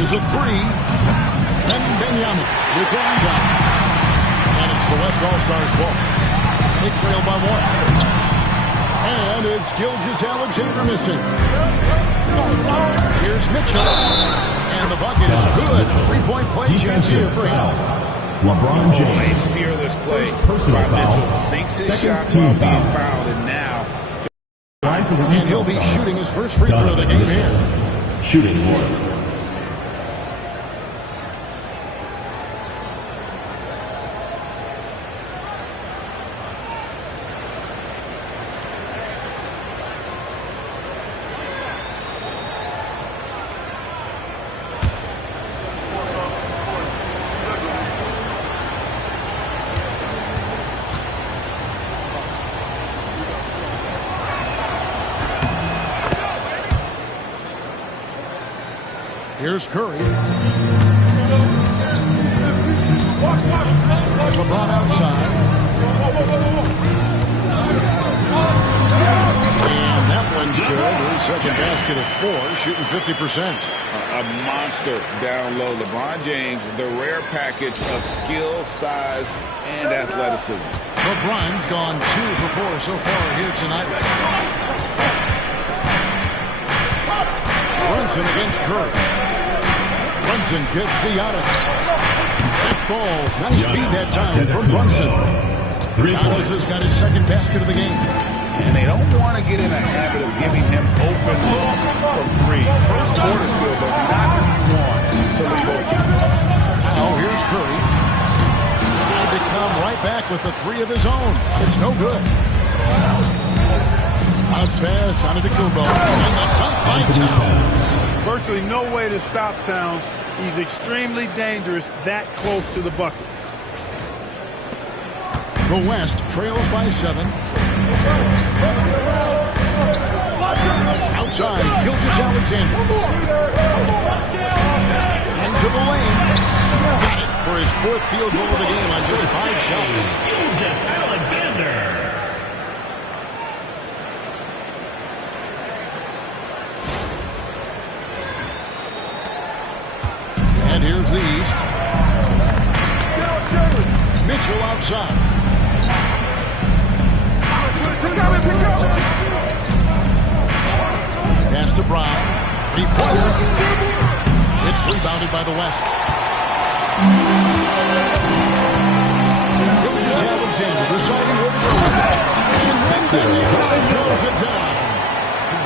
Misses a three. Wembanyama with the rebound. And it's the West All-Stars ball. They trail by one. And it's Gilgeous-Alexander missing. Here's Mitchell. And the bucket is good. Three-point play chance here for him. LeBron James. Nice fearless play by Mitchell. Sinks his shot while being fouled. And now. And he'll be shooting his first free throw of the game here. Shooting for Here's Curry. LeBron outside. And that one's good. His second basket of 4, shooting 50%. A monster down low. LeBron James, the rare package of skill, size, and athleticism. LeBron's gone 2 for 4 so far here tonight. Brunson against Curry. Brunson gets the Giannis. That falls. Nice beat that time from Brunson. Giannis has got his second basket of the game. And they don't want to get in a habit of giving him open looks from 3. First quarter's field, but not when you want to leave open. Now here's Curry. Trying to come right back with the 3 of his own. It's no good. Bounce pass onto Kumbo. And the dunk by Towns. Virtually no way to stop Towns. He's extremely dangerous that close to the bucket. The West trails by 7. Outside, Gilgeous-Alexander. Into the lane. Got it for his 4th field goal of the game on just 5 shots. Gilgeous-Alexander. And here's the East. Mitchell outside. Pass to Brown. Reporter. It's rebounded by the West. Gilgeous-Alexander deciding where to go. And Wembanyama throws it down.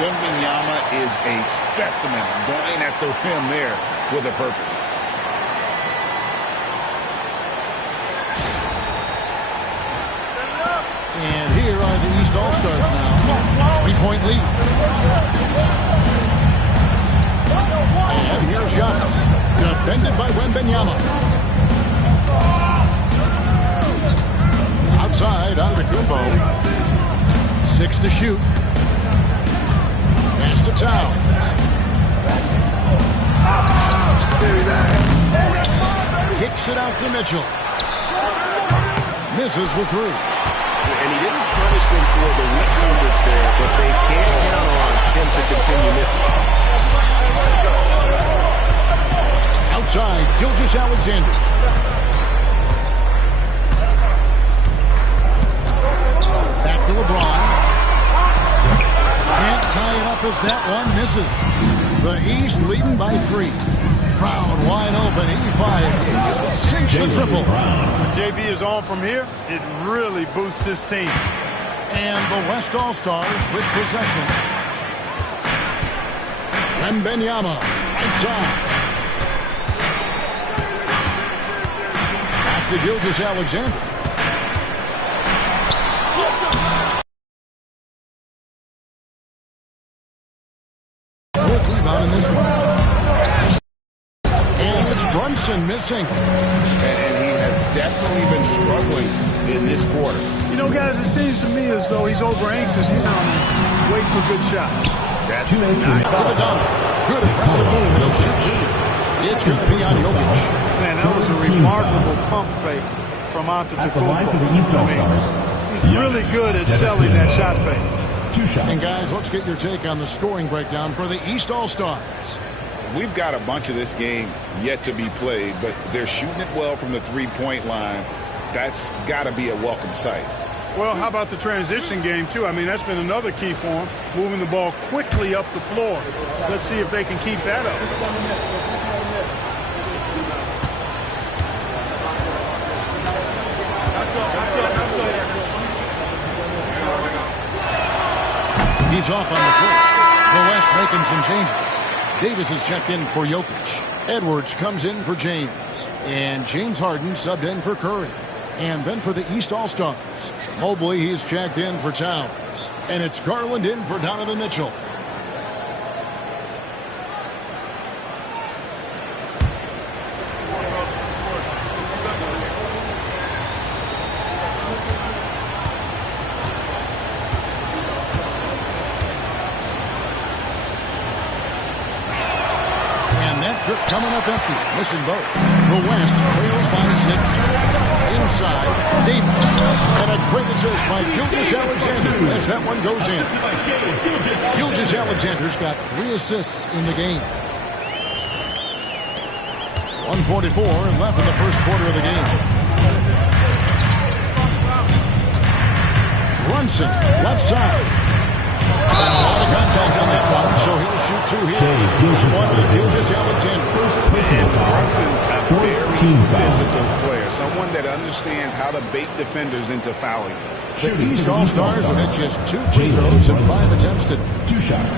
Wembanyama is a specimen going at the rim there with a purpose. And here are the East All-Stars now. 3-point lead. And here's Giannis. Defended by Wembanyama. Outside, Antetokounmpo. 6 to shoot. Pass to Towns. Kicks it out to Mitchell. Misses the 3. And he didn't punish them for the weak coverage there, but they can't count on him to continue missing. Outside, Gilgeous-Alexander. Back to LeBron. Can't tie it up as that one misses. The East leading by 3. Brown wide open, 85. Sinks the triple. When JB is on from here, it really boosts his team. And the West All-Stars with possession. Wembanyama outside. Back to Gilgeous-Alexander. Fourth rebound in this one. And it's Brunson missing. And he has definitely been struggling in this quarter. You know, guys, it seems to me as though he's over anxious. He's waiting for good shots. That's To the dunk. Good aggressive move. And he'll shoot 2. It's going to be on Jokic. Man, that was a remarkable pump fake from At the line for Antetokounmpo. the East All-Stars. He's really good at selling that shot fake. 2 shots. And guys, let's get your take on the scoring breakdown for the East All-Stars. we've got a bunch of this game yet to be played, but they're shooting it well from the three-point line. That's got to be a welcome sight. Well, how about the transition game, too? I mean, that's been another key for them, moving the ball quickly up the floor. Let's see if they can keep that up. He's off on the first. The West making some changes. Davis is checked in for Jokic. Edwards comes in for James. And James Harden subbed in for Curry. And then for the East All-Stars, Mobley, he's checked in for Towns. And it's Garland in for Donovan Mitchell. Trip coming up empty, missing both. The West trails by 6. Inside, Davis. And a great assist by Gilgeous-Alexander as that one goes in. Gilgeous-Alexander's got 3 assists in the game. 1:44 left in the first quarter of the game. Brunson, left side. And a lot of contact on that one, so he'll shoot 2 here. One with Gilgeous-Alexander. And Brunson, a very physical player, someone that understands how to bait defenders into fouling. The East All-Stars have had just 2 free throws and 5 attempts today. 2 shots.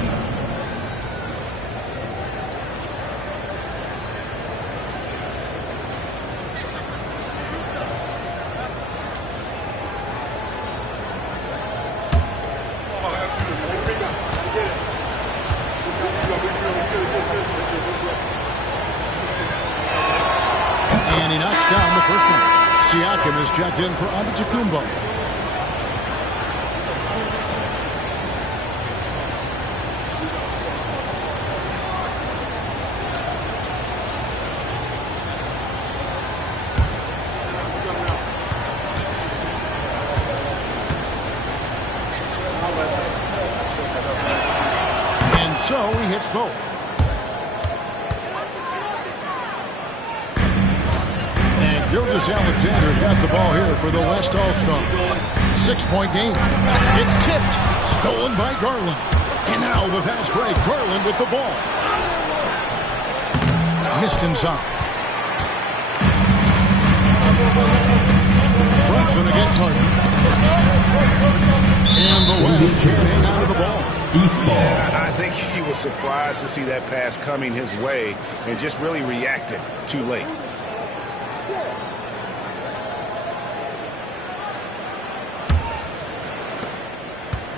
And he knocks down the first one. Siakam is checked in for Antetokounmpo. And so he hits both. Gilgeous-Alexander's got the ball here for the West All-Stars. 6-point game. It's tipped. Stolen by Garland. And now the fast break. Garland with the ball. Missed inside. Brunson against Harden. And the West can't hang on to the ball. East ball. Yeah, I think he was surprised to see that pass coming his way and just really reacted too late.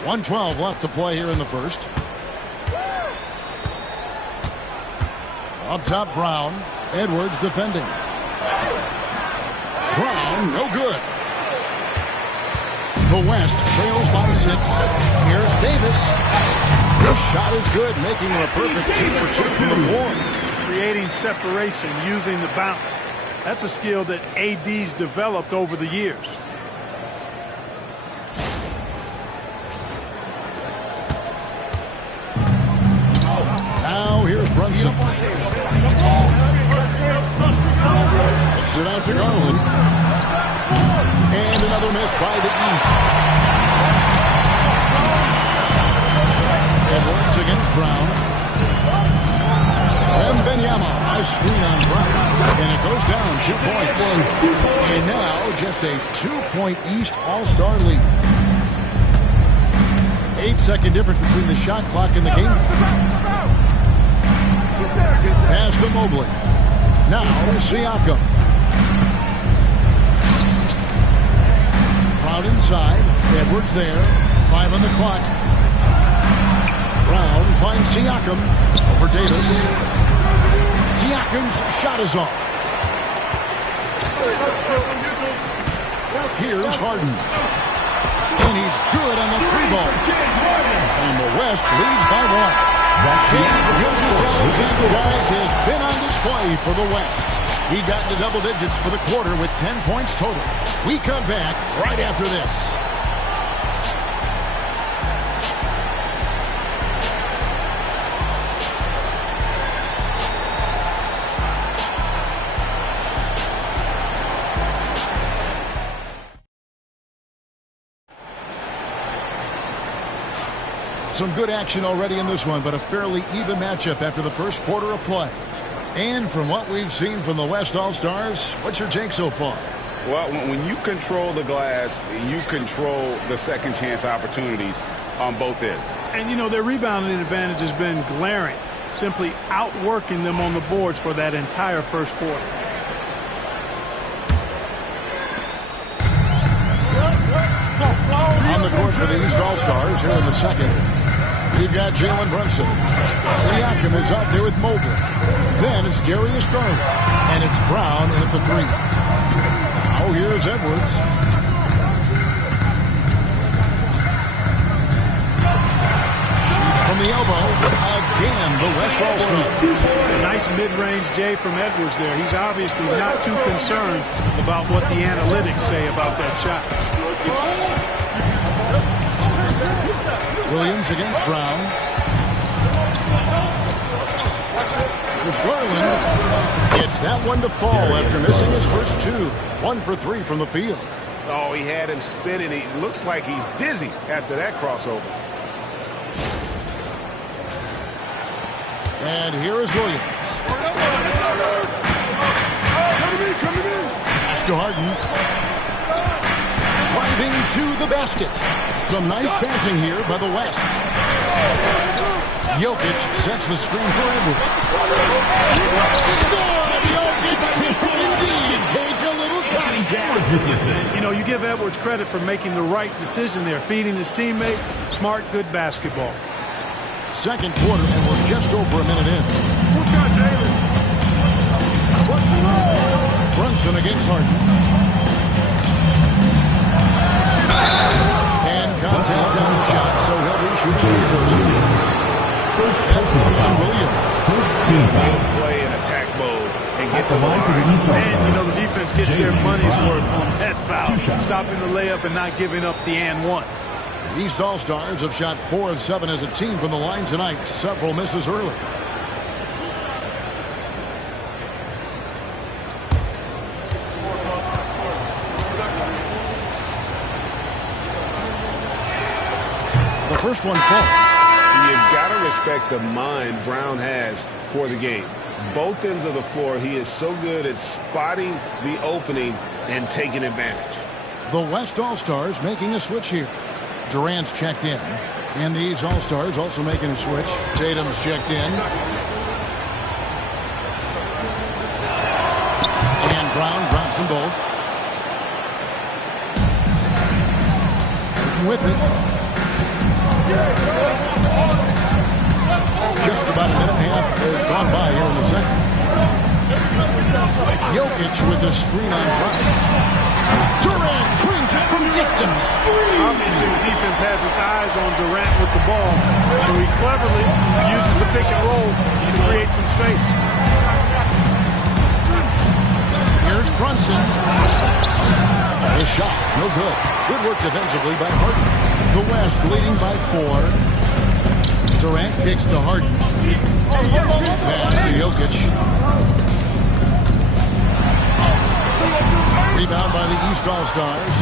.112 left to play here in the first. Up top, Brown. Edwards defending. Brown, no good. The West trails by 6. Here's Davis. This shot is good, making it a perfect 2 for 2 from the floor. Creating separation using the bounce. That's a skill that AD's developed over the years. Here's Brunson. Hooks it out to Garland. And another miss by the East. Edwards against Brown. Wembanyama, a screen on Brown. And it goes down 2 points. And now just a 2-point East All-Star lead. 8-second difference between the shot clock and the game. Pass to Mobley. Now Siakam. Brown inside. Edwards there. 5 on the clock. Brown finds Siakam over Davis. Siakam's shot is off. Here's Harden. And he's good on the 3-ball. And the West leads by 1. Gilgeous-Alexander, guys, has been on display for the West. He got into double digits for the quarter with 10 points total. We come back right after this. Some good action already in this one, but a fairly even matchup after the first quarter of play. And from what we've seen from the West All-Stars, what's your take so far? Well, when you control the glass, you control the second chance opportunities on both ends. And, you know, their rebounding advantage has been glaring, simply outworking them on the boards for that entire first quarter. On the court for the East All-Stars here in the second, we've got Jalen Brunson. Siakam is out there with Mobley. Then it's Darius Garland. And it's Brown at the three. Now here's Edwards. From the elbow, again, the West All-Stars. A nice mid-range J from Edwards there. He's obviously not too concerned about what the analytics say about that shot. Williams against Brown. Garland gets that one to fall after missing his first two. 1 for 3 from the field. Oh, he had him spinning. He looks like he's dizzy after that crossover. And here is Williams. Pass to Harden. Driving to the basket. Some nice passing here by the West. Jokic sets the screen for Edwards. Jokic can indeed take a little contact. You know, you give Edwards credit for making the right decision there, feeding his teammate. Smart, good basketball. Second quarter, and we're just over a minute in. Brunson against Harden. And contact on the shot, so he'll be shooting free throws here. First personal foul. Williams. First team foul. Play in attack mode and get At to the line for the East All-Stars. And, you know, the defense gets their money's worth on that foul. 2 shots. Stopping the layup and not giving up the and one. The East All-Stars have shot 4 of 7 as a team from the line tonight. Several misses early. The first one falls. You've got to respect the mind Brown has for the game. Both ends of the floor, he is so good at spotting the opening and taking advantage. The West All-Stars making a switch here. Durant's checked in. And these All-Stars also making a switch. Tatum's checked in. And Brown drops them both. With it. Just about a minute and a half has gone by here in the second. Jokic with the screen on Brown. Durant cleans it from distance. Obviously, the defense has its eyes on Durant with the ball, so he cleverly uses the pick and roll to create some space. Here's Brunson. The shot, no good. Good work defensively by Harden. The West leading by 4. Durant kicks to Harden. Pass to Jokic. Rebound by the East All-Stars.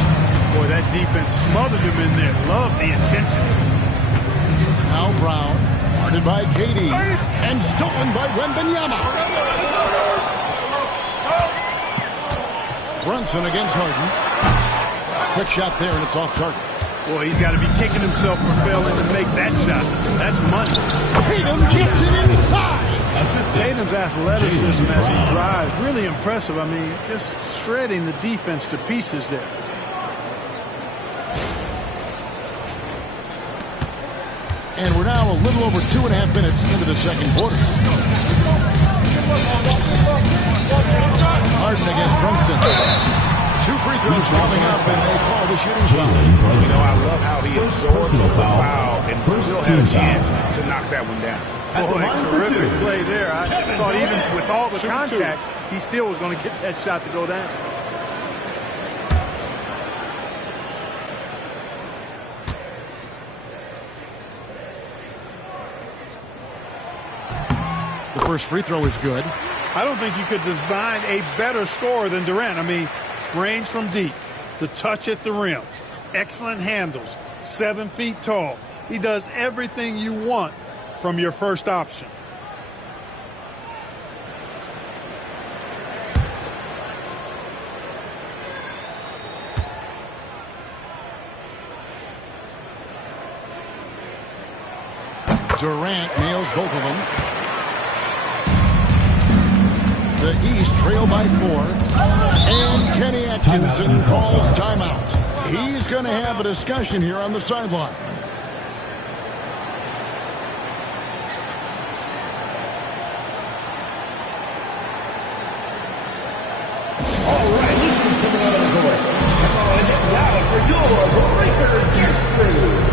Boy, that defense smothered him in there. Love the intensity. Now Brown, guarded by KD, and stolen by Wembanyama. Brunson against Harden. Quick shot there, and it's off target. Boy, he's got to be kicking himself for failing to make that shot. That's money. Tatum gets it inside. Tatum's athleticism as he drives, really impressive. I mean, just shredding the defense to pieces there. And we're now a little over 2.5 minutes into the second quarter. Harden against Brunson. 2 free throws coming up, and they call the shooting foul. You know, I love how he absorbs the foul and still had a chance to knock that one down. Boy, terrific play there. I thought even with all the contact, he still was going to get that shot to go down. The first free throw is good. I don't think you could design a better scorer than Durant. I mean, range from deep, the touch at the rim, excellent handles, 7 feet tall, He does everything you want from your first option. Durant nails both of them. The East trail by 4. And Kenny Atkinson calls timeout. He's going to have a discussion here on the sideline. All right, this is coming out of the court. And now for your Lakers history.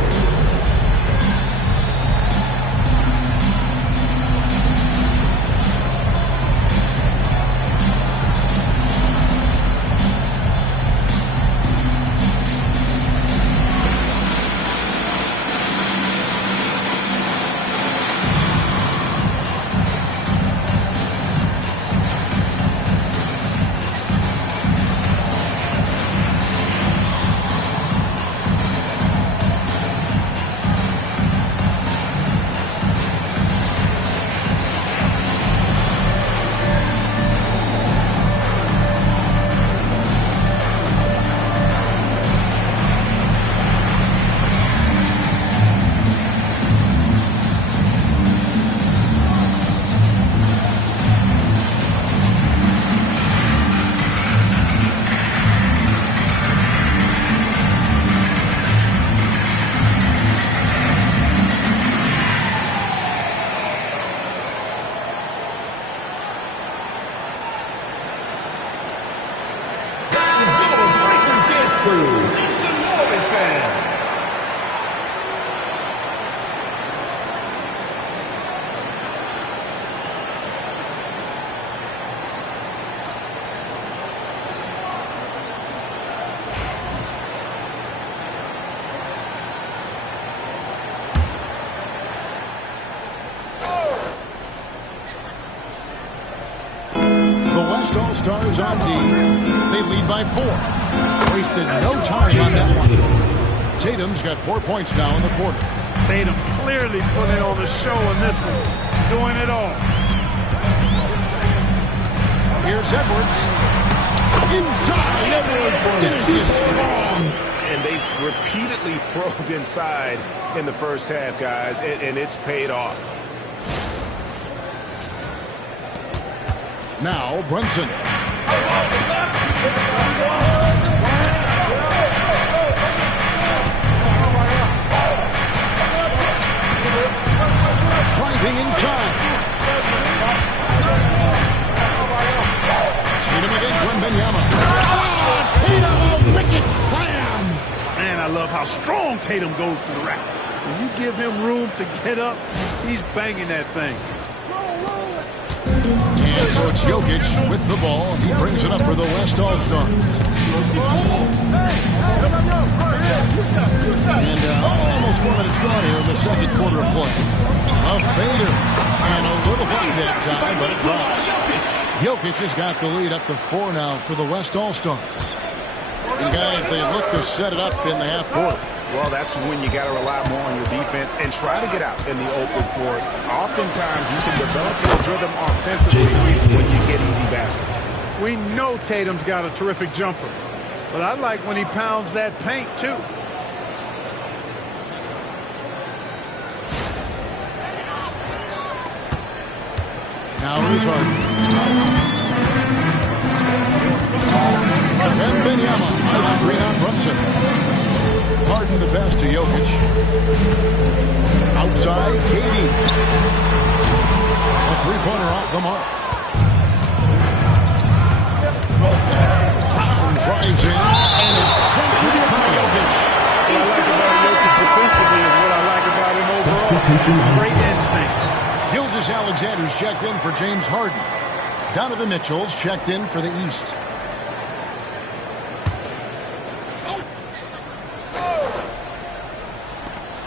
All-Stars on D. They lead by 4. Wasted no time on that one. Tatum's got 4 points now in the quarter. Tatum clearly putting on a show in this one. Doing it all. Here's Edwards. Inside. Edwards finishes strong. And they've repeatedly probed inside in the first half, guys, and it's paid off. Now Brunson. Driving inside. Tatum against Wembanyama. Tatum, a wicked slam. Man, I love how strong Tatum goes to the rack. When you give him room to get up, he's banging that thing. And so it's Jokic with the ball. He brings it up for the West All-Stars. And almost 4 minutes gone here in the second quarter of play. A fader. And a little hit that time, but it drops. Jokic has got the lead up to 4 now for the West All-Stars. And guys, they look to set it up in the half court. Well, that's when you got to rely more on your defense and try to get out in the open floor. Oftentimes, you can develop your rhythm offensively when you get easy baskets. We know Tatum's got a terrific jumper, but I like when he pounds that paint, too. Now here's Harden. Wembanyama, a screen on Brunson. Harden the pass to Jokic. Outside, KD. A three-pointer off the mark. Brown drives in, and it's sent back by Jokic. What I like about Jokic defensively is what I like about him overall. Great instincts. Gilgeous-Alexander's checked in for James Harden. Donovan Mitchell's checked in for the East.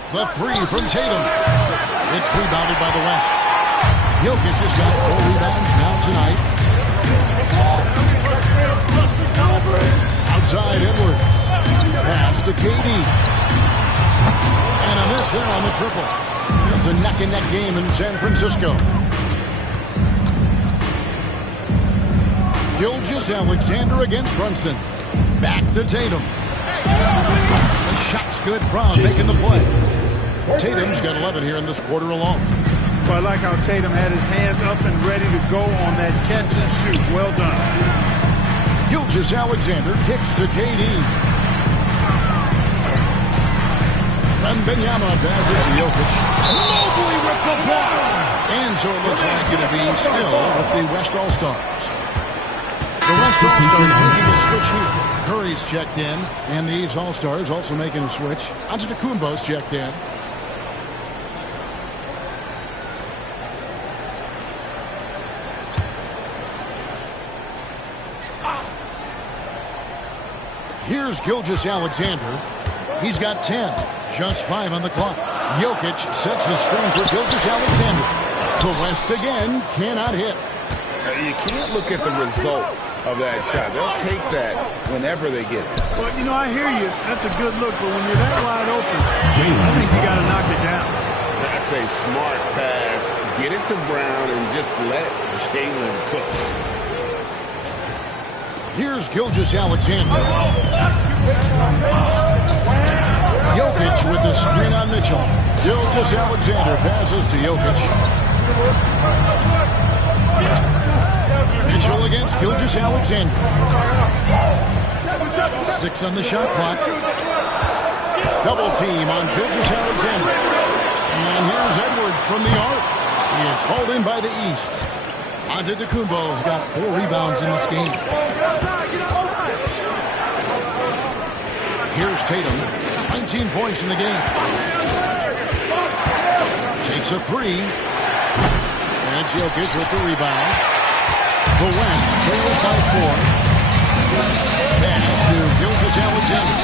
The three from Tatum. It's rebounded by the West. Jokic has got 4 rebounds now tonight. Outside Edwards. Pass to KD. And a miss there on the triple. It's a neck-and-neck game in San Francisco. Gilgeous-Alexander against Brunson. Back to Tatum. The shot's good. Brown making the play. Tatum's got 11 here in this quarter alone. Well, I like how Tatum had his hands up and ready to go on that catch and shoot. Well done. Gilgeous-Alexander kicks to KD. Wembanyama passes to Jokic. Mobley with the block. And so it looks like it'll be still with the West All-Stars. The West All-Stars making a switch here. Curry's checked in, and the East All-Stars also making a switch. Antetokounmpo's checked in. Here's Gilgeous-Alexander. He's got 10. Just 5 on the clock. Jokic sets the screen for Gilgeous-Alexander. To West again. Cannot hit. You can't look at the result of that shot. They'll take that whenever they get it. Well, you know, I hear you. That's a good look, but when you're that wide open, I think you got to knock it down. That's a smart pass. Get it to Brown and just let Jalen cook. Here's Gilgeous-Alexander. Jokic with the screen on Mitchell. Gilgeous-Alexander passes to Jokic. Mitchell against Gilgeous-Alexander. 6 on the shot clock. Double team on Gilgeous-Alexander. And here's Edwards from the arc. It's hauled in by the East. Antetokounmpo's got 4 rebounds in this game. Here's Tatum. 19 points in the game. Takes a 3. And Jokic with the rebound. The West trails by 4. Pass to Gilgeous-Alexander.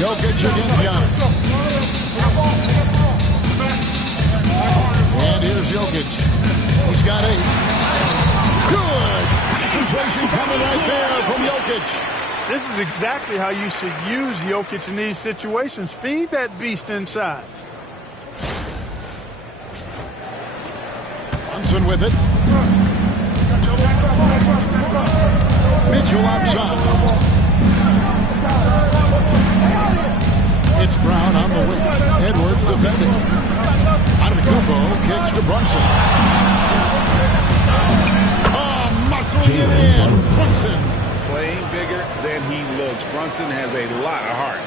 Jokic against Giannis. And here's Jokic. He's got 8. Good. Concentration coming right there from Jokic. This is exactly how you should use Jokic in these situations. Feed that beast inside. Brunson with it. Mitchell outside. It's Brown on the wing. Edwards defending. Antetokounmpo kicks to Brunson. Oh, muscling it in. Brunson. Playing bigger than he looks. Brunson has a lot of heart.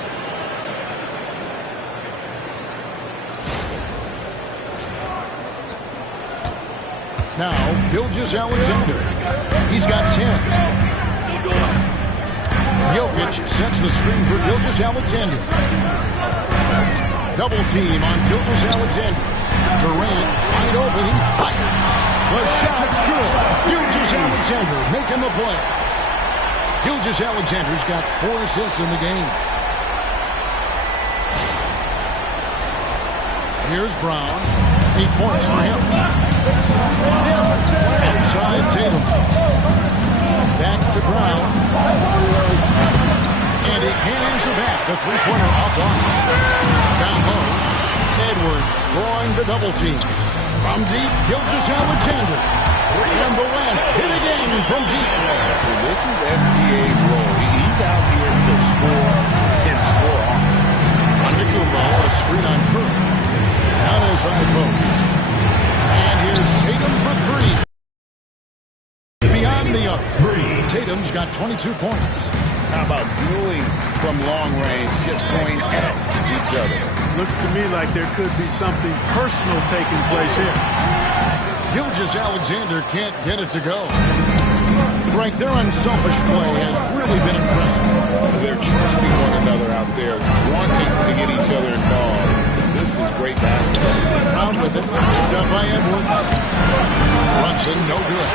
Now, Gilgeous-Alexander. He's got 10. Jokic sets the screen for Gilgeous-Alexander. Double team on Gilgeous-Alexander. Durant wide open. He fires. The shot's good. Gilgeous-Alexander making the play. Gilgeous-Alexander's got 4 assists in the game. Here's Brown. 8 points for him. Outside Tatum. Back to Brown. And he can't answer back. The three-pointer offline. Down low. Edwards drawing the double team. From deep, Gilgeous-Alexander. And the West hit again from deep. And this is SGA's role. He's out here to score and score often. Antetokounmpo, a screen on Curry. Down his high post. And here's Tatum for 3. Beyond the arc. Tatum's got 22 points. How about dueling from long range, just going at each other? Looks to me like there could be something personal taking place here. Gilgeous-Alexander can't get it to go. Frank, their unselfish play has really been impressive. They're trusting one another out there, wanting to get each other involved. This is great basketball. Brown with it, picked up by Edwards. Brunson, no good.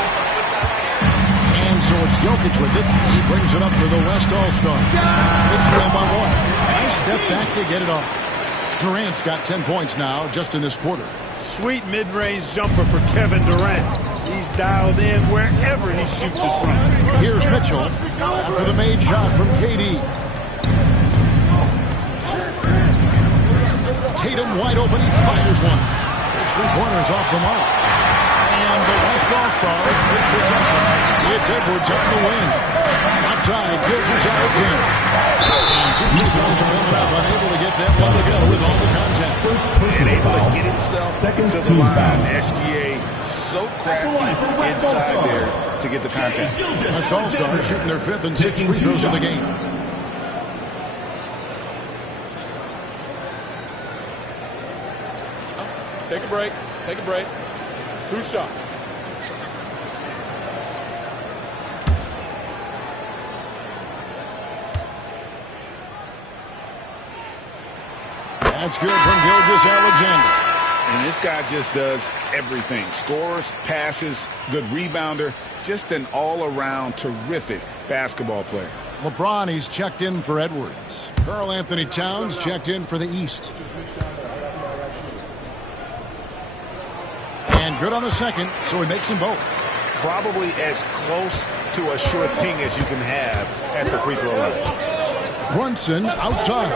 And so it's Jokic with it. He brings it up for the West All-Stars. It's trailed by 1. Nice step back to get it off. Durant's got 10 points now just in this quarter. Sweet mid-range jumper for Kevin Durant. He's dialed in wherever he shoots it from. Here's Mitchell after the made shot from KD. Tatum wide open. He fires one. His three-pointers off the mark. And the West All-Stars with possession. It's Edwards on the wing. Outside, Gilgeous-Alexander. And two free throws are coming up, unable to get that one to go with all the contact. First And personal able foul. to get himself Second to the team line. foul. SGA so crafty inside there to get the contact. West All-Stars shooting their fifth and sixth free throws of the game. Take a break. Take a break. 2 shots. That's good from Gilgeous-Alexander. And this guy just does everything. Scores, passes, good rebounder. Just an all-around terrific basketball player. LeBron, he's checked in for Edwards. Karl Anthony Towns checked in for the East. And good on the second, so he makes them both. Probably as close to a sure thing as you can have at the free throw line. Brunson outside.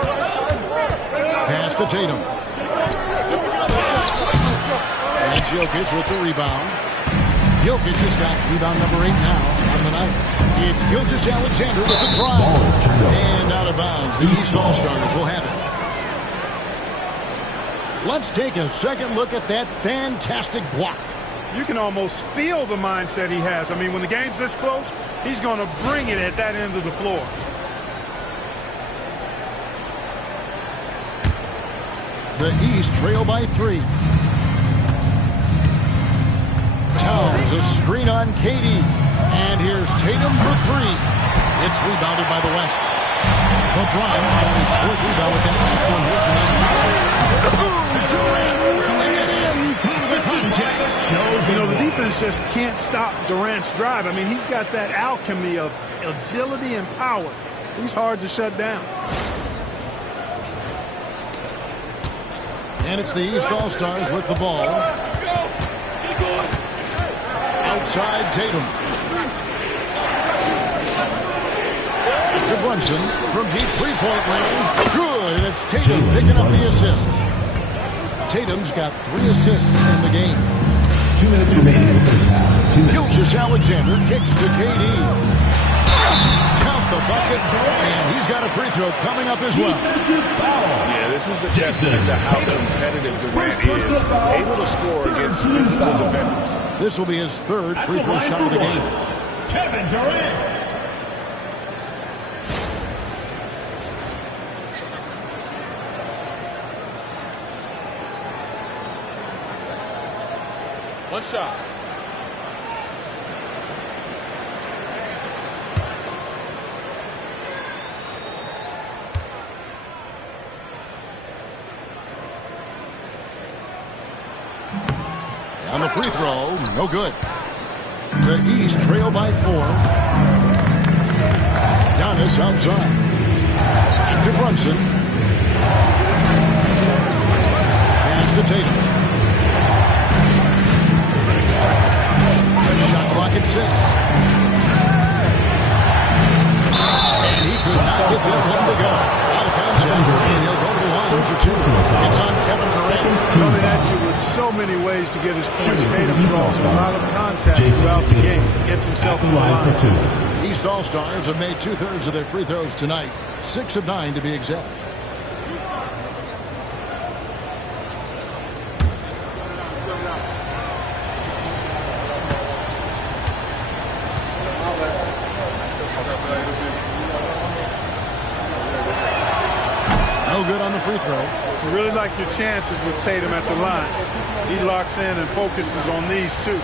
Pass to Tatum. And Jokic with the rebound. Jokic has got rebound number 8 now on the night. It's Gilgeous-Alexander with the drive. Ball is turned over. And out of bounds. The East All-Stars will have it. Let's take a second look at that fantastic block. You can almost feel the mindset he has. I mean, when the game's this close, he's going to bring it at that end of the floor. The East trail by 3. Towns, a screen on KD. And here's Tatum for 3. It's rebounded by the West. LeBron's got his 4th rebound with that last one here tonight. Durant reeling it in through the contact. You know, the defense just can't stop Durant's drive. I mean, he's got that alchemy of agility and power. He's hard to shut down. And it's the East All-Stars with the ball. Outside Tatum. To Brunson from deep three-point range. Good, and it's Tatum picking up the assist. Tatum's got 3 assists in the game. 2 minutes remaining in the first half. 2 minutes. Gilgeous-Alexander kicks to KD. Count the bucket, and he's got a free throw coming up as well. Yeah, this is a testament to how competitive Durant is. Able to score against physical defenders. This will be his 3rd free throw shot of the game. Kevin Durant. One shot. On the free throw, no good. The East trail by 4. Giannis outside. To Brunson. Pass to Tatum. Shot clock at 6. And he could not get that one to go. Out of contact, and he'll go to the line for 2. It's on Kevin Durant. Coming at you with so many ways to get his points. Tatum draws a lot of contact throughout the game. Gets himself to the Line line. for 2. East All-Stars have made 2/3 of their free throws tonight. 6 of 9 to be exact. No good on the free throw. You really like your chances with Tatum at the line. He locks in and focuses on these 2.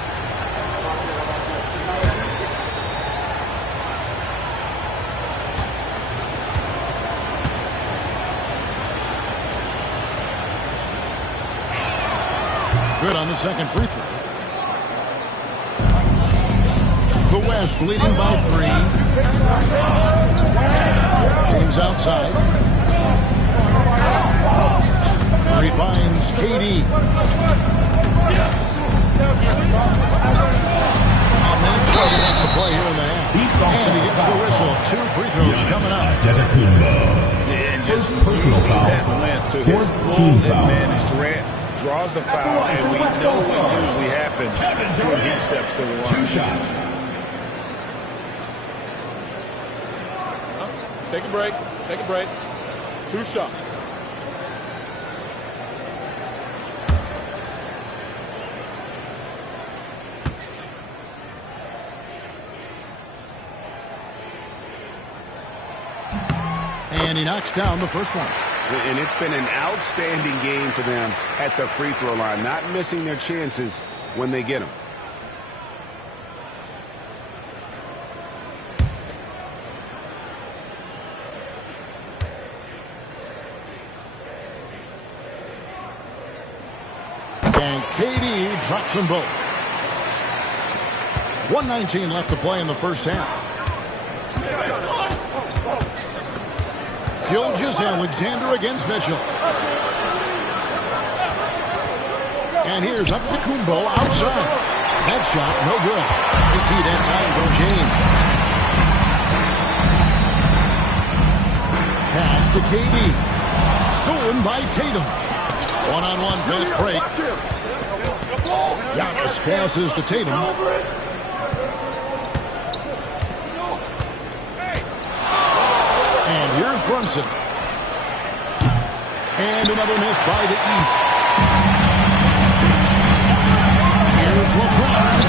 Good on the second free throw. The West leading by 3. James outside. He finds KD. A minute 20 left to play here in the half. And he gets the whistle. 2 free throws coming up. Antetokounmpo. And just personal using foul. that length to his Fourth full team foul. advantage. Durant draws the foul, and we know what usually happens when he steps to the line. 2 shots. Take a break. Take a break. 2 shots. And he knocks down the first one. And it's been an outstanding game for them at the free throw line, not missing their chances when they get them. And KD drops them both. 1:19 left to play in the first half. Gilgeous-Alexander against Mitchell. And here's Antetokounmpo outside. That shot, no good. AT that time from James. Pass to KD. Stolen by Tatum. One-on-one fast break. Giannis passes to Tatum. And here's Brunson. And another miss by the East. Here's LeBron.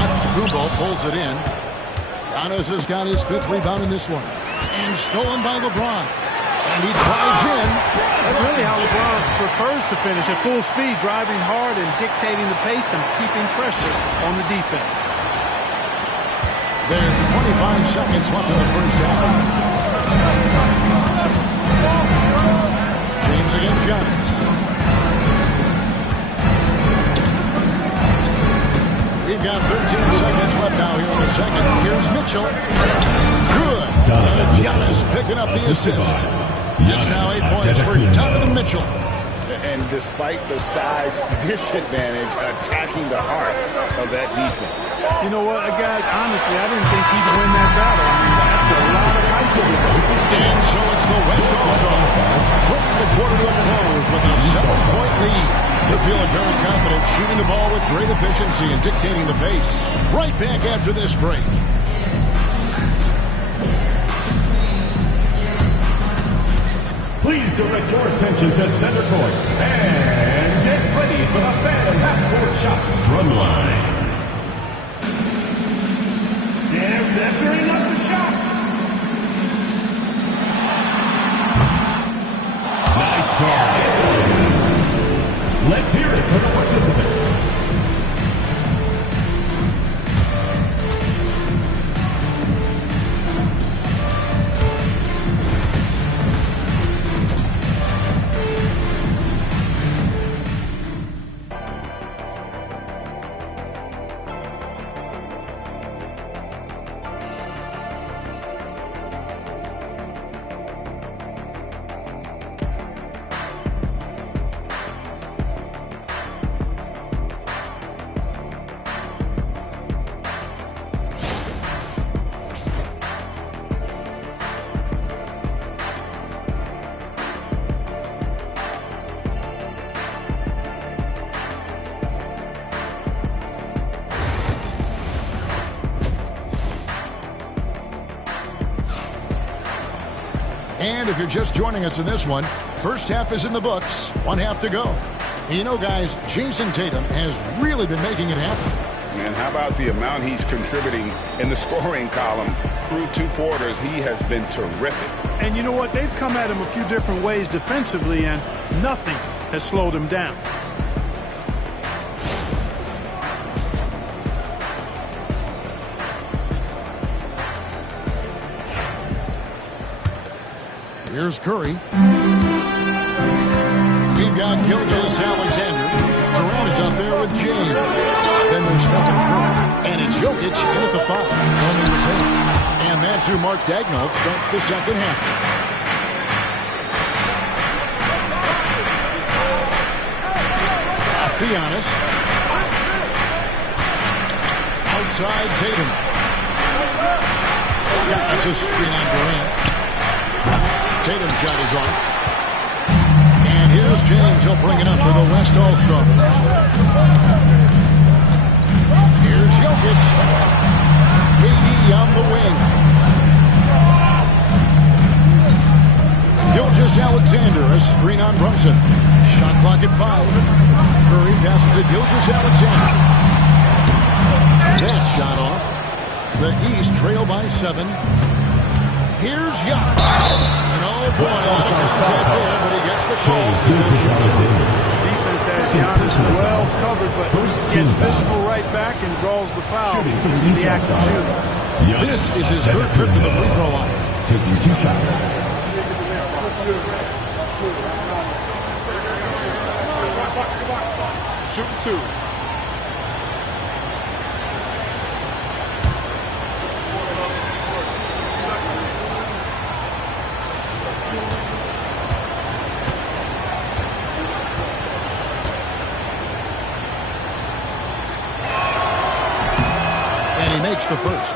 Antetokounmpo pulls it in. Giannis has got his 5th rebound in this one. And stolen by LeBron. And he drives in. That's really how LeBron prefers to finish at full speed, driving hard and dictating the pace and keeping pressure on the defense. There's 25 seconds left in the first half. James against Giannis. We've got 13 seconds left now here in the second. Here's Mitchell. Good. And Giannis picking up the assist. It's now 8 points for Donovan Mitchell. And despite the size disadvantage, attacking the heart of that defense. You know what, guys, honestly, I didn't think he'd win that battle. I mean, that's a lot of height to be. And so it's the West All-Stars putting the quarter to a close with a 7-point lead. They're feeling very confident, shooting the ball with great efficiency and dictating the pace. Right back after this break. Please direct your attention to center court and get ready for the fan half-court shot drumline. They're measuring up the shot. Nice ball. Let's hear it for the participants. And if you're just joining us in this one, first half is in the books, 1 half to go. And you know, guys, Jason Tatum has really been making it happen. And how about the amount he's contributing in the scoring column? Through 2 quarters, he has been terrific. And you know what? They've come at him a few different ways defensively, and nothing has slowed him down. Here's Curry. We've got Gilgeous-Alexander. Durant is out there with James. Then there's Stephen Curry. And it's Jokic in at the foul, running the paint. And that's who Mark Daigneault starts the second half. Pass to Giannis. Outside Tatum. That's a screen on Durant. Tatum's shot is off. And here's James. He'll bring it up for the West All-Stars. Here's Jokic. KD on the wing. Gilgeous-Alexander, a screen on Brunson. Shot clock at 5. Curry passes to Gilgeous-Alexander. That shot off. The East trail by 7. Here's Young. And oh boy, there, but he gets the call. Defense has Giannis well covered, but gets physical right back and draws the foul. The act of shooting. This is his third trip to the free throw line. Taking 2 shots. Shooting 2. And he makes the first.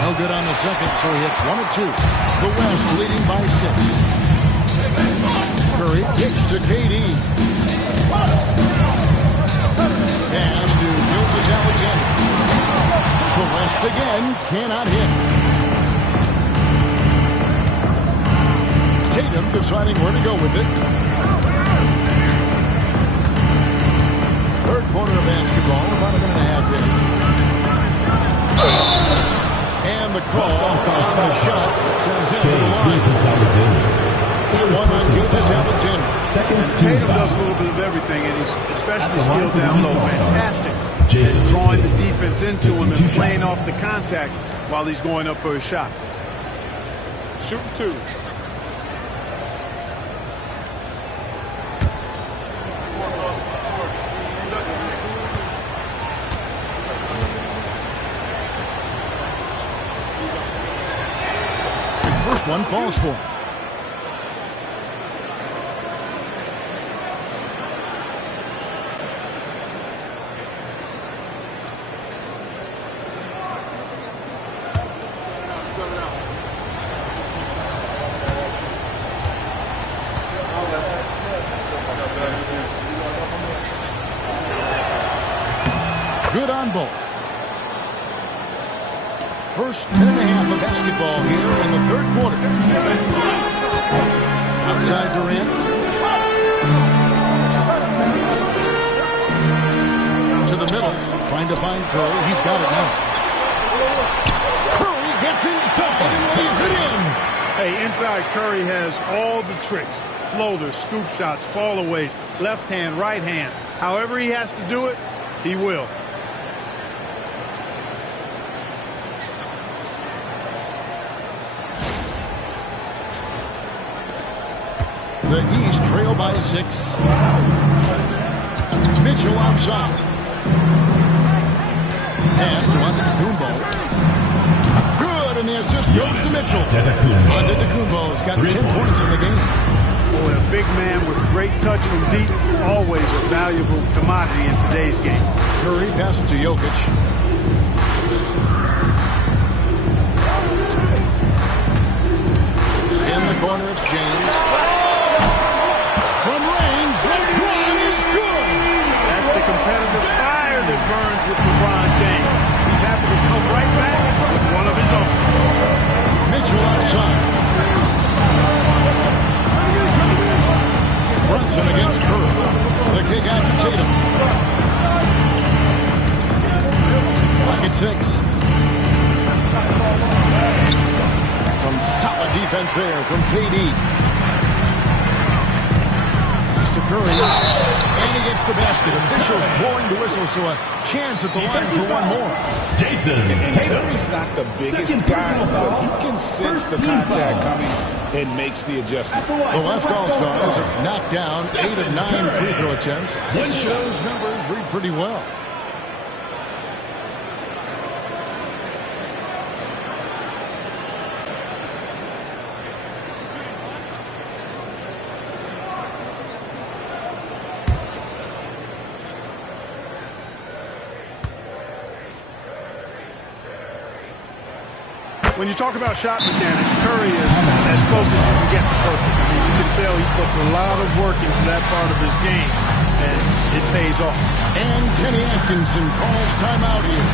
No good on the second, so he hits 1 of 2. The West leading by 6. Curry kicks to KD. Pass to Gilgeous-Alexander. The West again cannot hit. Tatum deciding where to go with it. Third quarter of basketball, about a minute and a half in. And the call on the shot that sends him to the line. The one on Gilgeous-Alexander. Tatum does a little bit of everything, and he's especially skilled down low. Fantastic. Drawing the defense into him and playing off the contact while he's going up for his shot. Shooting 2. First one falls for him. Good on both. First minute and a half of basketball here in the third quarter. Outside Durant. To the middle, trying to find Curry. He's got it now. Curry gets inside and lays it in. Hey, inside Curry has all the tricks. Floaters, scoop shots, fallaways, left hand, right hand. However he has to do it, he will. The East trail by 6. Mitchell outside. Pass to Antetokounmpo. Good, and the assist goes to Mitchell. Antetokounmpo's got 10 points in the game. Boy, a big man with great touch from deep, always a valuable commodity in today's game. Curry passes to Jokic. In the corner, it's James. From range, that one is good. That's the competitive fire that burns with LeBron James. He's happy to come right back with one of his own. Mitchell outside. Brunson against Curry. The kick out to Tatum. Clock at 6. Some solid defense there from KD. to Curry. And he gets the basket. Officials blowing the whistle, so a chance at the line for one more. Jason Tatum. He's not the biggest guy, but he can sense the contact coming and makes the adjustment. The West All-Stars have knocked down 8 of 9 free throw attempts. I'd say those numbers read pretty well. When you talk about shot mechanics, Curry is as close as you can get to perfect. I mean, you can tell he puts a lot of work into that part of his game, and it pays off. And Kenny Atkinson calls timeout here.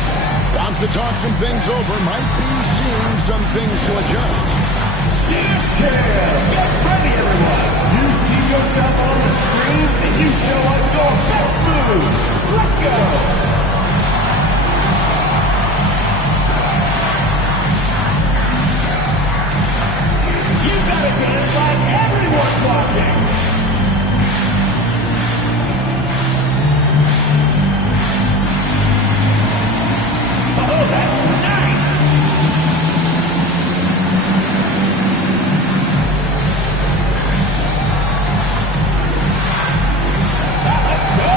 Wants to talk some things over. Might be seeing some things to adjust. Yes, get ready, everyone. You see yourself on the screen, and you show us your best moves. Let's go. Dance like everyone's watching. Oh, that's nice. Let's go.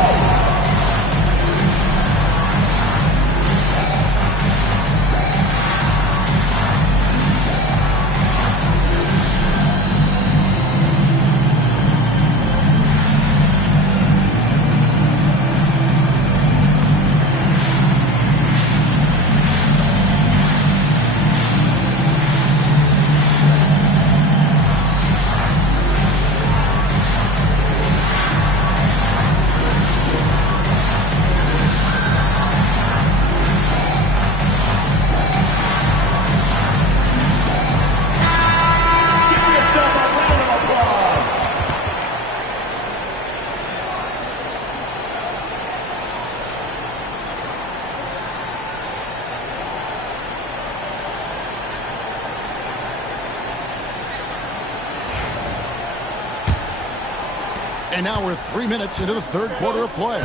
And now we're 3 minutes into the third quarter of play.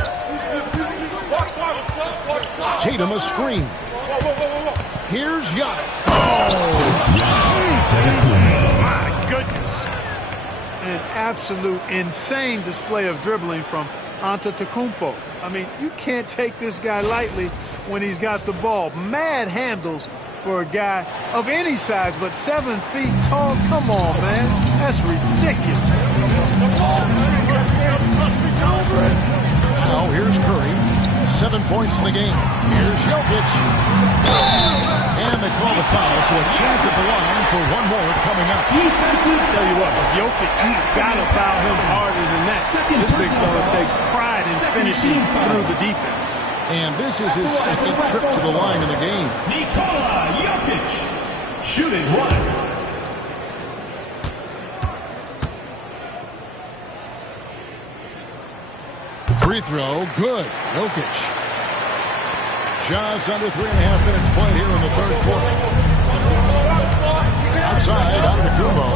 Tatum a screen. Here's Giannis. My goodness. An absolute insane display of dribbling from Antetokounmpo. I mean, you can't take this guy lightly when he's got the ball. Mad handles for a guy of any size, but 7 feet tall. Come on, man. That's ridiculous. Now here's Curry. 7 points in the game. Here's Jokic. And they call the foul, so a chance at the line for one more coming up. Defensive. Tell you what, with Jokic, you've got to foul him harder than that. This big fella takes pride in finishing through the defense. And this is his second trip to the line in the game. Nikola Jokic, shooting one. Free throw, good. Jokic. Just under 3.5 minutes played here in the third quarter. Outside, Antetokounmpo.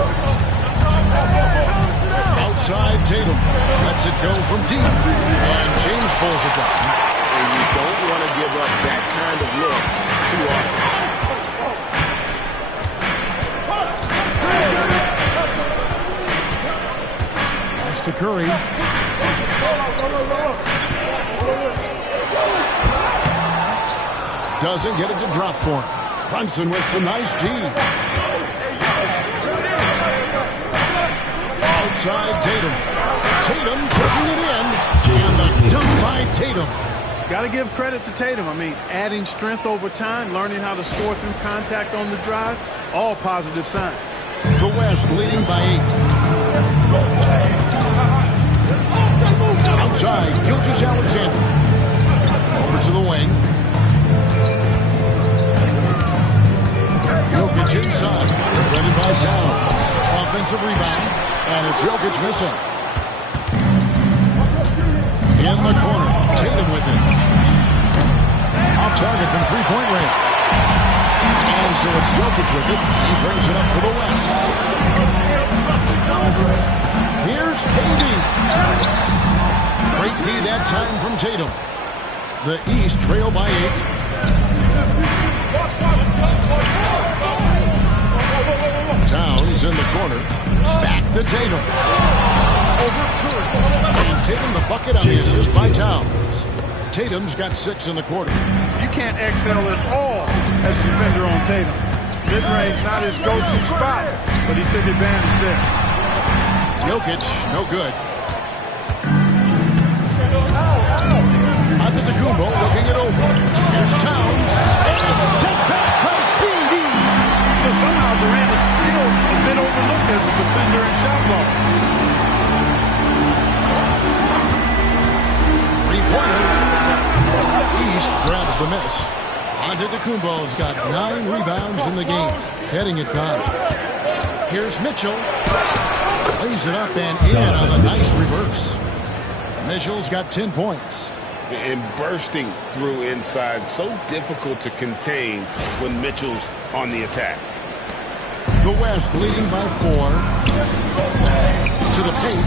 Outside, Tatum. Lets it go from deep. And James pulls it down. And you don't want to give up that kind of look too often. Pass to Curry. Doesn't get it to drop for him. Brunson with some nice D. Outside Tatum. Tatum taking it in. And the dunk by Tatum. Got to give credit to Tatum. I mean, adding strength over time, learning how to score through contact on the drive, all positive signs. The West leading by 8. Outside, Gilgeous-Alexander. Over to the wing. Jokic inside. Defended by Towns. Offensive rebound. And it's Jokic missing. In the corner. Tatum with it. Off target from three-point range. And so it's Jokic with it. He brings it up for the West. Here's KD. Great D that time from Tatum. The East trail by 8. Towns in the corner. Back to Tatum. Over Curry. And Tatum the bucket on the assist by Towns. Tatum's got 6 in the quarter. You can't excel at all as a defender on Tatum. Mid-range not his go-to spot, but he took advantage there. Jokic, no good. Antetokounmpo looking it over. Here's Towns. Set back by KD. But somehow Durant is still a bit overlooked as a defender in shot block. Three-pointer. East grabs the miss. Antetokounmpo's got 9 rebounds in the game, heading it down. Here's Mitchell. Lays it up and in on a nice reverse. Mitchell's got 10 points. And bursting through inside, so difficult to contain when Mitchell's on the attack. The West leading by 4. To the paint.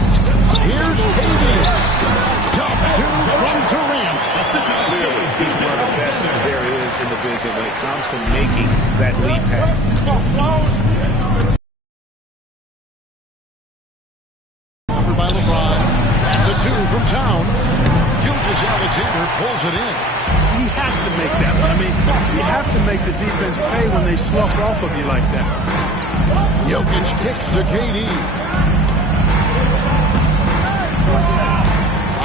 Here's KD. Tough 2 from Durant. Clearly, he's one of the best there is in the business when it comes to making that lead pass. Covered by LeBron. That's a 2 from Towns. Gilgeous-Alexander pulls it in. He has to make that one. I mean, you have to make the defense pay when they slough off of you like that. Jokic kicks to KD.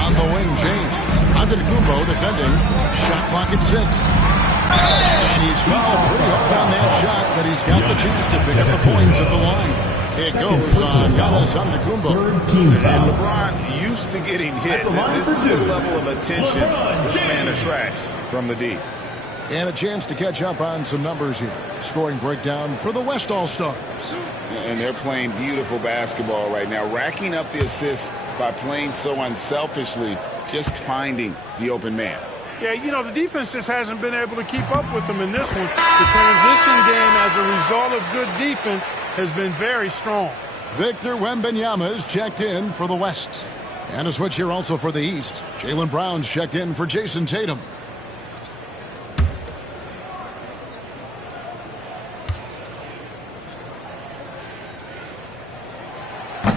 On the wing, James. Antetokounmpo defending. Shot clock at 6. And he's fouled pretty hard on that shot, but he's got the chance to pick up the points at the line. It goes on Giannis Antetokounmpo. And LeBron used to getting hit. This is the level of attention this man attracts from the D. And a chance to catch up on some numbers here. Scoring breakdown for the West All-Stars. And they're playing beautiful basketball right now, racking up the assists by playing so unselfishly, just finding the open man. Yeah, you know, the defense just hasn't been able to keep up with them in this one. The transition game as a result of good defense has been very strong. Victor Wembanyama is checked in for the West. And a switch here also for the East. Jaylen Brown's checked in for Jason Tatum.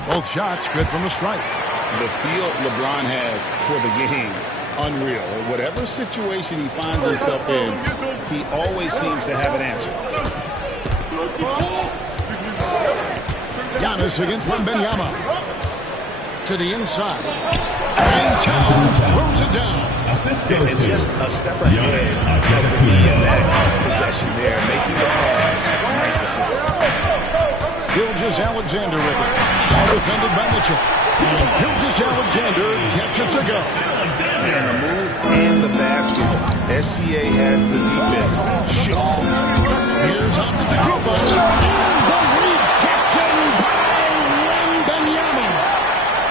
Both shots good from the stripe. The feel LeBron has for the game, unreal. Whatever situation he finds himself in, he always seems to have an answer. Giannis against Wembanyama. To the inside. And Towns throws it down. And just a step ahead of the D in that possession there, making the pass. Nice assist. Gilgeous-Alexander with it. All defended by Mitchell. And Gilgeous-Alexander catches a go. And the move and the basket. SGA has the defense. Here's Antetokounmpo. And the rejection by Wembanyama.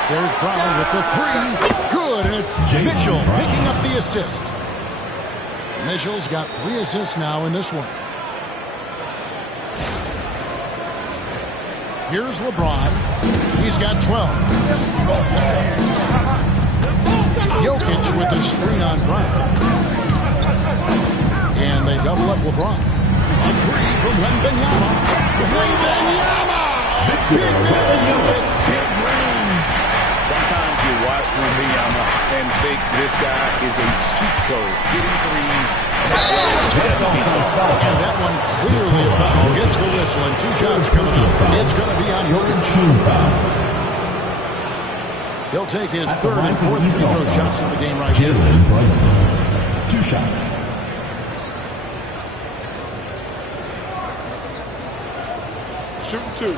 There's Brown with the 3. Good, and it's Mitchell picking up the assist. Mitchell's got 3 assists now in this one. Here's LeBron. He's got 12. Jokic with the screen on Brown. And they double up LeBron. A 3 from Wembanyama. Wembanyama! Big range. Sometimes you watch Wembanyama and think this guy is a cheat code, hitting threes. And that one clearly a foul. Gets the whistle and 2 shots coming up. It's going to be on Jokic. He'll take his 3rd and 4th free throw shots of the game right here. Jalen Brunson. 2 shots. Shooting 2.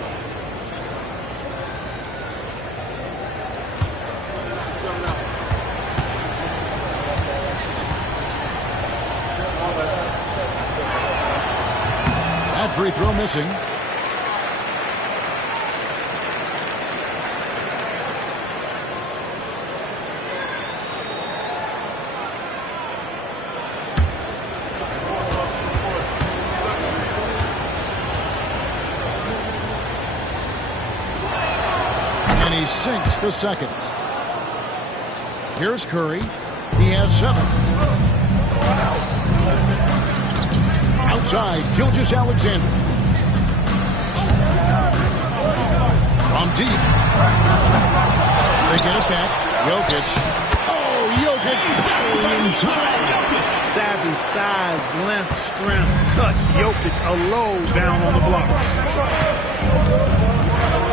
That free throw missing. he sinks the second. Here's Curry. He has 7. Outside, Gilgeous-Alexander. From deep. They get it back. Jokic. Oh, Jokic battling inside. Savvy, size, length, strength, touch. Jokic alone down on the blocks.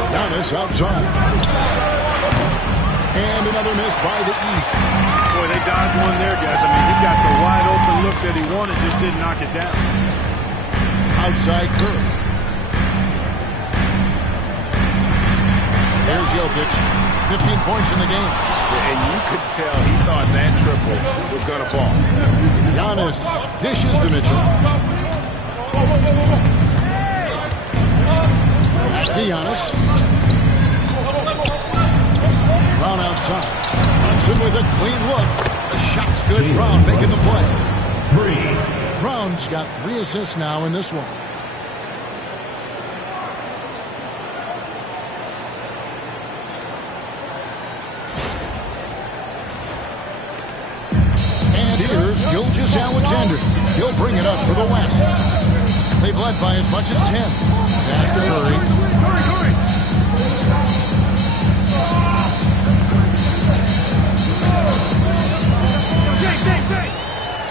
Giannis outside. And another miss by the East. Boy, they dodged one there, guys. I mean, he got the wide open look that he wanted, just didn't knock it down. Outside Curry. There's Jokic. 15 points in the game. And you could tell he thought that triple was going to fall. Giannis dishes to Mitchell. To Giannis. Brown outside. Brunson with a clean look. The shot's good. Brown making the play. 3. Brown's got 3 assists now in this one. And here's Gilgeous-Alexander. He'll bring it up for the West. They've led by as much as 10. Pass to Curry.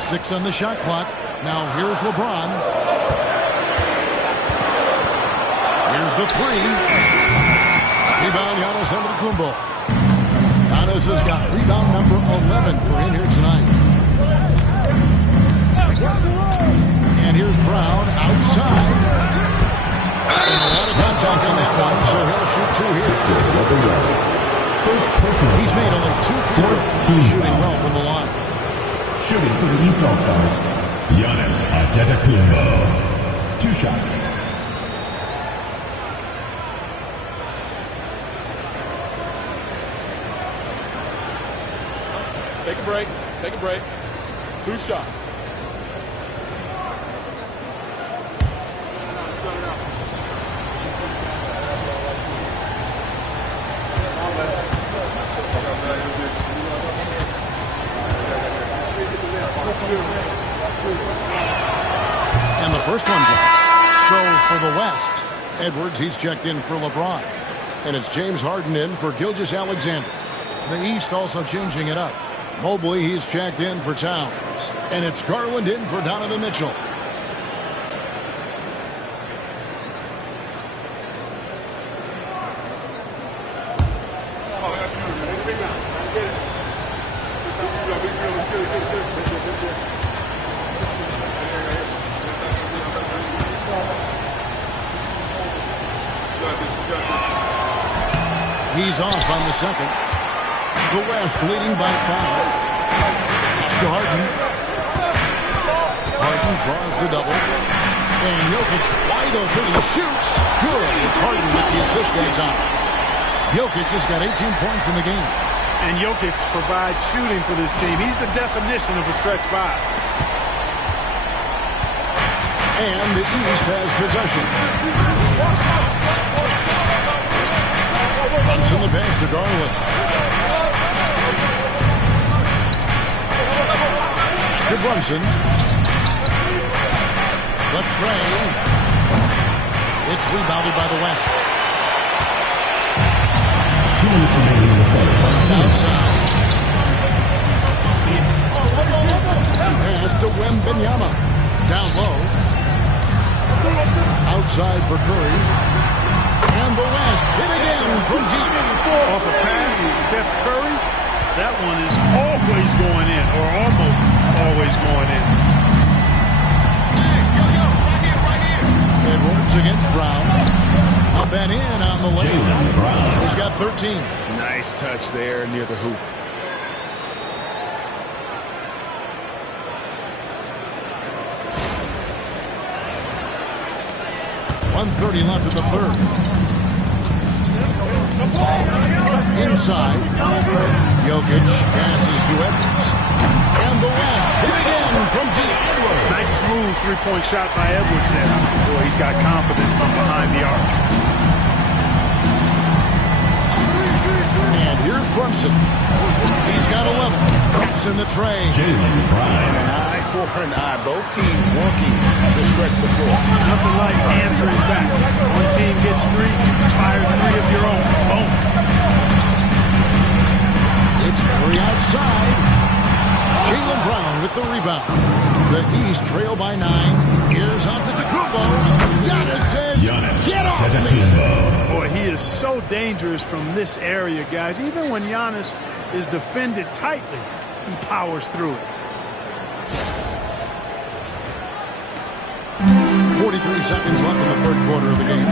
6 on the shot clock. Now here's LeBron. Here's the 3. Rebound, Giannis Antetokounmpo. Giannis has got rebound number 11 for him here tonight. And here's Brown outside. And a lot of contact on that one, so he'll shoot 2 here. He's made only 2 free throws, shooting well from the line. Shooting for the East All-Stars, Giannis Antetokounmpo. 2 shots. Take a break. Take a break. 2 shots. And the first one goes. So for the West, Edwards, he's checked in for LeBron. And it's James Harden in for Gilgeous-Alexander. The East also changing it up. Mobley, he's checked in for Towns. And it's Garland in for Donovan Mitchell. He's off on the second. The West leading by 5. Pass to Harden. Harden draws the double. And Jokic wide open. He shoots. Good. It's Harden with the assist that time. Jokic has got 18 points in the game. And Jokic provides shooting for this team. He's the definition of a stretch 5. And the East has possession. Brunson the pass to Garland. To Brunson. The tray. It's rebounded by the West. 2 minutes remaining in the quarter. Outside. Pass to Wembanyama. Down low. Outside for Curry. And the West hit again from deep. Off a pass, Steph Curry. That one is always going in, or almost always going in. Edwards against Brown. Up and in on the lane. He's got 13. Nice touch there near the hoop. .130 left in the third. Inside. Jokic passes to Edwards. And the West hit again from deep. Nice smooth three-point shot by Edwards there. Boy, he's got confidence from behind the arc. Brunson. He's got 11. Drops in the tray. Jaylen Brown. An eye for an eye. Both teams working to stretch the floor. Nothing like answering back. One team gets 3, fire 3 of your own. Boom. It's Curry outside. Jaylen Brown with the rebound. The East trail by 9. Here's Antetokounmpo. Giannis says, get off me. Boy, he is so dangerous from this area, guys. Even when Giannis is defended tightly, he powers through it. 43 seconds left in the third quarter of the game.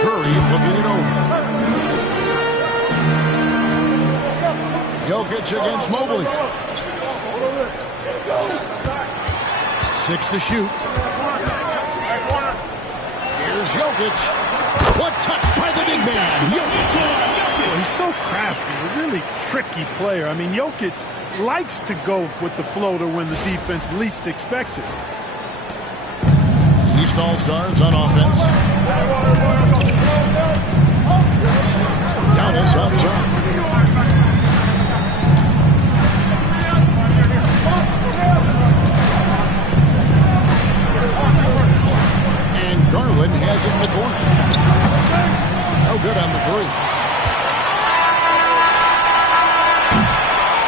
Curry looking it over. Jokic against Mobley. 6 to shoot. Here's Jokic. What touch by the big man. Well, he's so crafty, a really tricky player. I mean, Jokic likes to go with the floater when the defense least expects it. East All-Stars on offense. Giannis outside. And Garland has it in the corner. No good on the 3.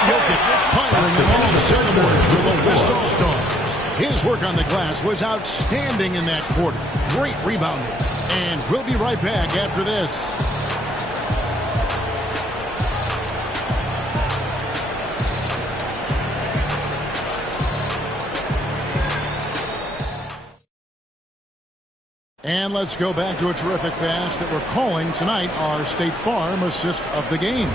Jokic firing in all cylinders for the West All-Stars. His work on the glass was outstanding in that quarter. Great rebounding. And we'll be right back after this. And let's go back to a terrific pass that we're calling tonight our State Farm assist of the game.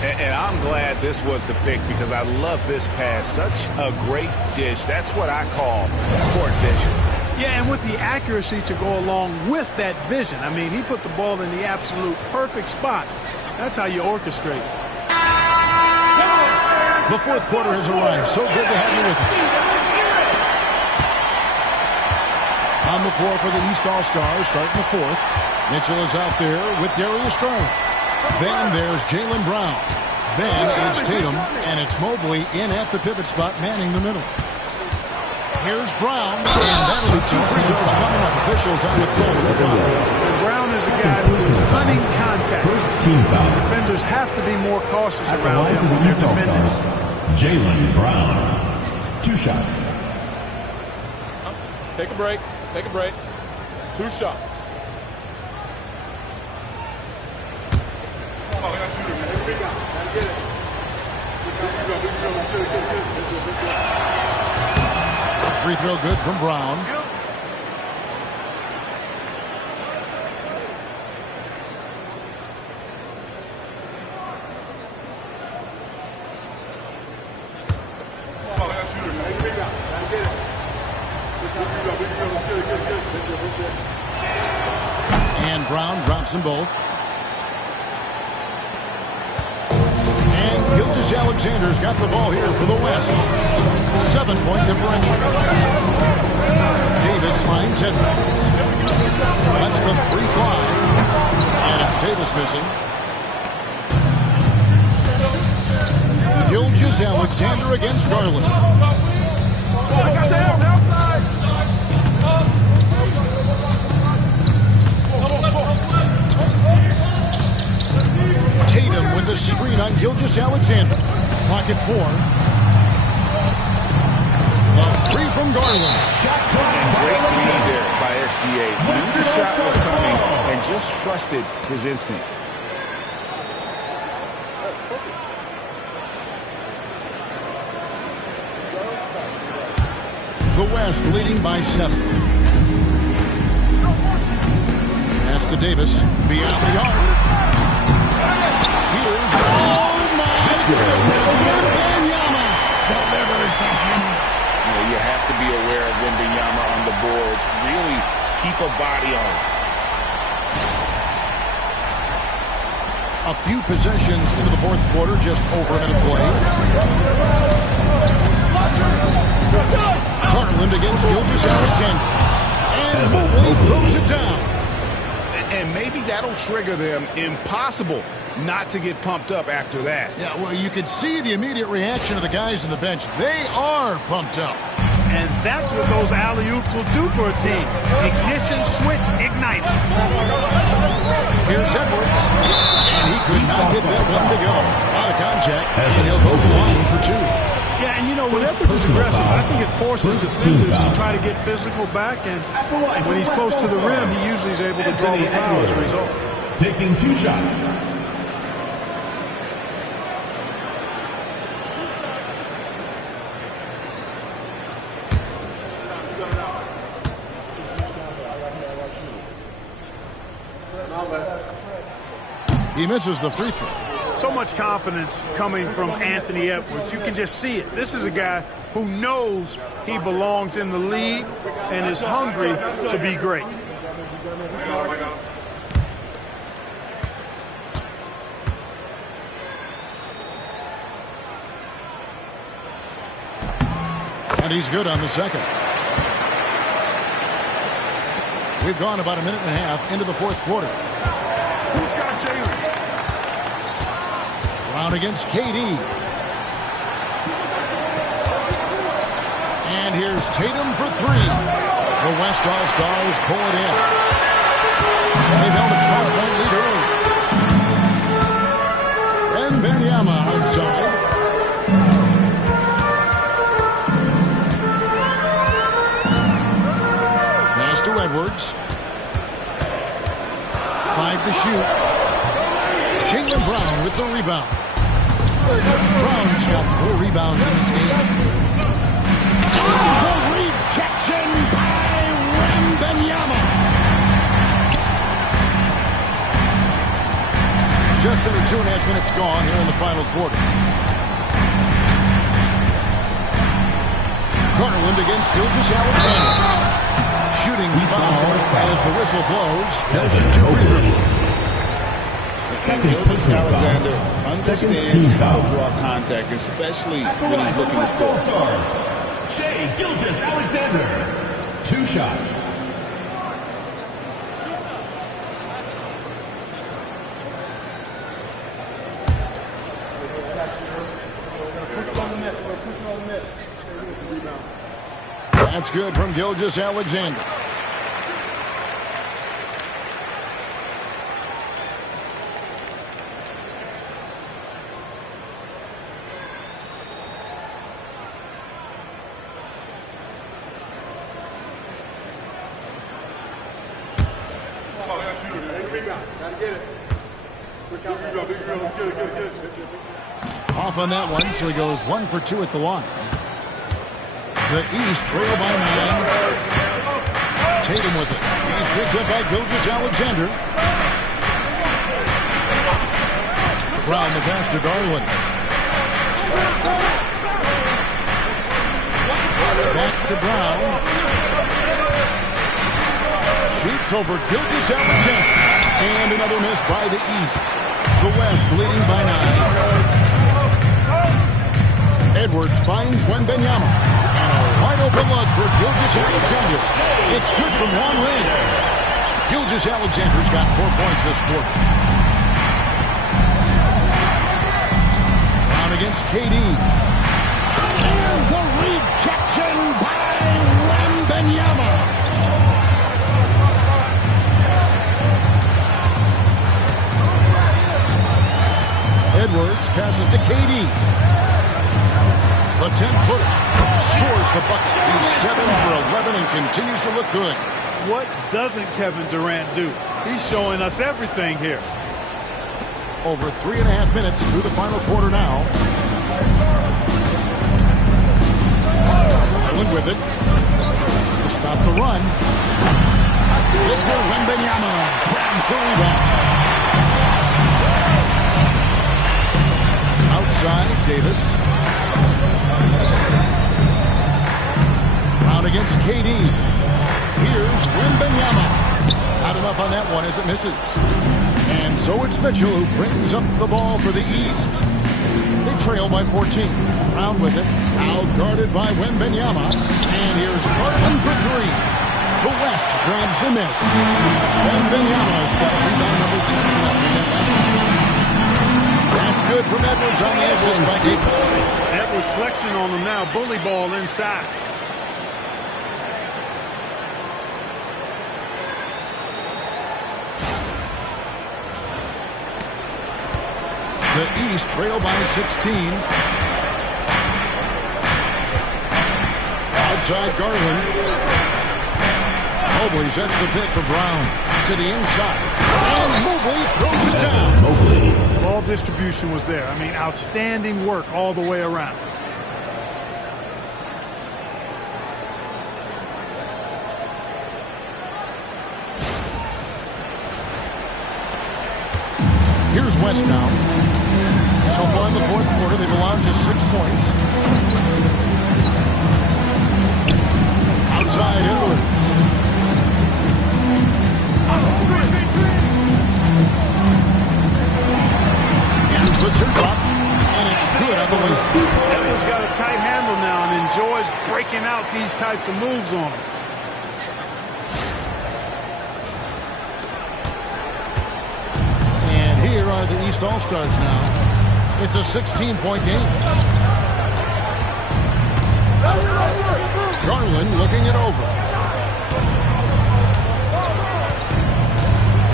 And I'm glad this was the pick because I love this pass. Such a great dish. That's what I call court vision. Yeah, and with the accuracy to go along with that vision. I mean, he put the ball in the absolute perfect spot. That's how you orchestrate. The fourth quarter has arrived. So good to have you with us. On the floor for the East All-Stars, starting the fourth. Mitchell is out there with Darius Garland. Then there's Jaylen Brown. Then it's Tatum, and it's Mobley in at the pivot spot, manning the middle. Here's Brown, and that'll be 2 free throws coming up. Officials on the call to the foul. Brown is a guy who is hunting contact. First team foul. Defenders have to be more cautious At the around line him for when the they're East defending. All-Stars, Jaylen Brown. 2 shots. Take a break. Take a break. 2 shots. Free throw good from Brown. And Brown drops them both. And Gilgeous-Alexander's got the ball here for the West. 7-point differential. Davis finds Edwards. That's the 3 fly. And it's Davis missing. Gilgeous-Alexander against Garland. Tatum with the screen on Gilgeous-Alexander. Pocket 4. A 3 from Garland. Great lead there by SGA. Knew the shot was coming and just trusted his instincts. The West leading by 7. Pass to Davis. Beyond the arc. Here's, oh my goodness, Wembanyama delivers the hammer. You have to be aware of Wembanyama on the boards. Really keep a body on it. A few possessions into the fourth quarter, just over a minute play. Garland against Gilgeous-Alexander. And Mobley throws it down. and maybe that'll trigger them. Impossible not to get pumped up after that. Yeah, well, you could see the immediate reaction of the guys on the bench. They are pumped up. And that's what those alley-oops will do for a team. Ignition, switch, ignite. Here's Edwards. And he could not get that one to go. Out of contact, and he'll go to the line for two. Yeah, and you know, when Edwards is aggressive, I think it forces defenders to try to get physical back. And when he's close to the rim, he usually is able to draw the foul as a result. Taking 2 shots. He misses the free throw. So much confidence coming from Anthony Edwards. You can just see it. This is a guy who knows he belongs in the league and is hungry to be great. And he's good on the second. We've gone about a minute and a half into the fourth quarter. Brown against KD. And here's Tatum for three. The West All-Stars pull it in. They've held a 12-point lead early. And Wembanyama outside. Pass to Edwards. 5 to shoot. Jaylen Brown with the rebound. Brown's got 4 rebounds in this game. The rejection by Wembanyama. Just under 2.5 minutes gone here in the final quarter. Garland against Gilgeous-Alexander. Shooting foul as the whistle blows. He'll shoot 2 free throws. Gilgeous-Alexander understands how to draw contact, especially when he's looking to score. Shai Gilgeous-Alexander. 2 shots. That's good from Gilgeous-Alexander. Off on that one, so he goes 1 for 2 at the line. The East trail by 9. Tatum with it. He's picked up by Gilgeous-Alexander. Brown the pass to Garland. Back to Brown. Shoots over Gilgeous-Alexander. And another miss by the East. The West leading by 9. Edwards finds Wembanyama. And a wide open look for Gilgeous-Alexander. It's good from long range. Gilgeous-Alexander's got 4 points this quarter. Brown against KD. And the rejection by Wembanyama. Edwards passes to KD. The 10-footer scores the bucket. He's 7 for 11 and continues to look good. What doesn't Kevin Durant do? He's showing us everything here. Over 3.5 minutes through the final quarter now. Garland with it to stop the run. Victor Wembanyama grabs the rebound. Outside, Davis. Brown against KD. Here's Wembanyama. Not enough on that one as it misses. And so it's Mitchell who brings up the ball for the East. They trail by 14. Brown with it. Now guarded by Wembanyama. And here's Garland for 3. The West grabs the miss. Wembanyama's got rebound number 10 tonight in that last one. That's good from Edwards on the assist by Davis. Edwards flexing on them now. Bully ball inside. The East trail by 16. Outside Garland. Mobley sets the pick for Brown. To the inside. And Mobley throws it down. Mobley. Ball distribution was there. I mean, outstanding work all the way around. Here's West now. So far in the fourth quarter, they've allowed just 6 points. Outside Edwards. Here's the tip-up, and it's good on the wing. Edwards got a tight handle now and enjoys breaking out these types of moves on him. And here are the East All-Stars now. It's a 16-point game. Garland looking it over.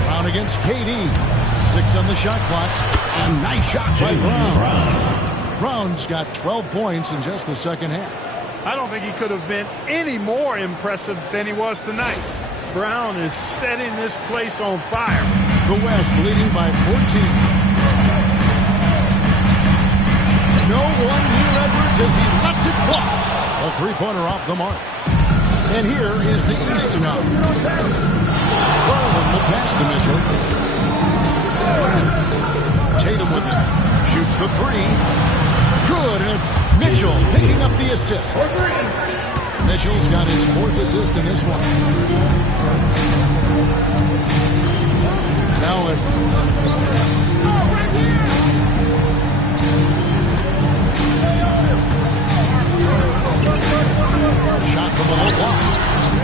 Brown against KD. 6 on the shot clock. And nice shot by Brown. Brown's got 12 points in just the second half. I don't think he could have been any more impressive than he was tonight. Brown is setting this place on fire. The West leading by 14. No one near Edwards as he lets it fly. A three-pointer off the mark. And here is the East now. Garland will pass to Mitchell. Tatum with it. Shoots the three. Good, and it's Mitchell picking up the assist. Mitchell's got his 4th assist in this one. Now Edwards. Shot from the low block.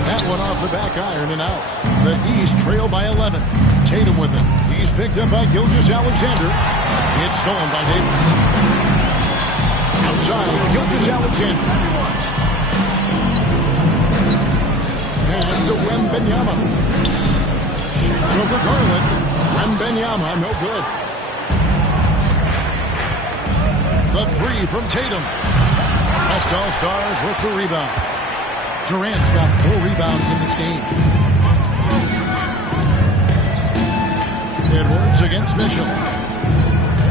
That one off the back iron and out. The East trail by 11. Tatum with it. He's picked up by Gilgeous-Alexander. It's stolen by Davis. Outside, Gilgeous-Alexander. Pass to Wembanyama. Over Garland. Wembanyama, no good. The three from Tatum. West All-Stars with the rebound. Durant's got 4 rebounds in this game. Edwards against Mitchell.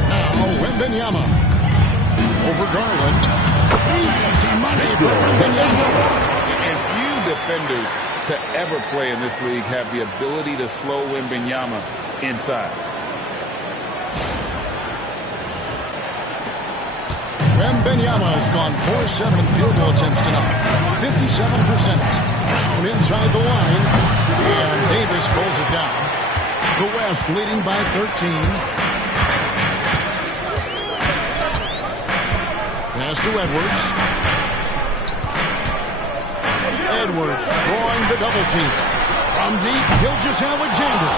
Now Wembanyama. Over Garland. Easy money for Wembanyama. And few defenders to ever play in this league have the ability to slow Wembanyama inside. Wembanyama has gone 4-7 in field goal attempts tonight. 57%. Brown inside the line. And Davis pulls it down. The West leading by 13. Pass to Edwards. Edwards drawing the double team. From deep, Gilgeous-Alexander.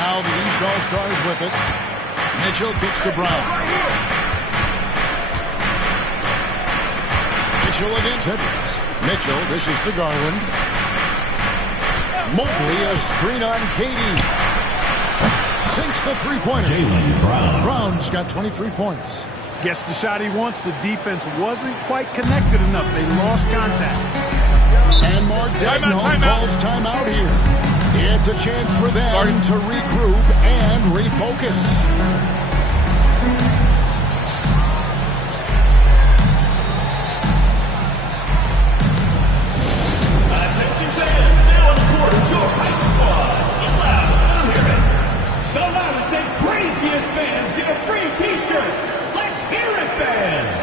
Now the East All-Stars with it. Mitchell kicks to Brown. Mitchell against Edwards. Mitchell dishes to Garland. Mobley a screen on KD. Sinks the three-pointer. Jaylen Brown. Brown's got 23 points. Gets the shot he wants. The defense wasn't quite connected enough. They lost contact. And Mark Daigneault calls timeout here. It's a chance for them to regroup and refocus. Fans get a free t-shirt. Let's hear it, fans.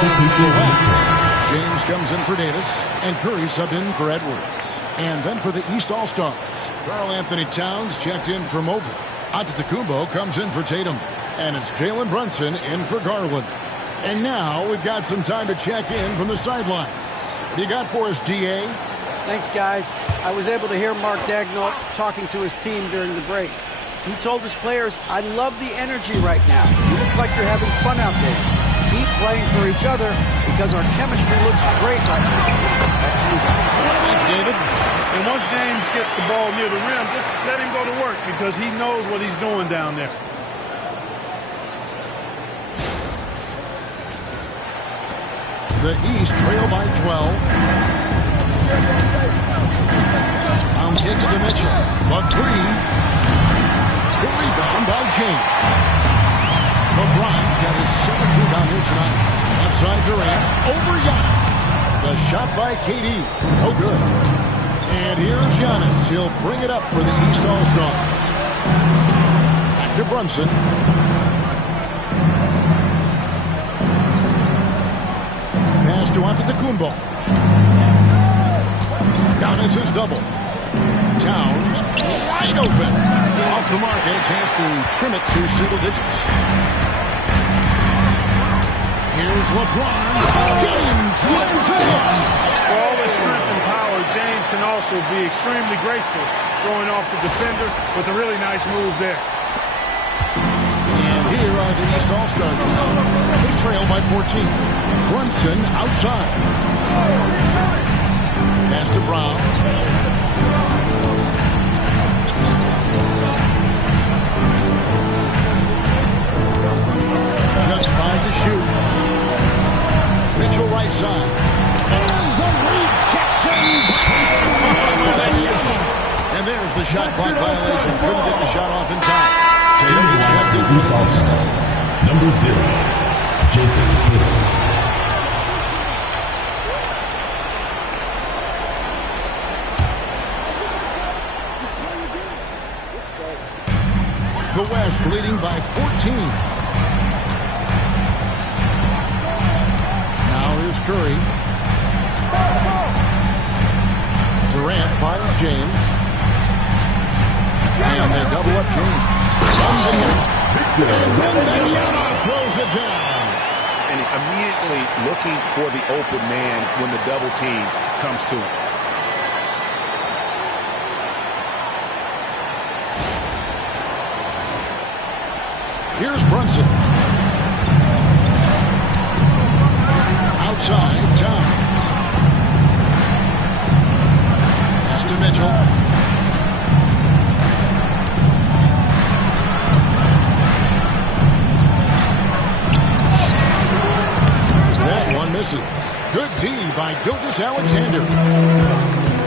the West, James comes in for Davis, and Curry subbed in for Edwards. And then for the East All-Stars, Karl Anthony Towns checked in for Mobley. Antetokounmpo comes in for Tatum. And it's Jalen Brunson in for Garland. And now we've got some time to check in from the sidelines. What do you got for us, D.A.? Thanks, guys. I was able to hear Mark Daigneault talking to his team during the break. He told his players, I love the energy right now. You look like you're having fun out there. Keep playing for each other because our chemistry looks great right now. Back to you guys. Thanks, David. And once James gets the ball near the rim, just let him go to work because he knows what he's doing down there. The East trail by 12. Brown kicks to Mitchell. But three. The rebound by James. LeBron's got his 7th rebound here tonight. Outside Durant. Over Giannis. The shot by KD. No good. And here's Giannis. He'll bring it up for the East All-Stars. Back to Brunson. Pass to Antetokounmpo. Giannis is double. Towns wide open. Off the mark and a chance to trim it to single digits. Here's LeBron. James wins it in. For all his strength and power, James can also be extremely graceful throwing off the defender with a really nice move there. And here are the East All-Stars now. They trail by 14. Brunson outside. Pass to Brown. Just 5 to shoot. Mitchell right side. And the rejection. And there's the shot clock violation. Couldn't get the shot off in time. Tatum is checked in for the East. Number 0, Jason Tatum. The West leading by 14. Now here's Curry. Durant fires James. And they double up James. Wembanyama throws it down. And immediately looking for the open man when the double team comes to him. Here's Brunson. Outside, Towns. Pass to Mitchell. That one misses. Good D by Gilgeous-Alexander.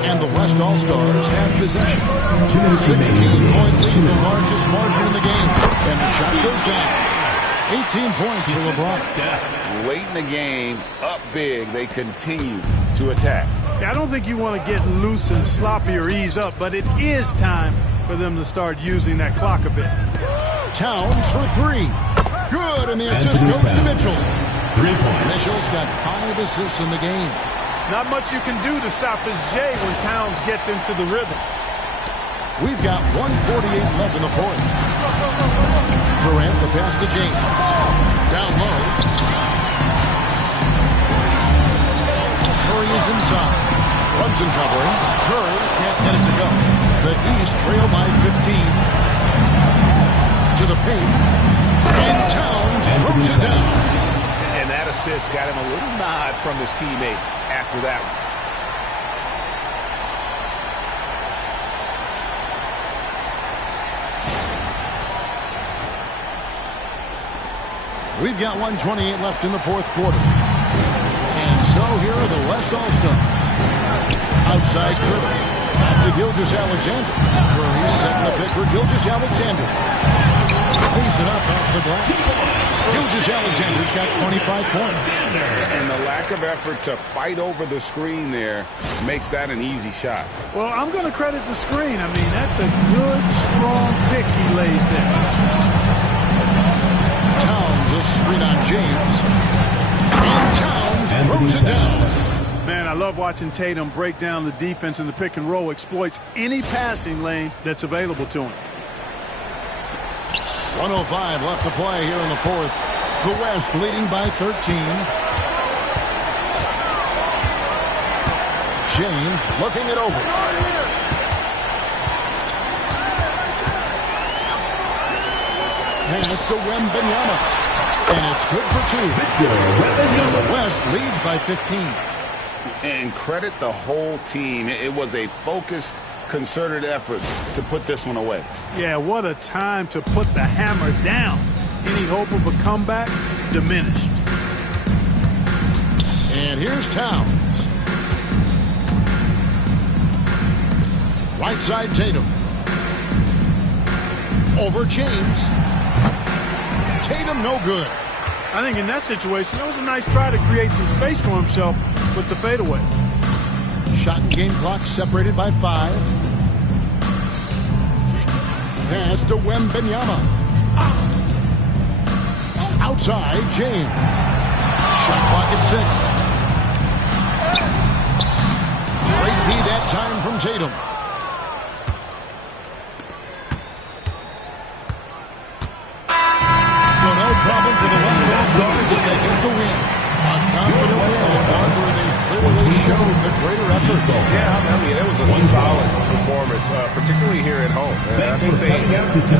And the West All-Stars have possession. 16-point lead, the largest margin in the game. And the shot goes down. 18 points for LeBron. Late in the game, up big, they continue to attack. Yeah, I don't think you want to get loose and sloppy or ease up, but it is time for them to start using that clock a bit. Towns for 3. Good, and the assist goes to Mitchell. 3 points. Mitchell's got 5 assists in the game. Not much you can do to stop his J when Towns gets into the rhythm. We've got 1:48 left in the fourth. Durant, the pass to James. Down low. Curry is inside. Brunson covering. Curry can't get it to go. The East trail by 15. To the paint. And Towns throws it down. And that assist got him a little nod from his teammate after that one. We've got 1:28 left in the fourth quarter. And so here are the West All-Stars. Outside Curry. Back to Gilgeous-Alexander. Curry setting the pick for Gilgeous-Alexander. Lays it up off the glass. Gilgeous-Alexander's got 25 points. And the lack of effort to fight over the screen there makes that an easy shot. Well, I'm going to credit the screen. I mean, that's a good, strong pick he lays there. Towns a screen on James. And Towns throws it down. Man, I love watching Tatum break down the defense in the pick and roll, exploits any passing lane that's available to him. 1:05 left to play here in the fourth. The West leading by 13. James looking it over. Pass to Wembanyama. And it's good for two. The West leads by 15. And credit the whole team. It was a focused, concerted effort to put this one away. Yeah, what a time to put the hammer down. Any hope of a comeback diminished. And here's Towns. Right side Tatum. Over James. Tatum no good. I think in that situation, that was a nice try to create some space for himself with the fadeaway. Shot and game clock separated by 5. Pass to Wembanyama. Outside, James. Shot clock at 6. Great D that time from Tatum. So no problem for the West All-Stars as they get the win. A confident win, one where they clearly showed the greater effort. Yeah, I mean, it was a solid performance, particularly here at home. And I think they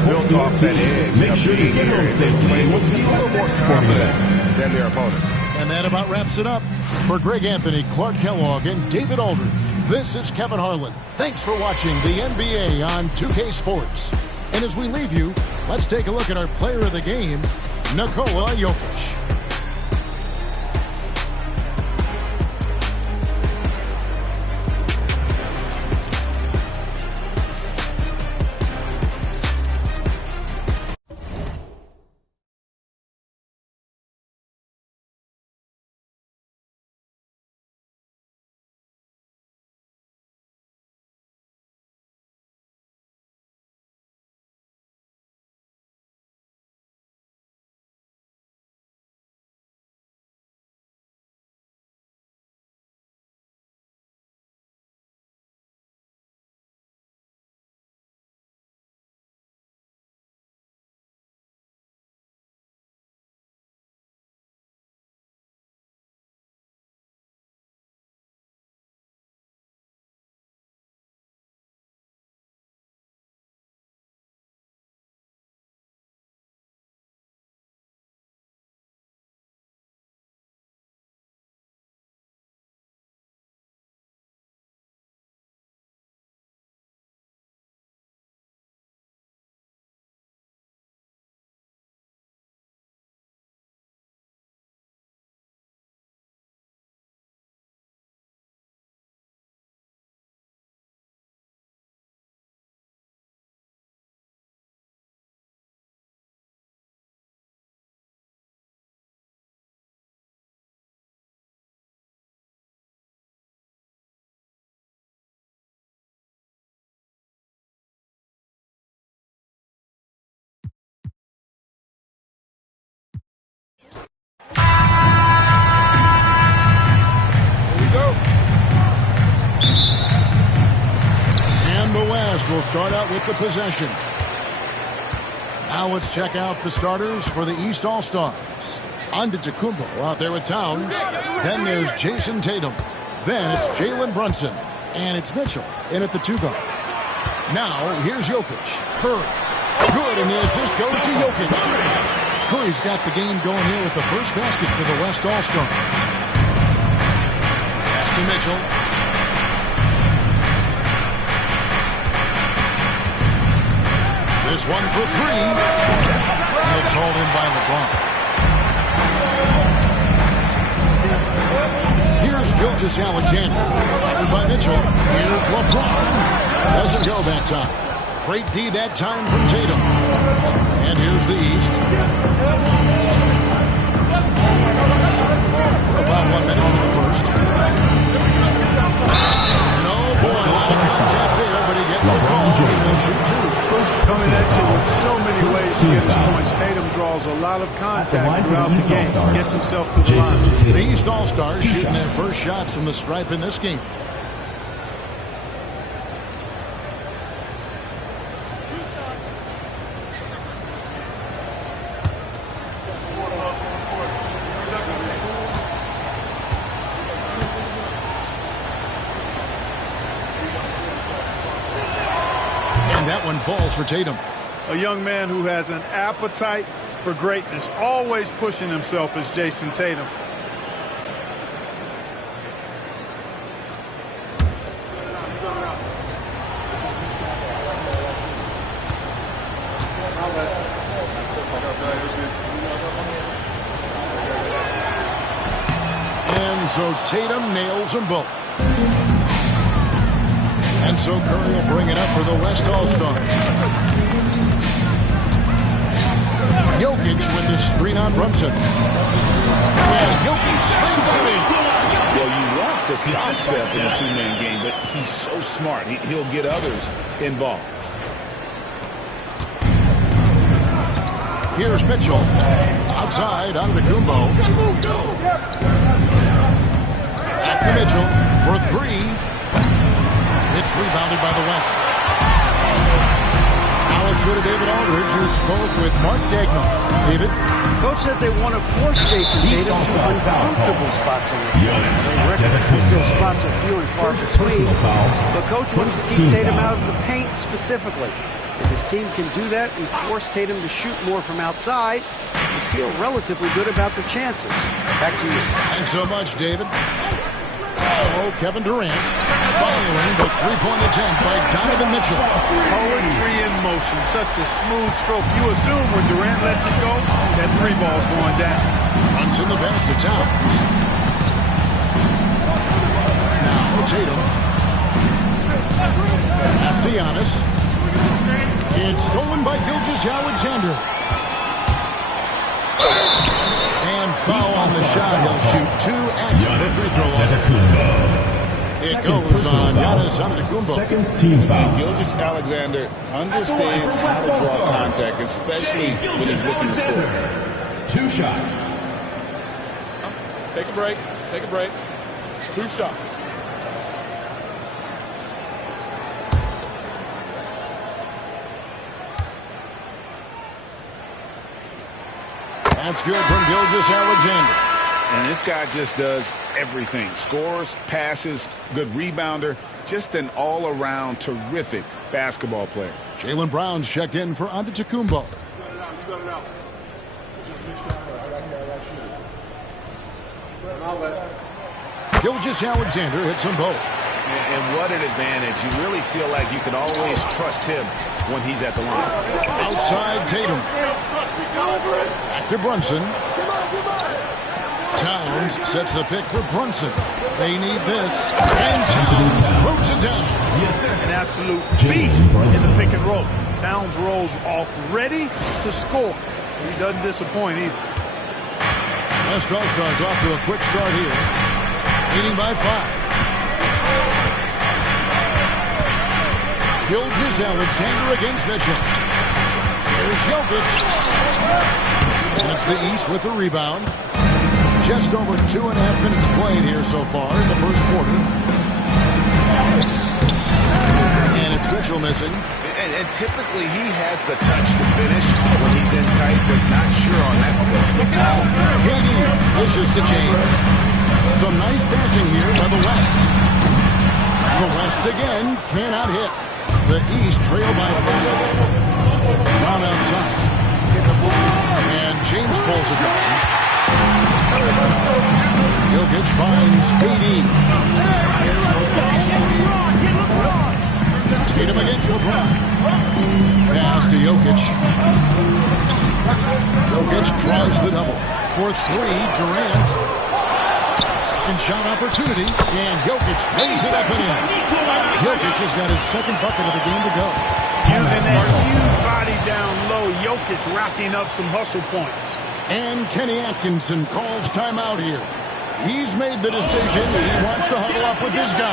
built off that edge. Make sure you get home safely. We'll see you a little more confidence than their opponent. And that about wraps it up. For Greg Anthony, Clark Kellogg, and David Aldridge, this is Kevin Harlan. Thanks for watching the NBA on 2K Sports. And as we leave you, let's take a look at our player of the game, Nikola Jokic. Will start out with the possession. Now let's check out the starters for the East All-Stars. Antetokounmpo out there with Towns. Then there's Jason Tatum. Then it's Jalen Brunson. And it's Mitchell in at the 2 guard. Now here's Jokic. Curry. Good, and the assist goes to Jokic. Curry's got the game going here with the first basket for the West All-Stars. Pass to Mitchell. This one for 3. It's hauled in by LeBron. Here's Gilgeous-Alexander. Covered by Mitchell. Here's LeBron. Doesn't go that time. Great D that time from Tatum. And here's the East. We're about 1 minute into the first. And oh boy, contact there, but he gets the call. He will shoot 2. coming at you with so many ways to get his points. Tatum draws a lot of contact throughout the game. Gets himself to the line. The East All-Stars shooting their first shots from the stripe in this game. That one falls for Tatum. A young man who has an appetite for greatness, always pushing himself, is Jason Tatum. And so Tatum nails them both. And so Curry will bring it up for the West All-Stars. Jokic with the screen on Brunson. And Jokic slings it in. Well, you want to stop Steph in a two-man game, but he's so smart. He'll get others involved. Here's Mitchell. Outside, on the Kumbo. Back to Mitchell for three. It's rebounded by the West. Now let's go to David Aldridge, who spoke with Mark Daigneault. David? Coach said they want to force Jason Tatum to uncomfortable spots on the field. They recognize those spots are few and far between. But Coach wants to keep Tatum out of the paint specifically. If his team can do that and force Tatum to shoot more from outside, they feel relatively good about their chances. Back to you. Thanks so much, David. Oh, Kevin Durant following the three-point attempt by Donovan Mitchell. Poetry in motion, such a smooth stroke. You assume when Durant lets it go, that three ball's going down. Runs in the pass to Towns. Now Tatum. Pass to Giannis. It's stolen by Gilgeous-Alexander. And foul on the shot. He'll shoot two at the free throw line. It goes on Giannis Antetokounmpo. Second team foul. Gilgeous-Alexander understands how to draw contact, especially when he's looking to score. 2 shots. Take a break. Take a break. 2 shots. That's good from Gilgeous-Alexander. And this guy just does everything. Scores, passes, good rebounder. Just an all-around terrific basketball player. Jaylen Brown's checked in for Antetokounmpo. Gilgeous-Alexander hits them both. And what an advantage. You really feel like you can always trust him when he's at the line. Outside Tatum. Back to Brunson. Towns sets the pick for Brunson. They need this. And Towns throws it down. Yes, sir. An absolute beast in the pick and roll. Towns rolls off ready to score. He doesn't disappoint either. West All-Stars off to a quick start here. Leading by 5. Gilgeous-Alexander against Mitchell. Here's Jokic. And it's the East with the rebound. Just over 2.5 minutes played here so far in the first quarter. And it's Mitchell missing. And typically he has the touch to finish when he's in tight, but not sure on that possession. KD pushes to James. Some nice passing here by the West. The West again cannot hit. The East trail by 5. Brown outside. And James pulls it down. Jokic finds KD. Tatum against LeBron. Pass to Jokic. Jokic tries the double. For 3, Durant. Second shot opportunity. And Jokic lays it up and in. Jokic has got his second bucket of the game to go. Using that huge body down low, Jokic racking up some hustle points. And Kenny Atkinson calls timeout here. He's made the decision that he wants to huddle up with this guy.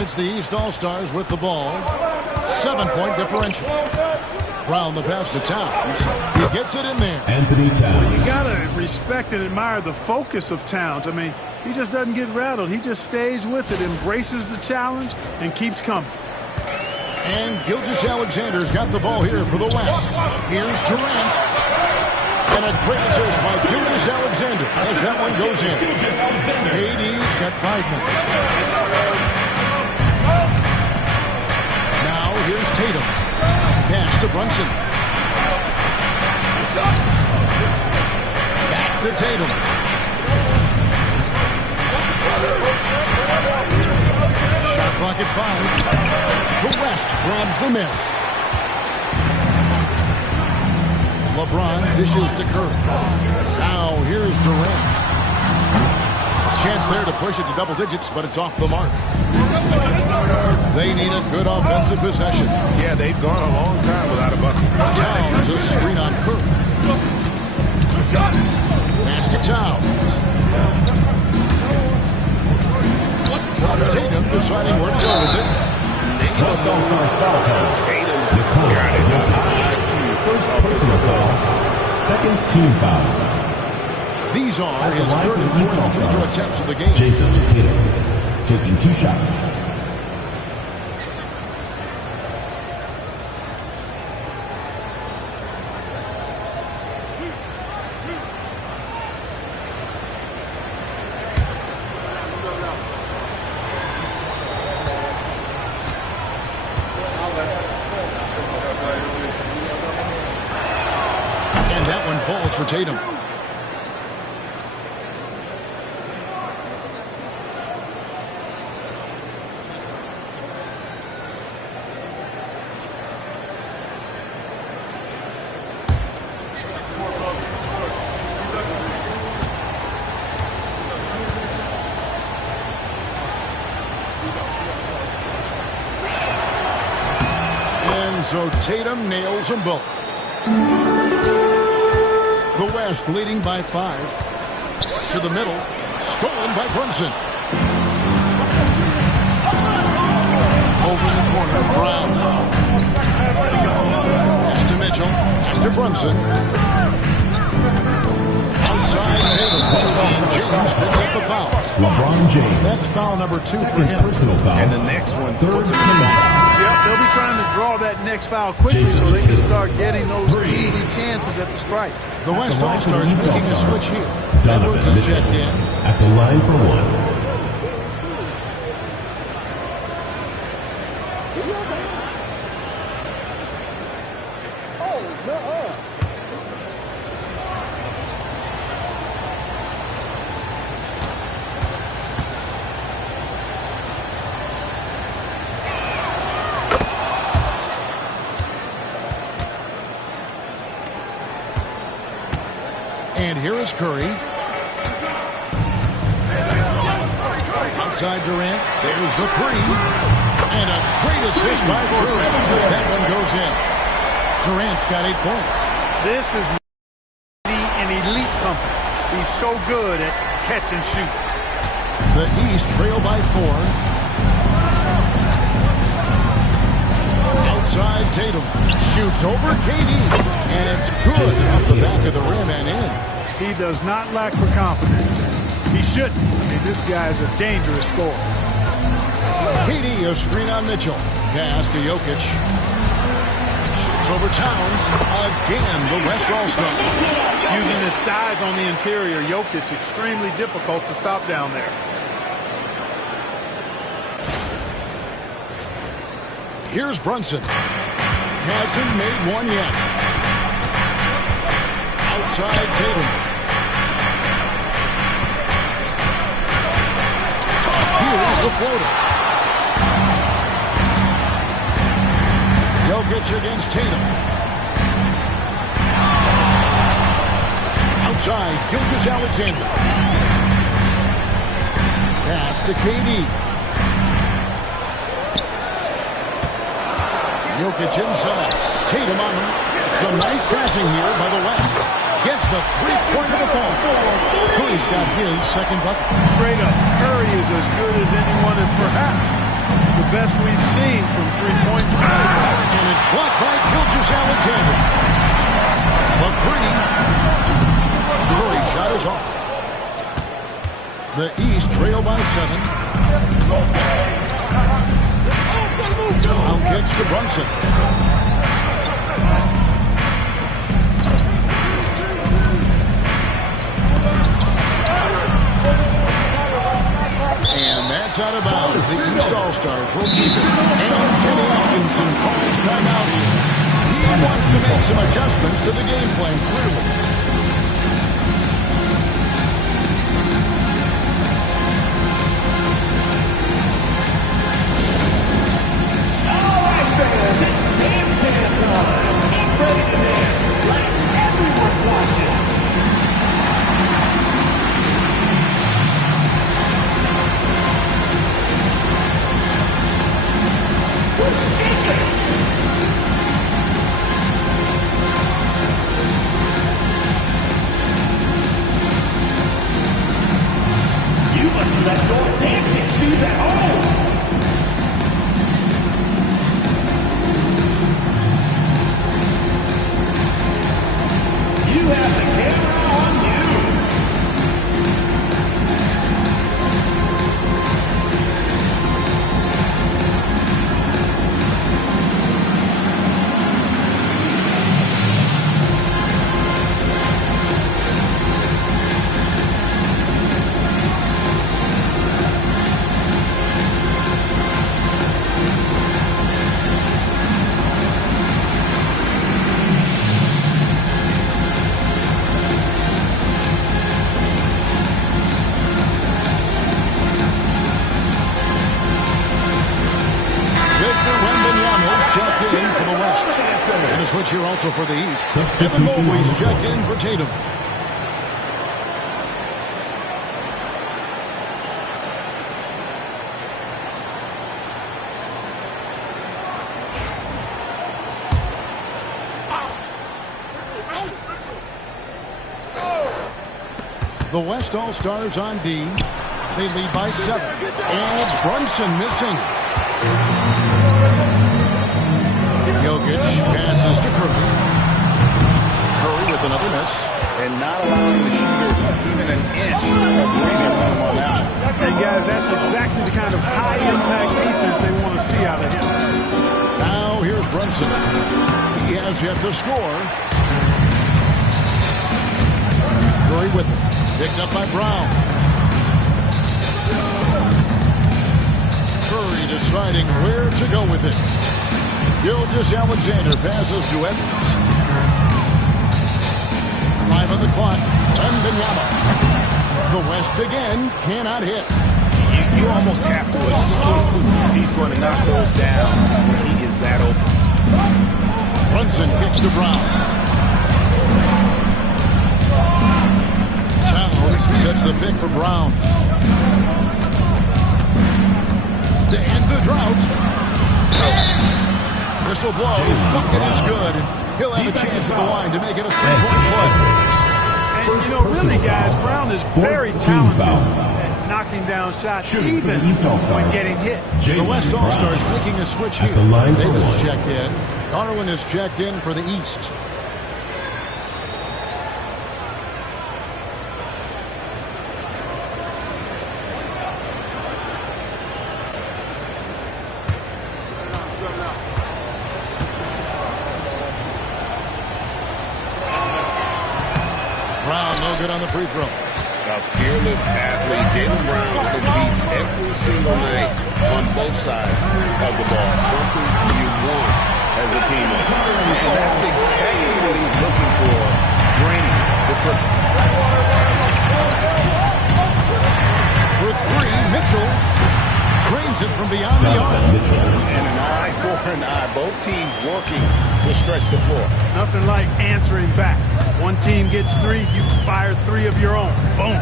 And it's the East All-Stars with the ball. 7-point differential. Brown the pass to Towns. He gets it in there. Anthony Towns. You got to respect and admire the focus of Towns. I mean, he just doesn't get rattled. He just stays with it, embraces the challenge, and keeps coming. And Gilgeous-Alexander's got the ball here for the West. Here's Durant. And a great assist by Gilgeous-Alexander as that one goes in. KD's got 5 minutes. Now here's Tatum. Pass to Brunson. Back to Tatum. Shot clock at 5. The West grabs the miss. LeBron dishes to Curry. Now here's Durant. A chance there to push it to double digits, but it's off the mark. They need a good offensive possession. Yeah, they've gone a long time without a bucket. Towns a screen on Curry. Pass to Towns. Tatum deciding where to go with it. West All-Stars foul call. Tatum's Nikola got it. Jokic. First personal foul. Second team foul. These are At the his line third for and the East fourth free throw All-Stars, attempts of the game. Jason Tatum taking 2 shots. And that one falls for Tatum. And so Tatum nails them both. The West leading by 5. To the middle. Stolen by Brunson. Over in the corner, Brown. Pass to Mitchell. Back to Brunson. Outside Tatum. James picks up the foul. LeBron James. That's foul number 2 for him. Personal foul. And the next one. Third team foul. Yep, they'll be trying to draw that next foul quickly so they can start getting those easy chances at the strike. The West All-Stars making a switch here. Edwards is checked in. At the line for 1. And here is Curry. Outside Durant. There's the 3. And a great assist by Curry. That one goes in. Durant's got 8 points. This is an elite company. He's so good at catch and shoot. The East trail by 4. Outside Tatum. Shoots over KD. And it's good off the back of the rim and in. He does not lack for confidence. He shouldn't. I mean, this guy is a dangerous scorer. KD a screen on Mitchell. Pass to Jokic. Shoots over Towns. Again, the West All-Stars. Using his size on the interior, Jokic extremely difficult to stop down there. Here's Brunson. Hasn't made one yet. Outside Tatum. Here's the floater. Jokic against Tatum. Outside, Gilgeous-Alexander. Pass to KD. Jokic inside. Tatum on him. Some nice passing here by the West. Gets the 3-pointer to fall. Curry's got his second bucket. Straight up, Curry is as good as anyone, and perhaps The best we've seen from three-point range. And it's blocked by Gilgeous-Alexander. The three. Curry shot is off. The East trail by 7. Brown kicks to Brunson. And that's out of bounds. The East All-Stars will keep it. And Kenny Atkinson calls timeout here. He wants to make some adjustments to the game plan, clearly. All right, fans, it's dance time. Get ready to dance like everyone's watching. You must have left your dancing shoes at home. You have the camera on you. Switch here also for the East. Evan Mobley's checked in for Tatum. The West All-Stars on D. They lead by 7. And it's Brunson missing. Jokic passes to Curry. Curry with another miss. And not allowing the shooter even an inch of breathing room on that. Hey, guys, that's exactly the kind of high-impact defense they want to see out of him. Now here's Brunson. He has yet to score. Curry with it. Picked up by Brown. Curry deciding where to go with it. Gilgeous-Alexander passes to Edwards. 5 on the clock. Wembanyama. The West again cannot hit. You almost have to assume he's going to knock those down when he is that open. Brunson kicks to Brown. Towns sets the pick for Brown. To end the drought. Whistle blows. Bucket is good. He'll have a chance at the line to make it a three-point play. And, you know, really, guys, Brown is very talented at knocking down shots, even when getting hit. The West All-Stars making a switch here. Davis is checked in. Garland is checked in for the East. Good on the free throw. A fearless athlete, Jaylen Brown competes every single night on both sides of the ball. Something you want as a teammate. And that's exactly what he's looking for, draining the triple. For 3, Mitchell drains it from beyond the arc. And an eye for an eye. Both teams working to stretch the floor. Nothing like answering back. One team gets 3, you fire 3 of your own. Boom.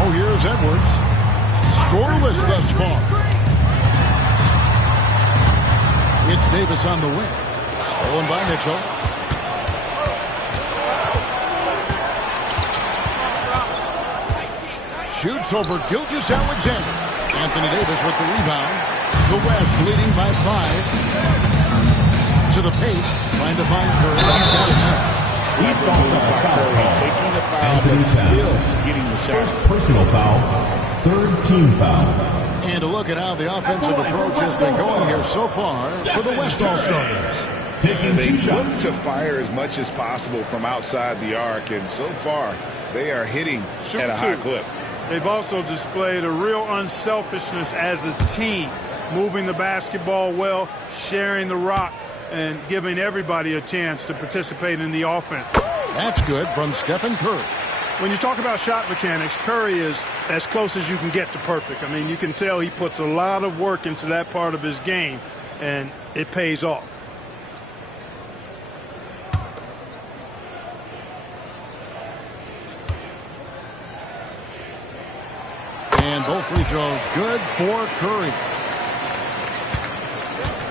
Oh, here's Edwards. Scoreless thus far. It's Davis on the wing. Stolen by Mitchell. Shoots over Gilgeous-Alexander. Anthony Davis with the rebound. The West leading by 5. To the paint, trying to find Curry. He's got it now. East All-Stars foul call. Taking the foul, Anthony but still Towns. getting the shot. First personal foul, third team foul. And a look at how the offensive approach has been going here so far for the West All-Stars. Taking They 2 look shots. to fire as much as possible from outside the arc, and so far they are hitting at a high clip. They've also displayed a real unselfishness as a team, moving the basketball well, sharing the rock, and giving everybody a chance to participate in the offense. That's good from Stephen Curry. When you talk about shot mechanics, Curry is as close as you can get to perfect. I mean, you can tell he puts a lot of work into that part of his game, and it pays off. And both free throws good for Curry.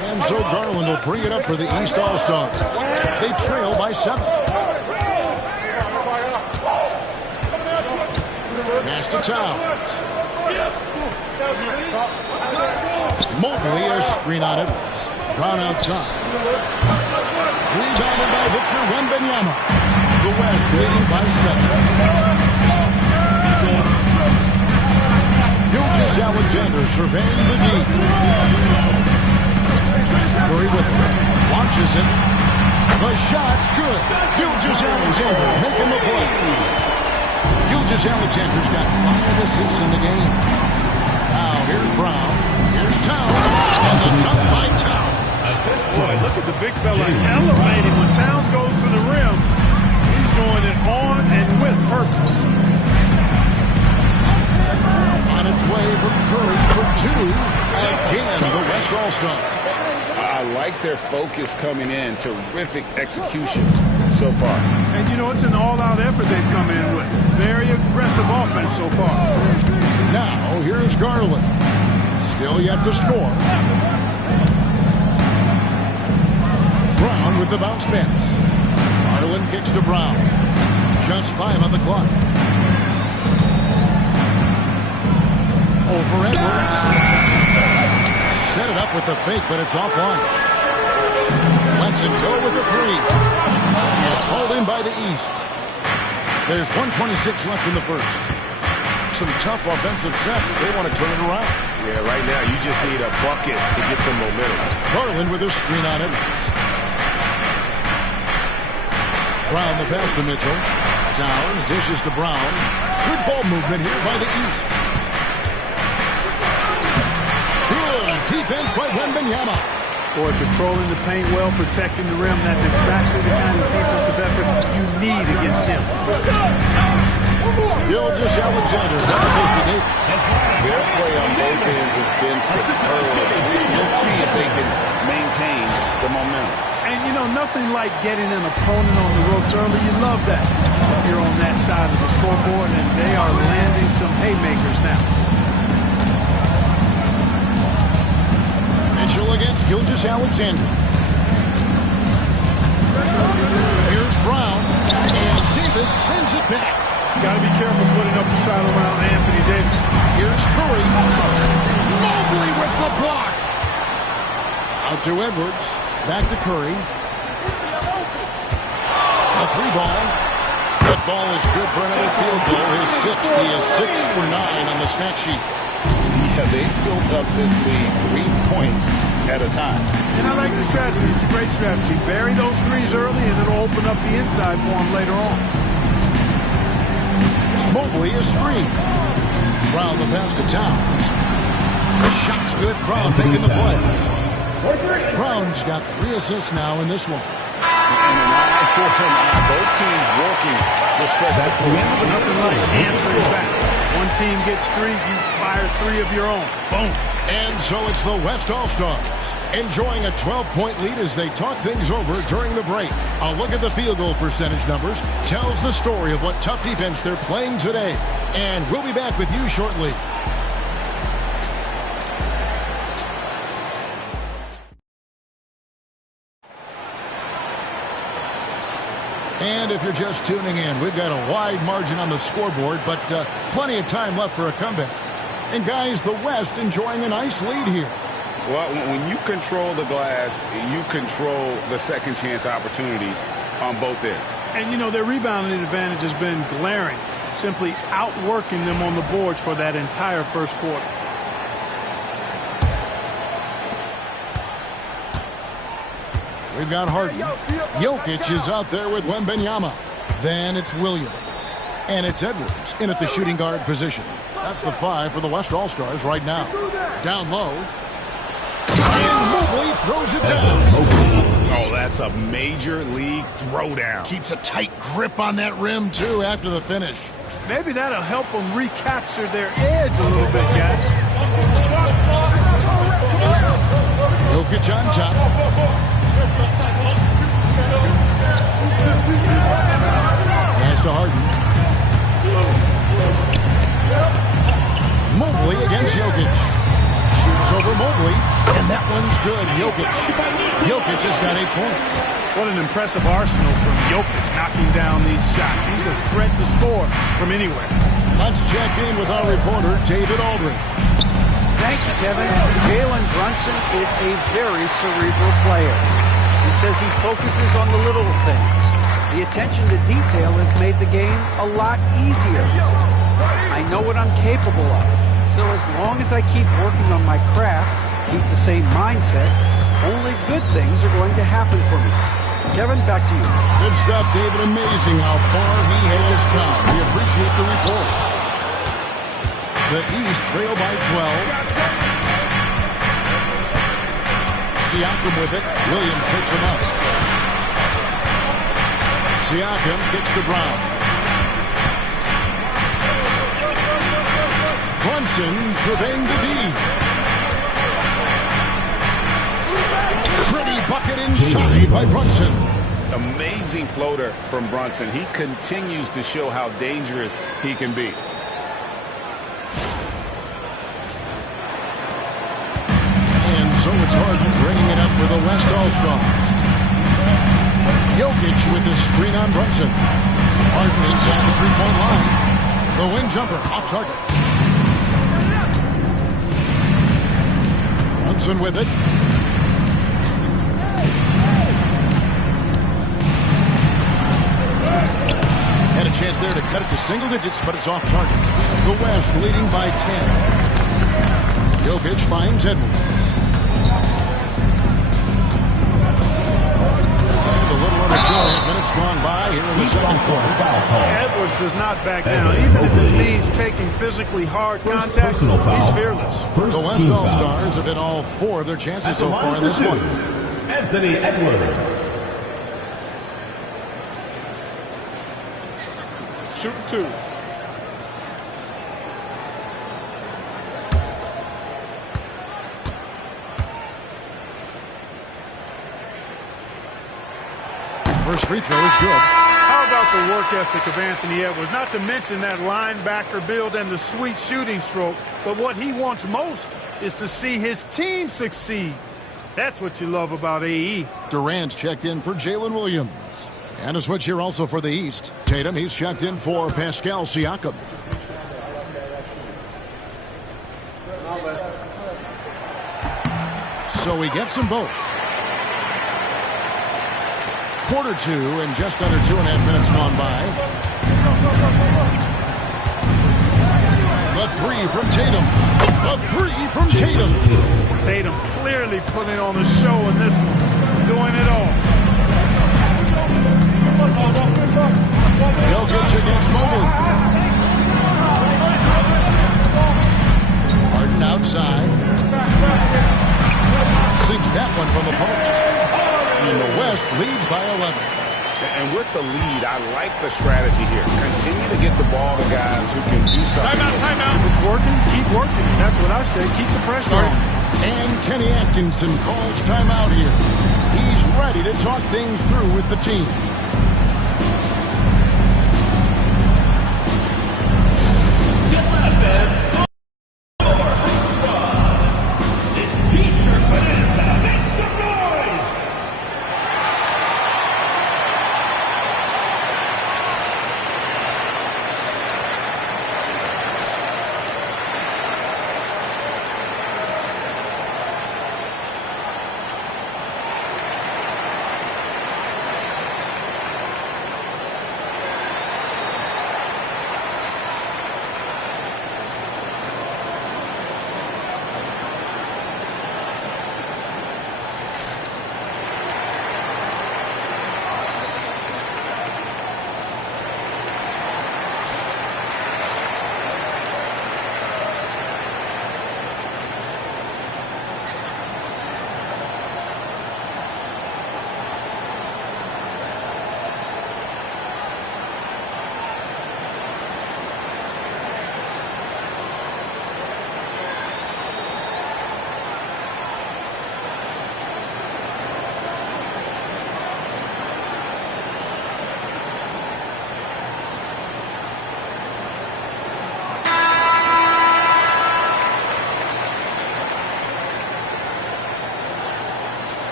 And so Garland will bring it up for the East All-Stars. They trail by 7. Pass to Towns. Mobley a screen on Edwards. Brown outside. Rebounded by Victor Wembanyama. The West leading by 7. Gilgeous Alexander surveying the deep. Curry with it. Launches it. The shot's good. Gilgeous Alexander making the play. Gilgeous Alexander's got 5 assists in the game. Now here's Brown. Here's Towns. And the dunk by Towns. Assist Boy, look at the big fella elevating when Towns goes to the rim. He's doing it on and with purpose. On its way from Curry for 2. Again, the West All-Stars. I like their focus coming in. Terrific execution so far. And, you know, it's an all-out effort they've come in with. Very aggressive offense so far. Now, here's Garland. Still yet to score. Brown with the bounce pass. Garland kicks to Brown. Just 5 on the clock. Over Edwards. Set it up with the fake, but it's offline. Lets it go with the 3. It's hauled in by the East. There's 1:26 left in the first. Some tough offensive sets. They want to turn it around. Yeah, right now you just need a bucket to get some momentum. Garland with a screen on Edwards. Brown the pass to Mitchell. Towns dishes to Brown. Good ball movement here by the East. Defense by Wembanyama. Boy, controlling the paint well, protecting the rim. That's exactly the kind of defensive effort you need against him. Gilgeous Alexander passes to Davis. Their play on both ends has been superb. Let's see if they can maintain the momentum. And, you know, nothing like getting an opponent on the ropes early. You love that. If you're on that side of the scoreboard, and they are landing some haymakers now. Mitchell against Gilgeous Alexander. Here's Brown. And Davis sends it back. Got to be careful putting up a shot around Anthony Davis. Here's Curry. Mobley with the block. Out to Edwards. Back to Curry. A 3 ball. That ball is good for another field goal. His 6th. He is 6 for 9 on the stat sheet. Yeah, they built up this lead 3 points at a time. And I like the strategy. It's a great strategy. Bury those 3s early, and it'll open up the inside for them later on. Mobley is screen. Brown the pass to Towns. The shot's good. Brown making the play. Brown's got 3 assists now in this one. And an eye for an eye. Both teams working to stretch the floor. Nothing like answering back. One team gets 3, you fire 3 of your own. Boom. And so it's the West All-Stars enjoying a 12-point lead as they talk things over during the break. A look at the field goal percentage numbers tells the story of what tough defense they're playing today. And we'll be back with you shortly. And if you're just tuning in, we've got a wide margin on the scoreboard, but plenty of time left for a comeback. And guys, the West enjoying a nice lead here. Well, when you control the glass, you control the second chance opportunities on both ends. And, you know, their rebounding advantage has been glaring, simply outworking them on the boards for that entire first quarter. We've got Harden. Jokic is out there with Wembanyama. Then it's Williams. And it's Edwards in at the shooting guard position. That's the 5 for the West All-Stars right now. Down low. And Mobley throws it down. Oh, that's a major league throwdown. Keeps a tight grip on that rim, too, after the finish. Maybe that'll help them recapture their edge a little bit, guys. Jokic on top. Pass to Harden. Mobley against Jokic. Shoots over Mobley, and that one's good. Jokic has got 8 points. What an impressive arsenal from Jokic knocking down these shots. He's a threat to score from anywhere. Let's check in with our reporter, David Aldridge. Thank you, Kevin. Jalen Brunson is a very cerebral player. He says he focuses on the little things. The attention to detail has made the game a lot easier. I know what I'm capable of. So as long as I keep working on my craft, keep the same mindset, only good things are going to happen for me. Kevin, back to you. Good stuff, David. Amazing how far he has come. We appreciate the report. The East trail by 12. Siakam with it. Williams picks him up. Siakam kicks to Brown. Brunson surveying the D. Pretty bucket inside by Brunson. Amazing floater from Brunson. He continues to show how dangerous he can be. And so it's Harden bringing it up for the West All-Stars. Jokic with his screen on Brunson. Harden inside the three-point line. The wing jumper off target. Brunson with it. Had a chance there to cut it to single digits, but it's off target. The West leading by 10. Jokic finds Edwards. A little under 2.5 minutes gone by here in the second quarter. Edwards does not back down. Even if it means taking physically hard contact, he's fearless. The West All-Stars have hit all 4 of their chances so far in this one. Anthony Edwards. Shooting 2. First free throw is good. How about the work ethic of Anthony Edwards? Not to mention that linebacker build and the sweet shooting stroke. But what he wants most is to see his team succeed. That's what you love about AE. Durant's checked in for Jalen Williams. And a switch here also for the East. Tatum, he's checked in for Pascal Siakam. So he gets them both. Quarter 2 and just under 2.5 minutes gone by. The 3 from Tatum. The 3 from Tatum. Tatum clearly putting on a show in this one. Doing it all. Jokic against Mobley. Harden outside. Sinks that one from the post. And the West leads by 11. And with the lead, I like the strategy here. Continue to get the ball to guys who can do something. Timeout. If it's working, keep working. That's what I say. Keep the pressure on. And Kenny Atkinson calls timeout here. He's ready to talk things through with the team. It's T-shirt Bonanza. Make some noise!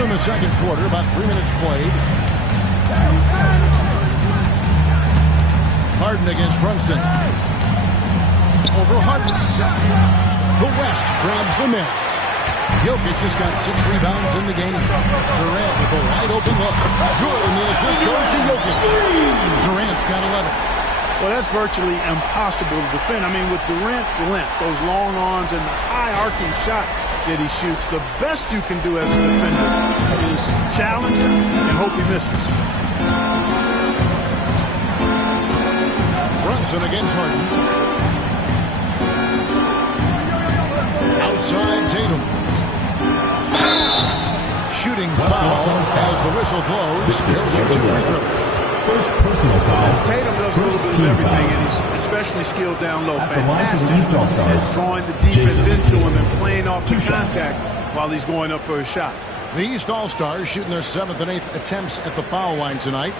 in the second quarter, about 3 minutes played. Harden against Brunson. Over Harden. The West grabs the miss. Jokic has got 6 rebounds in the game. Durant with a wide open look. Good, and the assist goes to Jokic. Durant's got 11. Well, that's virtually impossible to defend. I mean, with Durant's length, those long arms, and the high arcing shot that he shoots, the best you can do as a defender is challenge him and hope he misses. Brunson against Harden. Outside Tatum. Shooting foul as the whistle blows. He'll shoot 2 free throws. First personal foul. Tatum does a little bit of everything, and he's especially skilled down low. Fantastic at drawing the defense into him and playing off the contact while he's going up for a shot. The East All-Stars shooting their 7th and 8th attempts at the foul line tonight.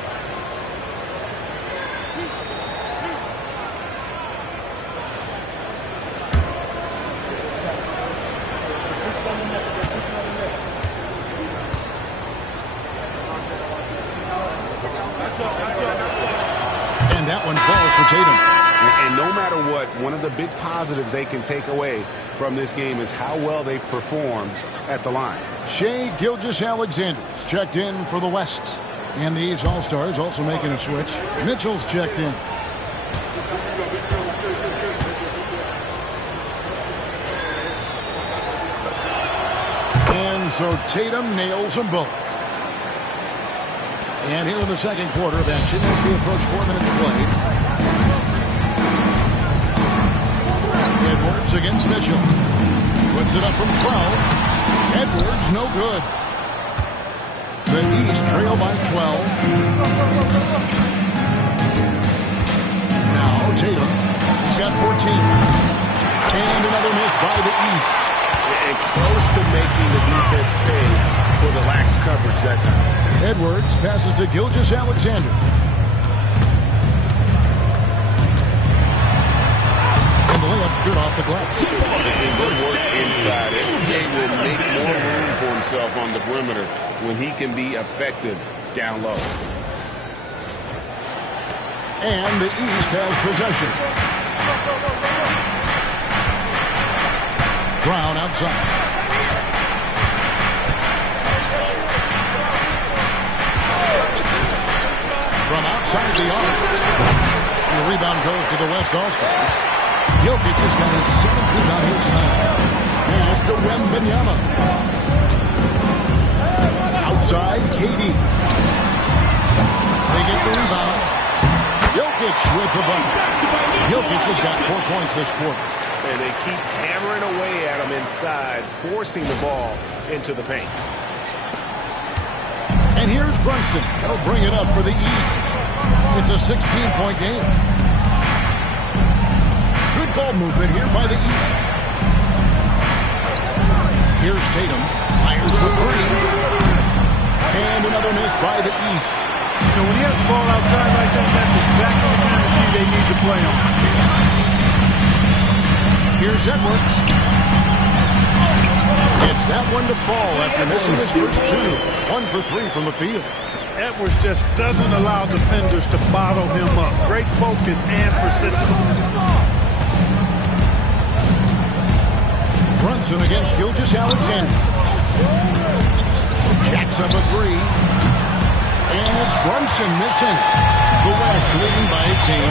And that one falls for Tatum. And no matter what, one of the big positives they can take away from this game is how well they performed at the line. Shai Gilgeous-Alexander's checked in for the West. And the East All-Stars also making a switch. Mitchell's checked in. And so Tatum nails them both. And here in the second quarter of action, as we approach 4 minutes played. Edwards against Mitchell. Puts it up from 12. Edwards, no good. The East trail by 12. Now Tatum. He's got 14. And another miss by the East. And close to making the defense pay for the lax coverage that time. Edwards passes to Gilgeous-Alexander. And the layup's good off the glass. And good work inside. SJ will make more room for himself on the perimeter when he can be effective down low. And the East has possession. Brown outside. From outside the arc. And the rebound goes to the West All-Stars. Jokic has got his 7th rebound here tonight. Pass to Wembanyama. Outside, KD. They get the rebound. Jokic with the bucket. Jokic has got 4 points this quarter. And they keep hammering away at him inside, forcing the ball into the paint. And here's Brunson. He'll bring it up for the East. It's a 16-point game. Good ball movement here by the East. Here's Tatum. Fires the 3. And another miss by the East. So when he has the ball outside like that, that's exactly the kind of key they need to play on. Here's Edwards. It's that one to fall after missing his first 2. 1 for 3 from the field. Edwards just doesn't allow defenders to bottle him up. Great focus and persistence. Brunson against Gilgeous-Alexander. Jacks up a 3. And it's Brunson missing. The West leading by 18.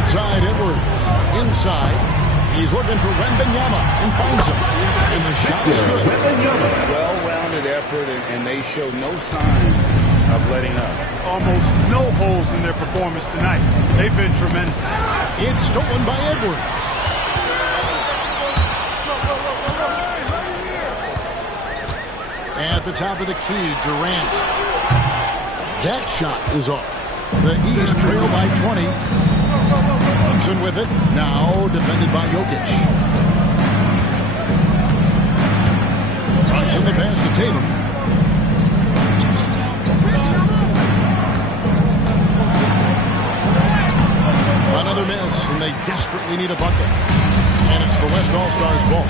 Outside Edwards. Inside. He's looking for Wembanyama and finds him. And the shot is good. Well-rounded effort, and they show no signs of letting up. Almost no holes in their performance tonight. They've been tremendous. It's stolen by Edwards. At the top of the key, Durant. That shot is off. The East trail by 20. Brunson with it. Now defended by Jokic. Brunson the pass to Tatum. Another miss, and they desperately need a bucket. And it's the West All-Stars ball.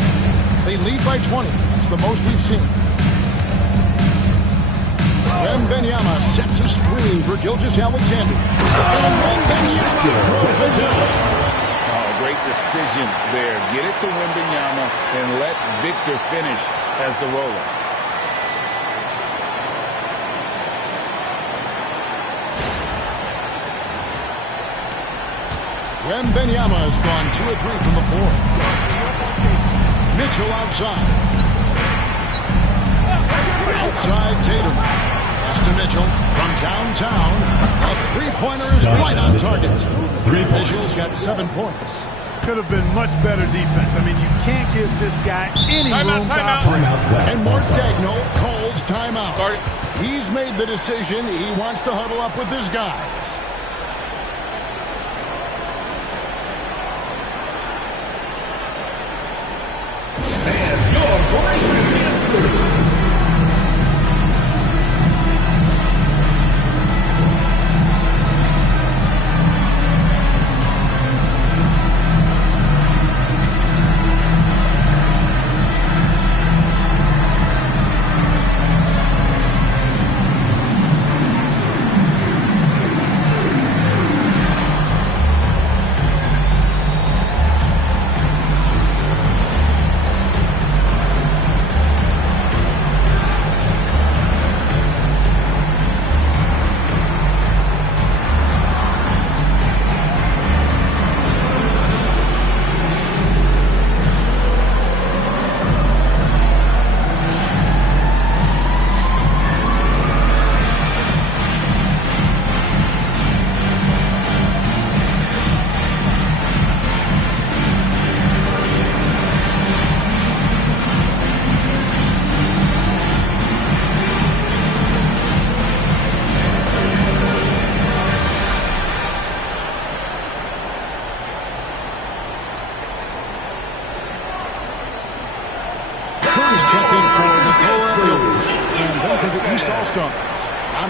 They lead by 20. It's the most we've seen. Wembanyama sets a screen for Gilgeous-Alexander. And Wembanyama throws it down. Great decision there. Get it to Wembanyama and let Victor finish as the roller. Wembanyama has gone 2 of 3 from the floor. Mitchell outside. Outside Tatum. Pass to Mitchell from downtown. A three-pointer is right on target. Mitchell's got 7 points. Could have been much better defense. I mean, you can't give this guy any room to operate. And Mark Daigneault calls timeout. He's made the decision. He wants to huddle up with his guys.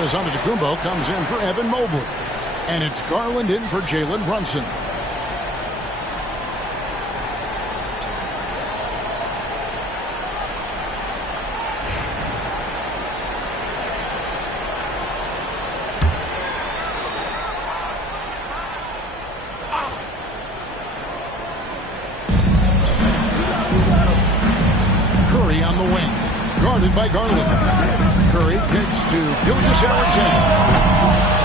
Giannis Antetokounmpo comes in for Evan Mobley. And it's Garland in for Jalen Brunson. Curry on the wing. Guarded by Garland. Curry kicks to Gilgeous-Alexander.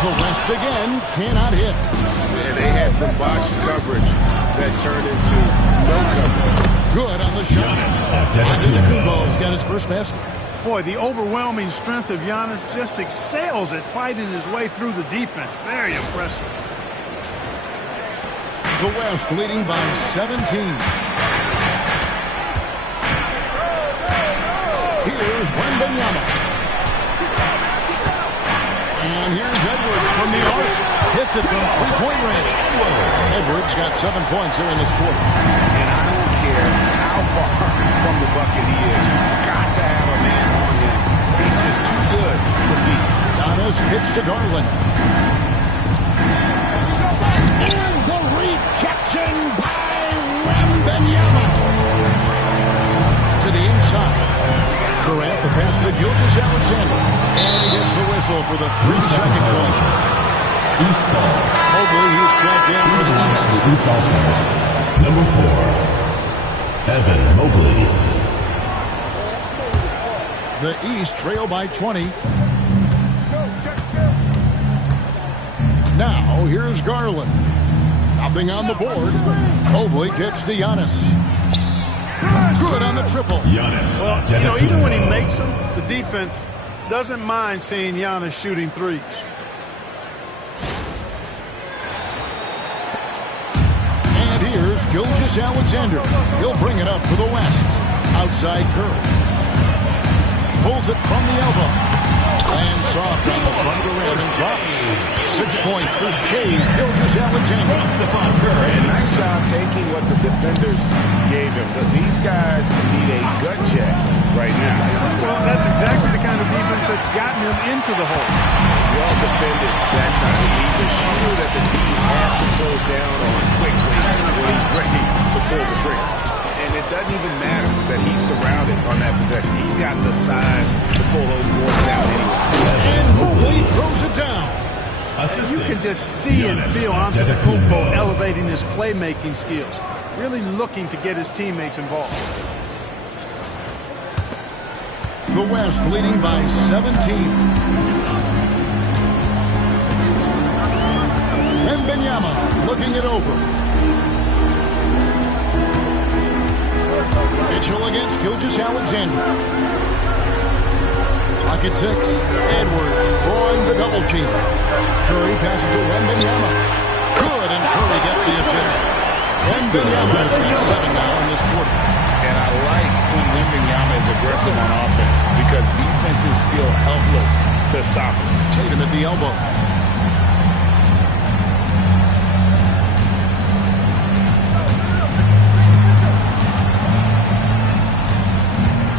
The West again cannot hit. Man, they had some botched coverage that turned into no coverage. Good on the shot. Antetokounmpo's got his first basket. Boy, the overwhelming strength of Giannis just excels at fighting his way through the defense. Very impressive. The West leading by 17. Here's Wembanyama. And here's Edwards from the arc. Hits it from three-point range. Edwards got 7 points here in this quarter. And I don't care how far from the bucket he is. Got to have a man on him. He's just too good for me. Giannis pitch to Garland. And the rejection by Wembanyama. To the inside. Durant the pass to Gilgeous-Alexander. And he gets the whistle for the 3-second call. East ball. Mobley, he's checked in for the East. The East All-Stars. Number 4, Evan Mobley. The East trail by 20. Now, here's Garland. Nothing on the board. Mobley kicks to Giannis. Good on the triple. Giannis. Well, even when he makes them, the defense doesn't mind seeing Giannis shooting threes. And here's Gilgeous-Alexander. He'll bring it up for the West. Outside Curry. Pulls it from the elbow. Lands soft on the front of the rim and drops. 6 points for Shai Gilgeous-Alexander. And nice job taking what the defenders gave him. But these guys need a gut check right now. Well, that's exactly the kind of defense that's gotten him into the hole. Well defended that time. He's a shooter that the D has to close down on quickly when he's ready to pull the trigger. And it doesn't even matter that he's just see and feel Antetokounmpo elevating his playmaking skills, really looking to get his teammates involved. The West leading by 17. Wembanyama looking it over. Mitchell against Gilgeous-Alexander. Pocket 6. Edwards drawing the double team. Curry passes to Wembanyama. Good, and Curry gets the assist. Wembanyama's got 7 now in this quarter. And I like when Wembanyama is aggressive on offense because defenses feel helpless to stop him. Tatum at the elbow.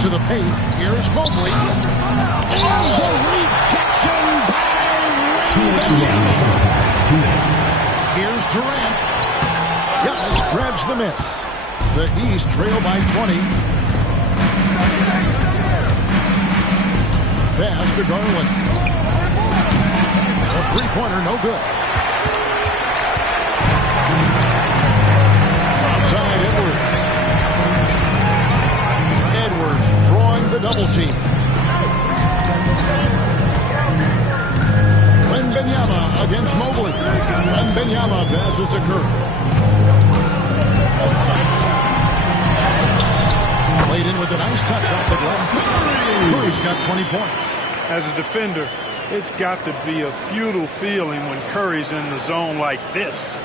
To the paint. Here's Mobley. And the rejection by Wembanyama. 2 minutes. Here's Durant. Giannis grabs the miss. The East trail by 20. Pass to Garland. A three-pointer, no good. Outside Edwards. Edwards drawing the double team. Wembanyama against Mobley. Wembanyama passes to Curry. Played in with a nice touch off the glass. Curry's got 20 points. As a defender, it's got to be a futile feeling when Curry's in the zone like this.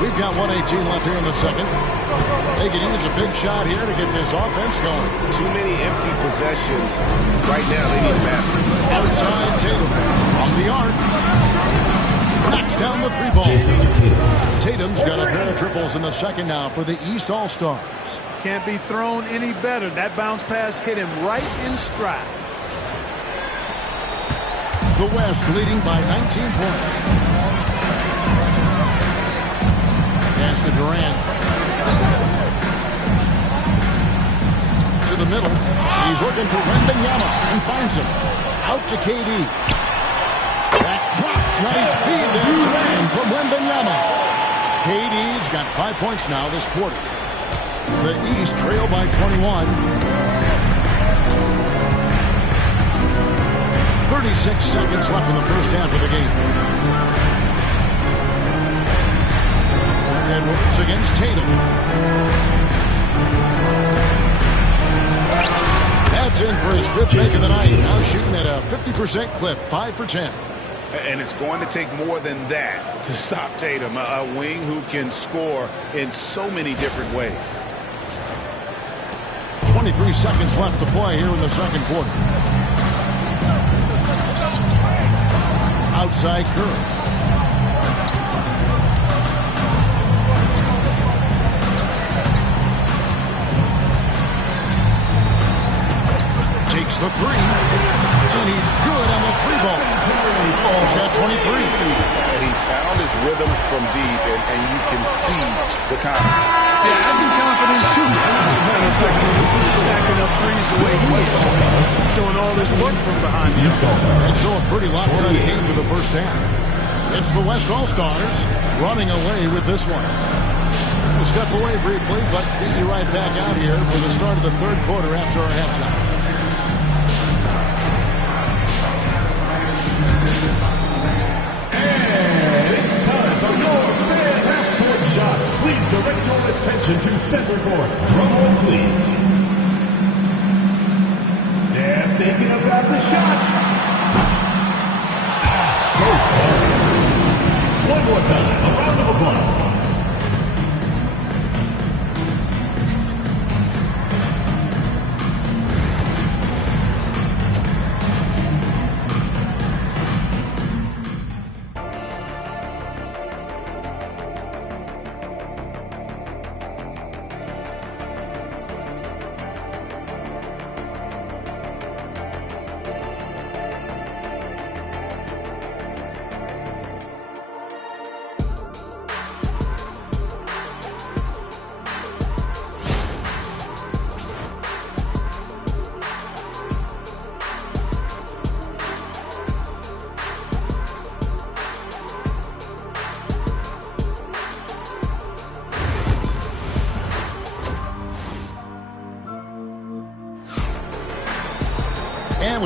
We've got 1:18 left here in the second. They could use a big shot here to get this offense going. Too many empty possessions. Right now, they need a basket. Outside Tatum. From the arc. Knocks down the three ball. Tatum's got a pair of triples in the second now for the East All-Stars. Can't be thrown any better. That bounce pass hit him right in stride. The West leading by 19 points. Pass to Durant. To the middle. He's looking for Wembanyama and finds him. Out to KD. That drops. Nice feed there to end from Wembanyama. KD's got 5 points now this quarter. The East trail by 21. 36 seconds left in the first half of the game. Edwards against Tatum. That's in for his 5th make of the night. Now shooting at a 50% clip, 5 for 10. And it's going to take more than that to stop Tatum, a wing who can score in so many different ways. 23 seconds left to play here in the second quarter. Outside Curry. Takes the three, and he's good on the three ball. He's got 23. He's found his rhythm from deep, and you can see the confidence. Yeah, I'd be confident too. As a matter of fact, he's stacking up threes the way he is. He's doing all this work from behind the arc. And so a pretty lopsided game for the first half. It's the West All-Stars running away with this one. We'll step away briefly, but get you right back out here for the start of the third quarter after our halftime. Please direct your attention to center court. Drum roll, please. They're thinking about the shot. So sorry. One more time. A round of applause.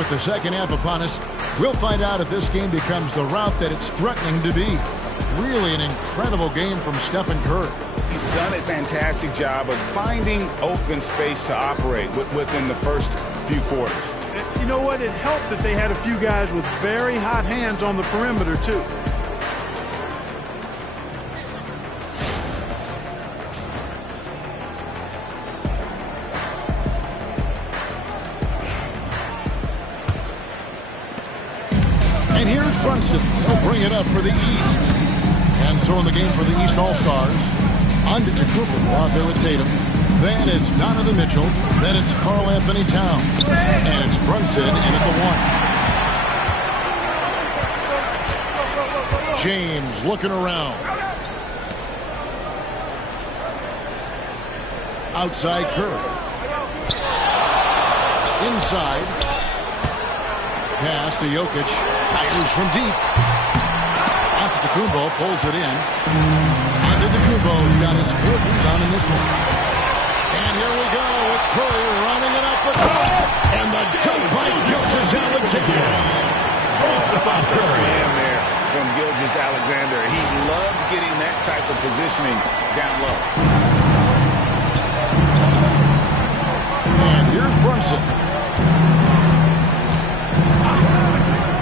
with the second half upon us, we'll find out if this game becomes the route that it's threatening to be. Really an incredible game from Stephen Curry. He's done a fantastic job of finding open space to operate within the first few quarters. You know what? It helped that they had a few guys with very hot hands on the perimeter, too. And here's Brunson. He'll bring it up for the East. And so in the game for the East All-Stars, Antetokounmpo out there with Tatum. Then it's Donovan Mitchell. Then it's Karl Anthony Towns. And it's Brunson in at the 1. James looking around. Outside Curry. Inside. Pass to Jokic. Fires from deep. Antetokounmpo pulls it in. Antetokounmpo's got his 4th rebound in this one. And here we go with Curry running it up with and the dunk by Gilgeous-Alexander. Off the slam there from Gilgeous-Alexander. He loves getting that type of positioning down low. And here's Brunson.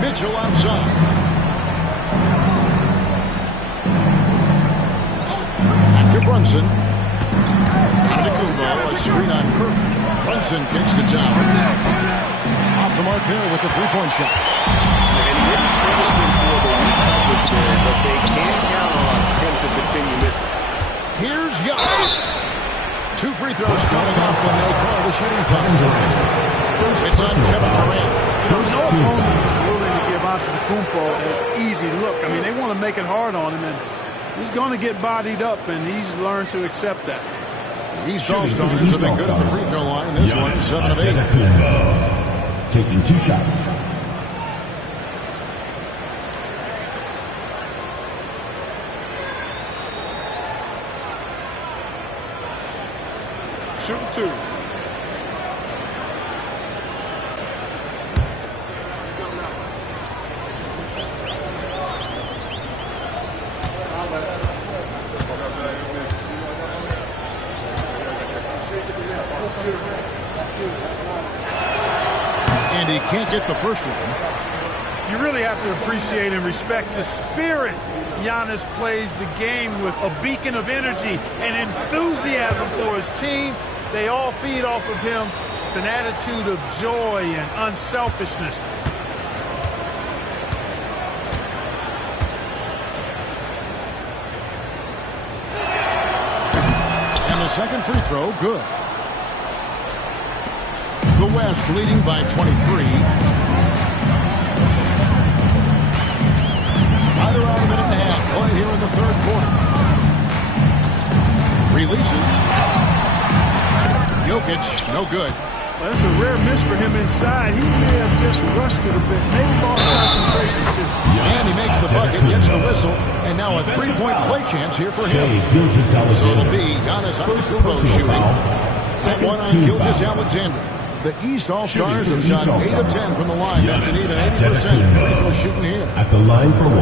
Mitchell outside. Back to Brunson. Antetokounmpo, a screen on Curry. Brunson kicks to Towns. Off the mark there with the three-point shot. And he didn't punish them for the weak coverage there, but they can't count on him to continue missing. Here's Young. 2 free throws coming off when they call the shooting foul. It's on Kevin Durant. No opponent is willing to give Antetokounmpo an easy look. I mean, they want to make it hard on him, and he's going to get bodied up, and he's learned to accept that. The East All-Stars have been good at the free throw line. This one, 7 of 8. Taking 2 shots. Shooting 2. And he can't get the first one. You really have to appreciate and respect the spirit Giannis plays the game with, a beacon of energy and enthusiasm for his team. They all feed off of him with an attitude of joy and unselfishness. And the second free throw, good. The West leading by 23. Right around a minute and a half play here in the third quarter. Releases. Jokic, no good. Well, that's a rare miss for him inside. He may have just rushed it a bit. Maybe lost concentration, too. And he makes the bucket, gets the whistle, and now a three-point play chance here for him. So it'll be Giannis Antetokounmpo shooting. Set one on Gilgeous-Alexander. The East All-Stars have shot 8 of 10 from the line. That's an even 80% free throw shooting here. At the line for 1.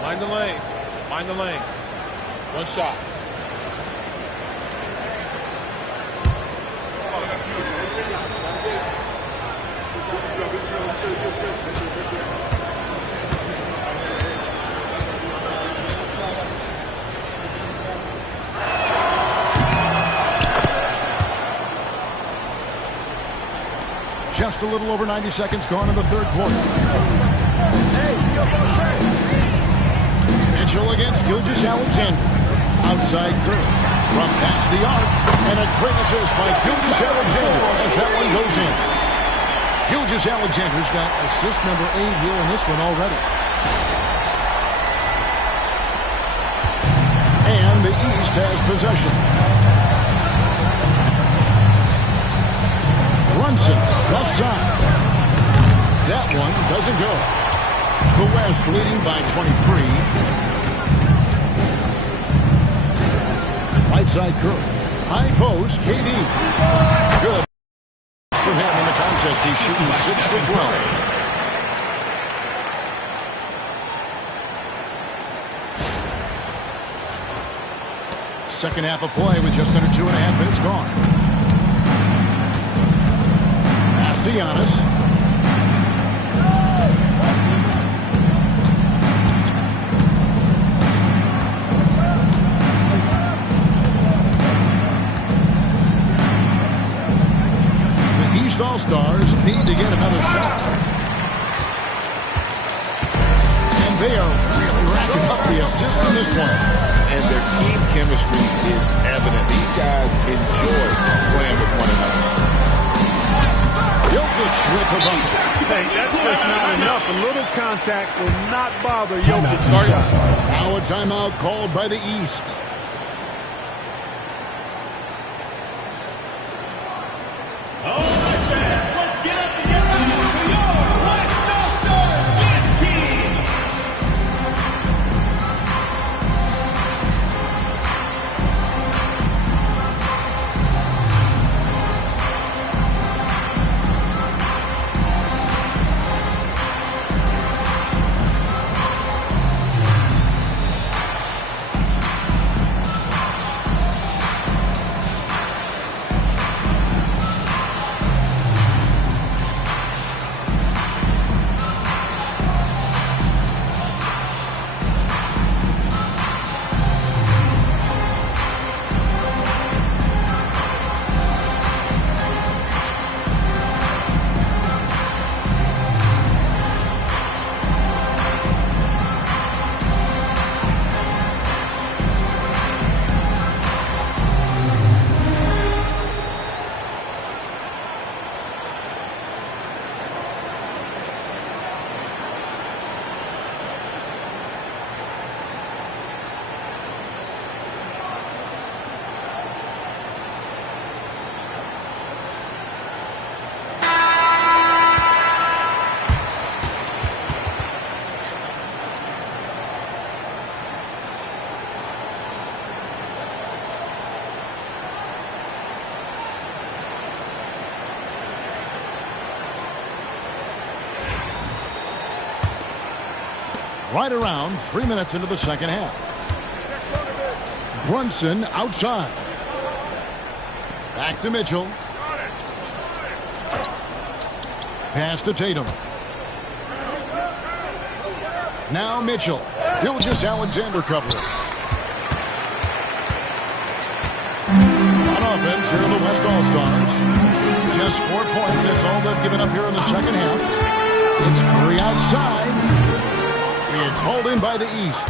Mind the lanes. Mind the lanes. 1 shot. Just a little over 90 seconds gone in the third quarter. Mitchell against Gilgeous-Alexander. Outside Curry. From past the arc. And a great assist by Gilgeous-Alexander as that one goes in. Gilgeous-Alexander's got assist number 8 here in this one already. And the East has possession. Brunson, left side. That one doesn't go. The West leading by 23. Right side Curry. High post, KD. Good for him in the contest. He's shooting 6 for 12. Second half of play with just under 2.5 minutes gone. Pass to Giannis. All-Stars need to get another shot. And they are really racking up the assists in this one. And their team chemistry is evident. These guys enjoy playing with one another. Jokic with the bucket. Hey, that's just not enough. A little contact will not bother Jokic. Now a timeout called by the East. Right around 3 minutes into the second half. Brunson outside. Back to Mitchell. Pass to Tatum. Now Mitchell. Gilgeous-Alexander covering. On offense here are the West All-Stars. Just 4 points. That's all they've given up here in the second half. It's Curry outside. It's hauled in by the East.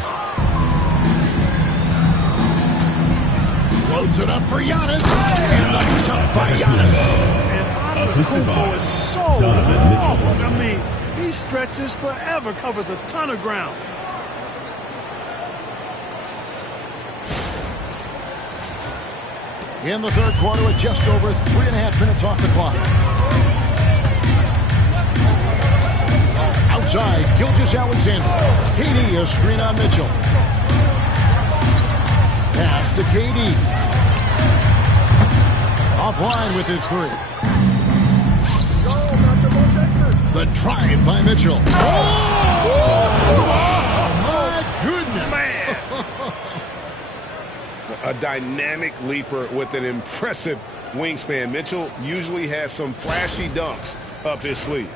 Loads it up for Giannis. And that's up by Giannis. And Antetokounmpo is so long. I mean, he stretches forever, covers a ton of ground. In the third quarter with just over 3.5 minutes off the clock. Outside, Gilgeous-Alexander. KD a screen on Mitchell. Pass to KD. Offline with his 3. The drive by Mitchell. Oh my goodness. Man. A dynamic leaper with an impressive wingspan. Mitchell usually has some flashy dunks up his sleeve.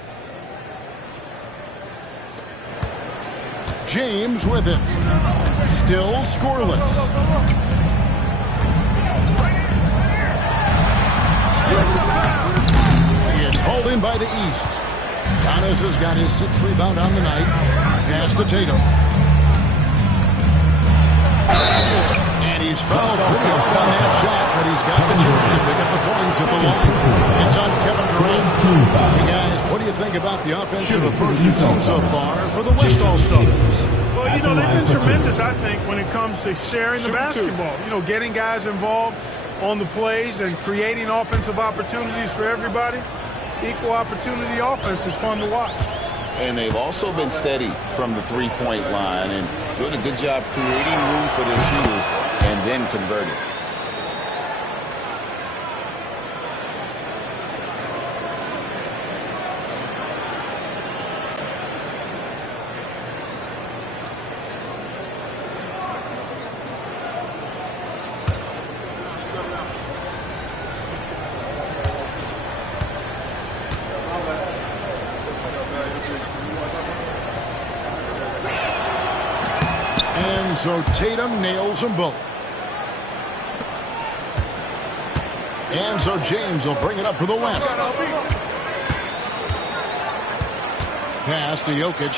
James with it. Still scoreless. It's hauled in by the East. Giannis has got his 6th rebound on the night. Pass to Tatum. And he's fouled pretty hard on that shot, but he's got the chance to pick up the points at the line. It's on Kevin Durant. Hey guys, what do you think about the offensive approach you've seen so far for the West All-Stars? Well, you know, they've been tremendous, I think, when it comes to sharing the basketball. You know, getting guys involved on the plays and creating offensive opportunities for everybody. Equal opportunity offense is fun to watch. And they've also been steady from the three-point line and doing a good job creating room for their shooters and then converting. So Tatum nails them both. And so James will bring it up for the West. Pass to Jokic.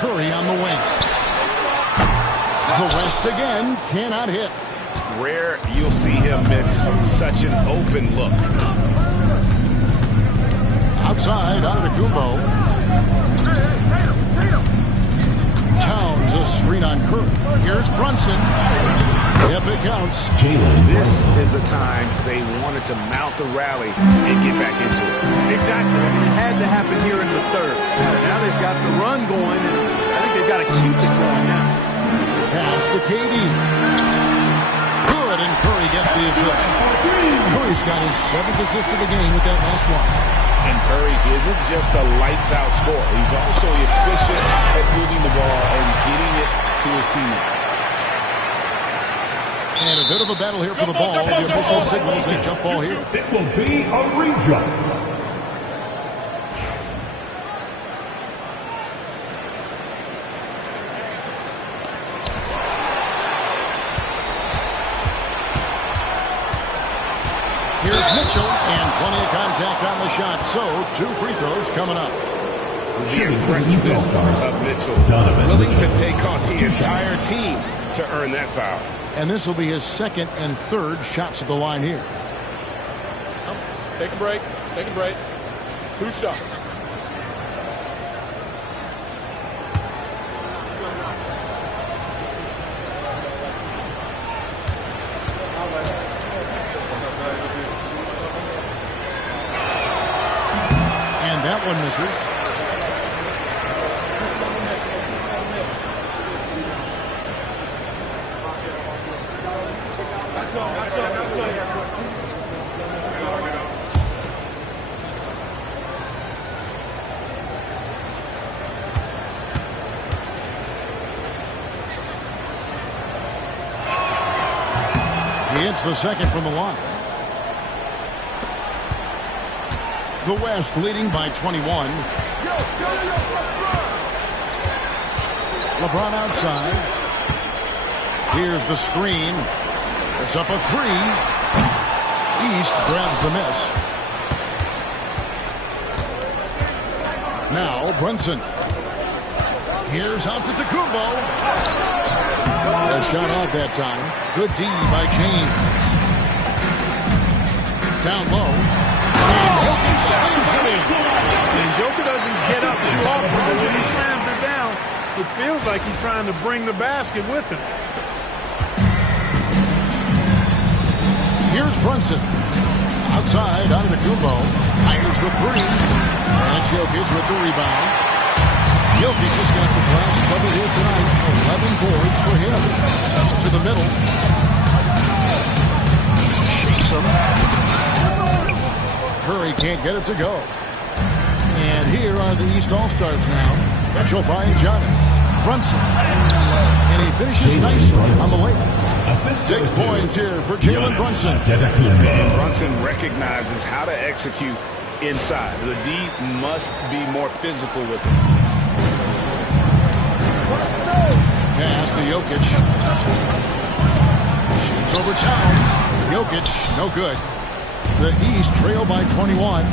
Curry on the wing. The West again cannot hit. Rare you'll see him miss such an open look. Outside, Antetokounmpo. Towns a screen on Curry. Here's Brunson. Yep, it counts. This is the time they wanted to mount the rally and get back into it. Exactly. It had to happen here in the third. Now they've got the run going, and I think they've got to keep it going now. Pass to KD. Good, and Curry gets the assist. Curry's got his 7th assist of the game with that last one. And Curry isn't just a lights-out scorer. He's also efficient at moving the ball and getting it to his teammates. And a bit of a battle here for the ball. The official signals a jump ball here. It will be a re-jump. Here's Mitchell, and plenty of contact on the shot. So, 2 free throws coming up. The aggressiveness of Mitchell, willing to take on the entire team to earn that foul. And this will be his 2nd and 3rd shots at the line here. Take a break. Take a break. 2 shots. That one misses. He hits the 2nd from the line. The West leading by 21. LeBron outside. Here's the screen. It's up a 3. East grabs the miss. Now Brunson. Here's Antetokounmpo. A shot out that time. Good D by James. Down low. And slams it in. And Joker doesn't get up too often, but when he slams it down, it feels like he's trying to bring the basket with him. Here's Brunson. Outside, Antetokounmpo. Fires the 3. And Jokic with the rebound. Jokic has got the glass covered here tonight. 11 boards for him. To the middle. Shakes him. Curry can't get it to go. And here are the East All-Stars now. Mitchell finds Giannis. Brunson. And he finishes nicely on the layup. 6 points here for Jalen Brunson. And Brunson recognizes how to execute inside. The D must be more physical with it. Pass to Jokic. Shoots over Towns. Jokic, no good. The East trail by 21.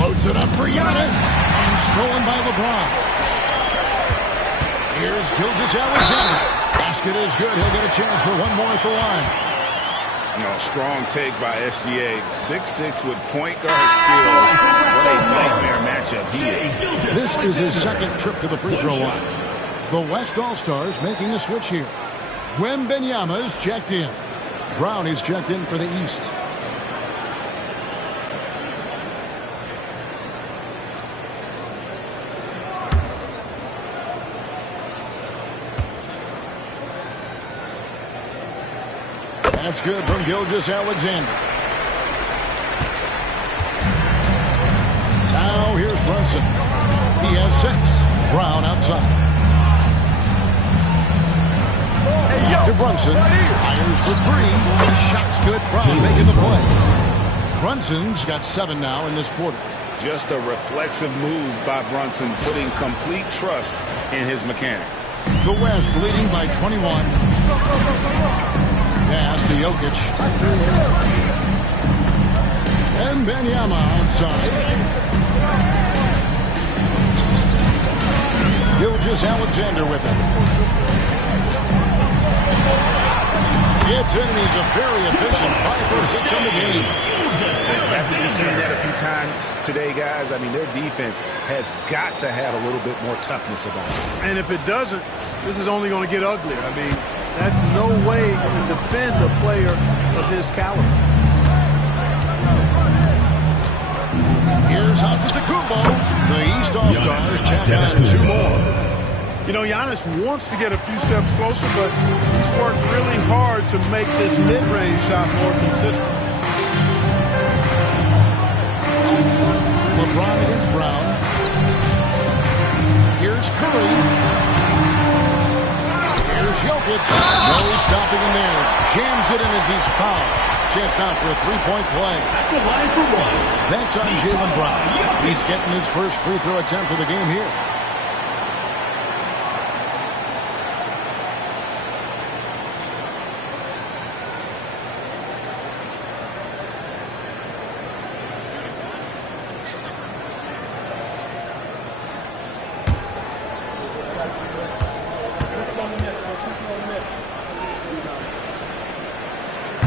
Loads it up for Giannis. And stolen by LeBron. Here's Gilgeous-Alexander. Basket is good. He'll get a chance for one more at the line. Strong take by SGA. 6'6" with point guard skills. What a nightmare matchup he is. This is his 2nd trip to the free throw line. The West All-Stars making a switch here. Wembanyama is checked in. Brown is checked in for the East. That's good from Gilgeous-Alexander. Now here's Brunson. He has 6. Brown outside. To Brunson. Fires for 3. The shot's good. Brown making the play. Brunson's got 7 now in this quarter. Just a reflexive move by Brunson, putting complete trust in his mechanics. The West leading by 21. Pass to Jokic. And Wembanyama outside. Gilgeous-Alexander with him. Gets in, and he's a very efficient 5 for 6 in the game. Haven't you seen that a few times today, guys? I mean, their defense has got to have a little bit more toughness about it. And if it doesn't, this is only going to get uglier. I mean, that's no way to defend a player of his caliber. Here's Antetokounmpo. The East All-Stars check on 2 more. You know, Giannis wants to get a few steps closer, but he's worked really hard to make this mid-range shot more consistent. LeBron against Brown. Here's Curry. Here's Jokic. No stopping him there. Jams it in as he's fouled. Chance now for a 3-point play. At the line for 1. That's on Jaylen Brown. He's getting his first free throw attempt of the game here.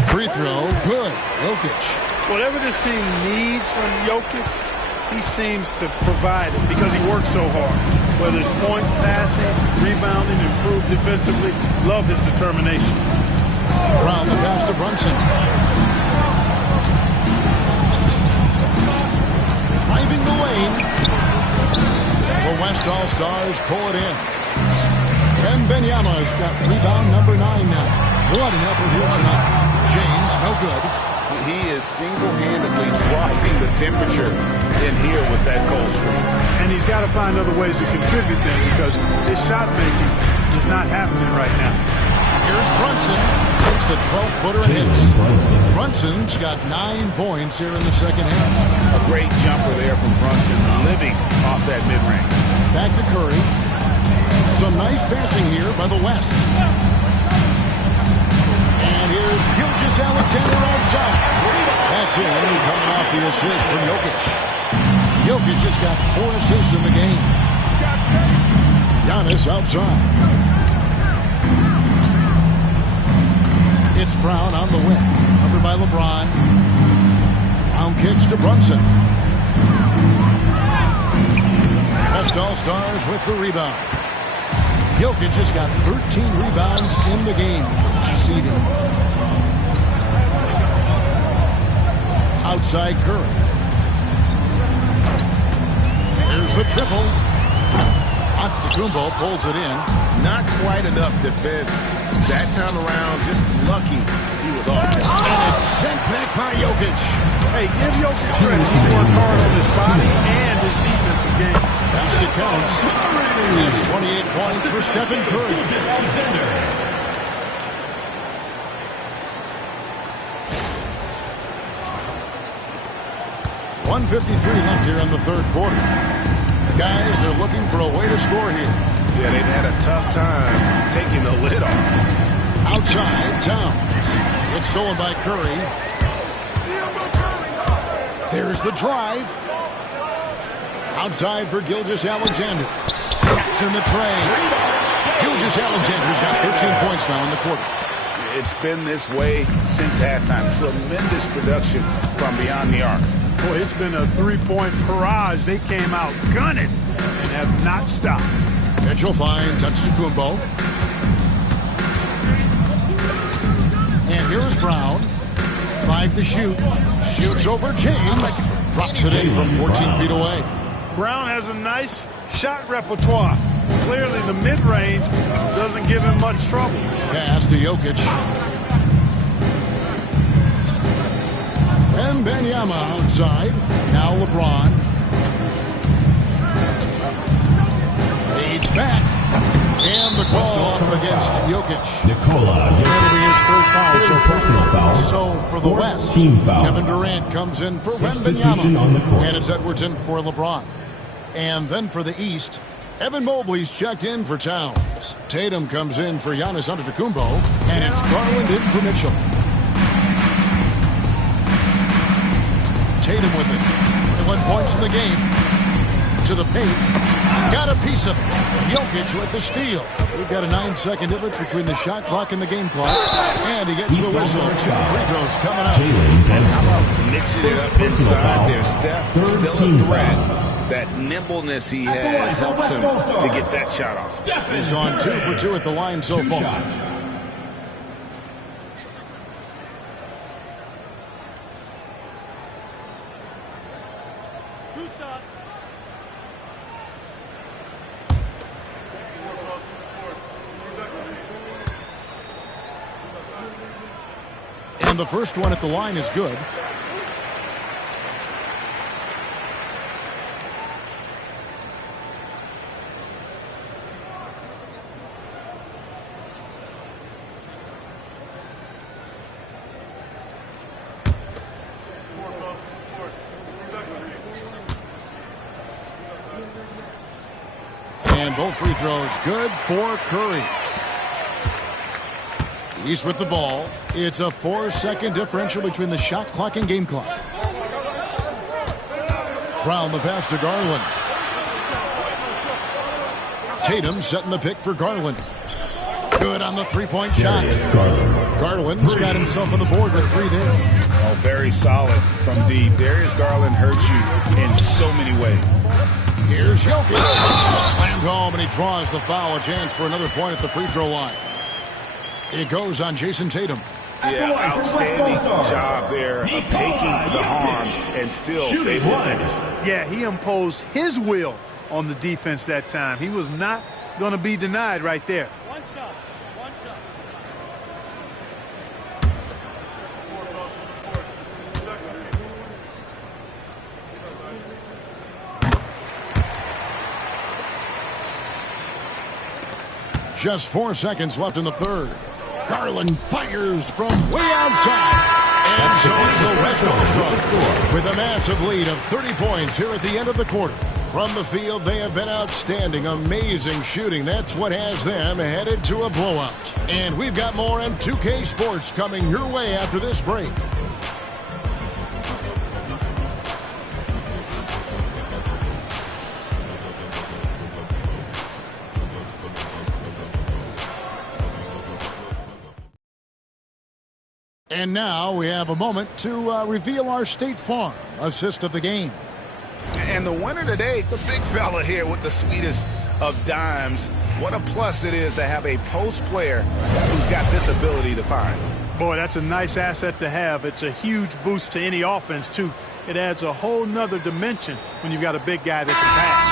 Free throw, good. Jokic. Whatever this team needs from Jokic, he seems to provide it because he works so hard. Whether it's points, passing, rebounding, improved defensively, love his determination. Brown the pass to Brunson. Driving the lane. The West All-Stars pull it in. Wembanyama's got rebound number 9 now. What an effort here tonight. James, no good. He is single-handedly dropping the temperature in here with that cold streak. And he's got to find other ways to contribute then because his shot making is not happening right now. Here's Brunson. Takes the 12-footer and hits. Brunson's got 9 points here in the second half. A great jumper there from Brunson, living off that mid-range. Back to Curry. Some nice passing here by the West. And here's Gilgeous-Alexander outside. That's in, coming off the assist from Jokic. Jokic just got 4 assists in the game. Giannis outside. It's Brown on the wing. Covered by LeBron. Brown kicks to Brunson. West All-Stars with the rebound. Jokic just got 13 rebounds in the game. Leading. Outside Curry. Here's the triple. Antetokounmpo pulls it in. Not quite enough defense. That time around, just lucky he was off. And it's sent back by Jokic. Hey, give Jokic credit. He's worked hard on his body and his defensive game. Basket counts. That's 28 points for Stephen Curry. Alexander. 1:53 left here in the third quarter. Guys, they're looking for a way to score here. Yeah, they've had a tough time taking the lid off. Outside, Towns. It's stolen by Curry. There's the drive. Outside for Gilgeous-Alexander. That's in the tray. Gilgeous-Alexander's got 13 points now in the quarter. It's been this way since halftime. Tremendous production from beyond the arc. Boy, it's been a three-point barrage. They came out gunning and have not stopped. Mitchell finds Antetokounmpo. And here's Brown. 5 to shoot. Shoots over James. Drops it in from 14 feet away. Brown has a nice shot repertoire. Clearly the mid-range doesn't give him much trouble. Pass to Jokic. Wembanyama outside. Now LeBron. Fades back. And the call off against Jokic. Nikola That'll be his third foul so personal foul. So for the West, Team foul. Kevin Durant comes in for Substitution Wembanyama. on the court. And it's Edwards in for LeBron. And then for the East, Evan Mobley's checked in for Towns. Tatum comes in for Giannis Antetokounmpo. And it's Garland in for Mitchell. Tatum with it. 21 points in the game. To the paint. Got a piece of it. Jokic with the steal. We've got a 9-second difference between the shot clock and the game clock. And he gets the whistle. Two free throws coming up. Mixing it up inside there. Steph still a threat. That nimbleness he has helps him to get that shot off. He's gone 2 for 2 at the line so far. And the first one at the line is good. And both free throws good for Curry. He's with the ball. It's a 4-second differential between the shot clock and game clock. Brown the pass to Garland. Tatum setting the pick for Garland. Good on the three-point shot. Garland's got himself on the board with 3 there. Oh, very solid from deep. Darius Garland hurts you in so many ways. Here's Jokic. Slammed home, and he draws the foul. A chance for another point at the free throw line. It goes on Jason Tatum. Yeah, outstanding job there of taking the harm and still able to finish. Yeah, he imposed his will on the defense that time. He was not going to be denied right there. One shot. One shot. Just 4 seconds left in the third. Garland fires from way outside. And so it's the West All-Stars with a massive lead of 30 points here at the end of the quarter. From the field, they have been outstanding, amazing shooting. That's what has them headed to a blowout. And we've got more M2K Sports coming your way after this break. And now we have a moment to reveal our State Farm assist of the game. And the winner today, the big fella here with the sweetest of dimes. What a plus it is to have a post player who's got this ability to find. Boy, that's a nice asset to have. It's a huge boost to any offense, too. It adds a whole nother dimension when you've got a big guy that can pass.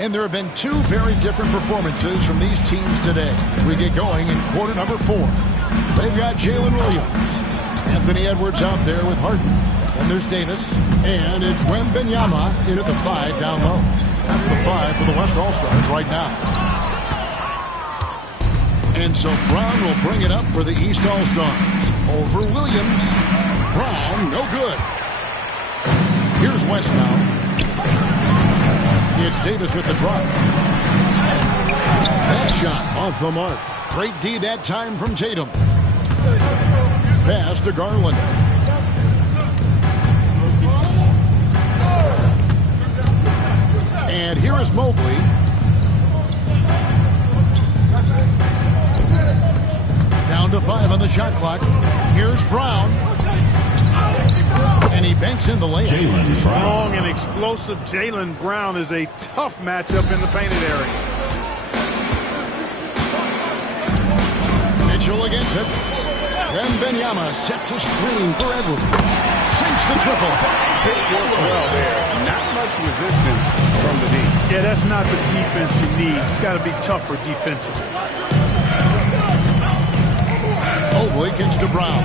And there have been 2 very different performances from these teams today as we get going in quarter number 4. They've got Jalen Williams. Anthony Edwards out there with Harden. And there's Davis. And it's Wembanyama in at the 5 down low. That's the 5 for the West All-Stars right now. And so Brown will bring it up for the East All-Stars. Over Williams. Brown, no good. Here's West now. It's Davis with the drop. That shot off the mark. Great D that time from Tatum. Pass to Garland. And here is Mobley. Down to 5 on the shot clock. Here's Brown. And he banks in the layup. Strong and explosive Jaylen Brown is a tough matchup in the painted area. Mitchell against Edwards. Wembanyama sets a screen for Edwards. Sinks the triple. It works well there. Not much resistance from the D. Yeah, that's not the defense you need. You've got to be tougher defensively. Mobley kicks to Brown.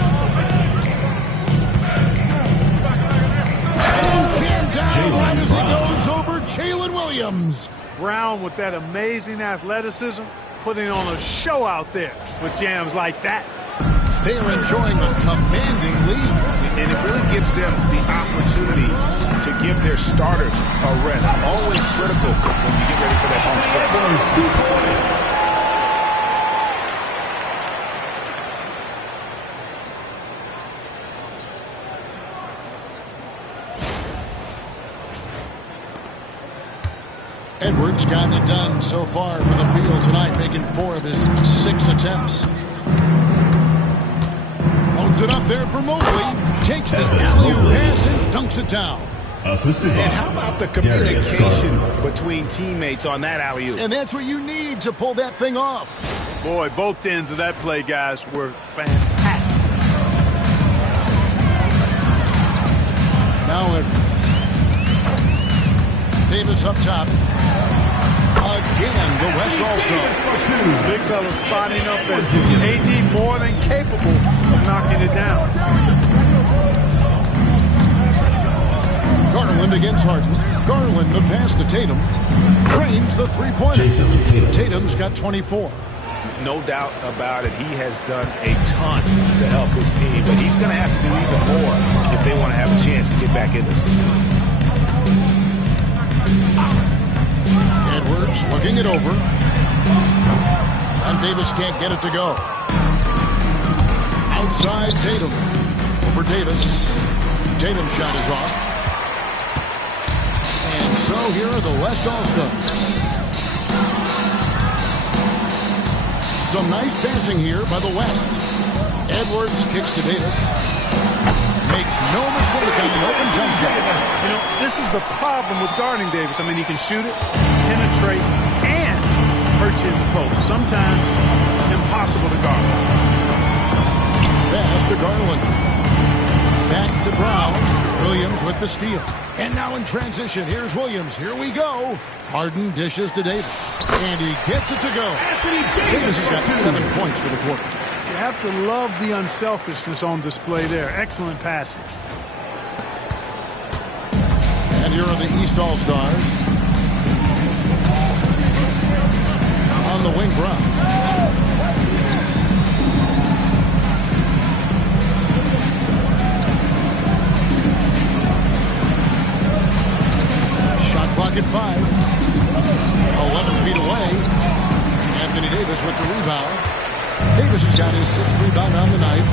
Jammed down right as he Brown. goes over Jalen Williams. Brown with that amazing athleticism, putting on a show out there with jams like that. They are enjoying a commanding lead. And it really gives them the opportunity to give their starters a rest. Always critical when you get ready for that home stretch. Edwards gotten it done so far for the field tonight, making 4 of his 6 attempts. Holds it up there for Mobley. Takes the alley-oop pass and dunks it down. Assisted And how about the communication between teammates on that alley-oop? And that's what you need to pull that thing off. Boy, both ends of that play, guys, were fantastic. Now Davis up top. Again, the West All-Star. Big fella spotting up, and AD more than capable of knocking it down. Garland against Harden. Garland, the pass to Tatum. Drains the three-pointer. Tatum's got 24. No doubt about it. He has done a ton to help his team, but he's going to have to do even more if they want to have a chance to get back in this. Edwards looking it over. And Davis can't get it to go. Outside Tatum. Over Davis. Tatum's shot is off. And so here are the West All-Stars. Some nice passing here by the West. Edwards kicks to Davis. Makes no mistake on the open jump shot. You know, this is the problem with guarding Davis. I mean, he can shoot it, penetrate, and hurt you in the post. Sometimes impossible to guard. Pass to Garland. Back to Brown. Williams with the steal. And now in transition, here's Williams. Here we go. Harden dishes to Davis. And he gets it to go. Davis has got 7 points for the quarter. You have to love the unselfishness on display there. Excellent passing. And here are the East All-Stars. On the wing, Brown. Shot clock at 5. 11 feet away. Anthony Davis with the rebound. Davis has got his 6th rebound on the night.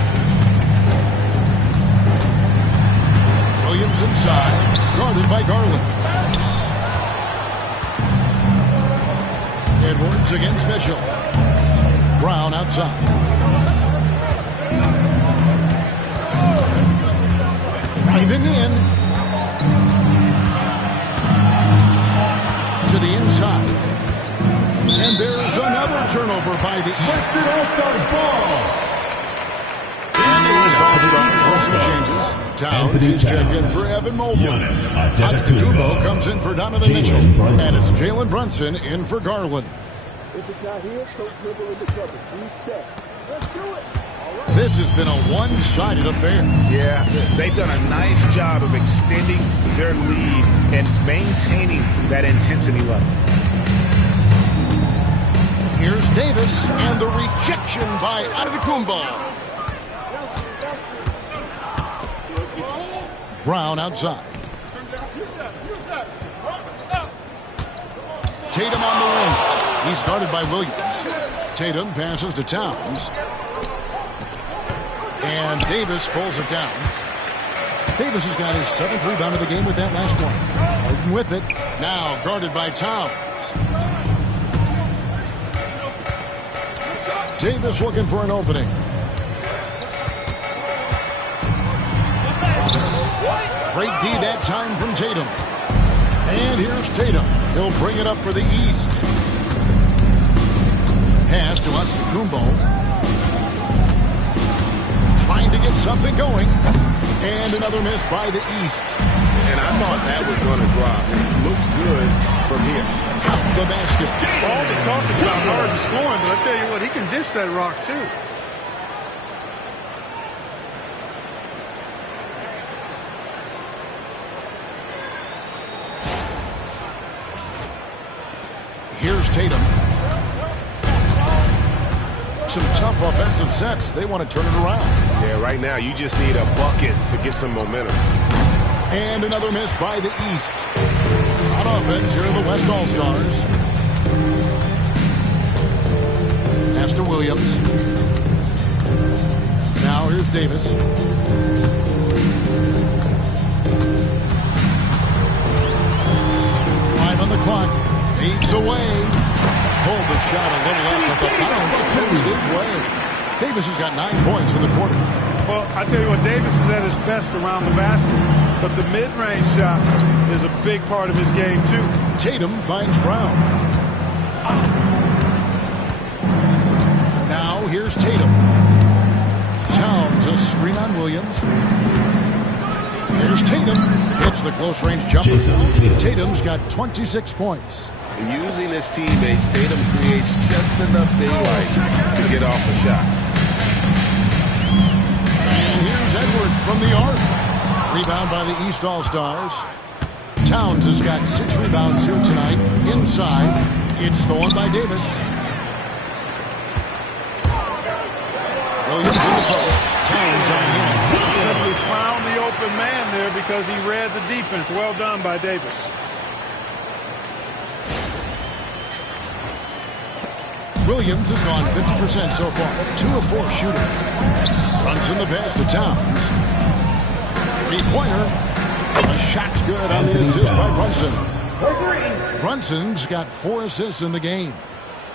Williams inside, guarded by Garland. Edwards against Mitchell. Brown outside. Driving in. To the inside. And there's another turnover by the East. Western All-Stars ball. And the West All-Stars some changes. Towns is checked in for Evan Mobley. Antetokounmpo comes in for Donovan Mitchell. And it's Jalen Brunson in for Garland. This has been a one-sided affair. Yeah, they've done a nice job of extending their lead and maintaining that intensity level. Here's Davis and the rejection by Antetokounmpo. Brown outside. Tatum on the wing. He's guarded by Williams. Tatum passes to Towns. And Davis pulls it down. Davis has got his 7th rebound of the game with that last one. Harden with it. Now guarded by Towns. Davis looking for an opening. Great D that time from Tatum. And here's Tatum. He'll bring it up for the East. Pass to Antetokounmpo. Trying to get something going. And another miss by the East. And I thought that was going to drop. It looked good from here. Count the basket. All the talk about Harden scoring, but I tell you what, he can dish that rock too. some tough offensive sets. They want to turn it around. Yeah, right now you just need a bucket to get some momentum. And another miss by the East. On offense, here are the West All-Stars. Pass to Williams. Now here's Davis. 5 on the clock. Fades away. Pulled the shot a little up, but the bounce goes his way. Davis has got 9 points in the quarter. Well, I tell you what, Davis is at his best around the basket, but the mid-range shot is a big part of his game, too. Tatum finds Brown. Now here's Tatum. Towns a screen on Williams. Here's Tatum. Hits the close-range jumper. Tatum's got 26 points. Using his teammates, Tatum creates just enough daylight to get off the shot. And here's Edwards from the arc. Rebound by the East All-Stars. Towns has got 6 rebounds here tonight. Inside, it's stolen by Davis. Williams in the post. Towns on him. Simply found the open man there because he read the defense. Well done by Davis. Williams has gone 50% so far. 2 of 4 shooting. Runs in the pass to Towns. 3-pointer. The shot's good on the assist by Brunson. Brunson's got 4 assists in the game.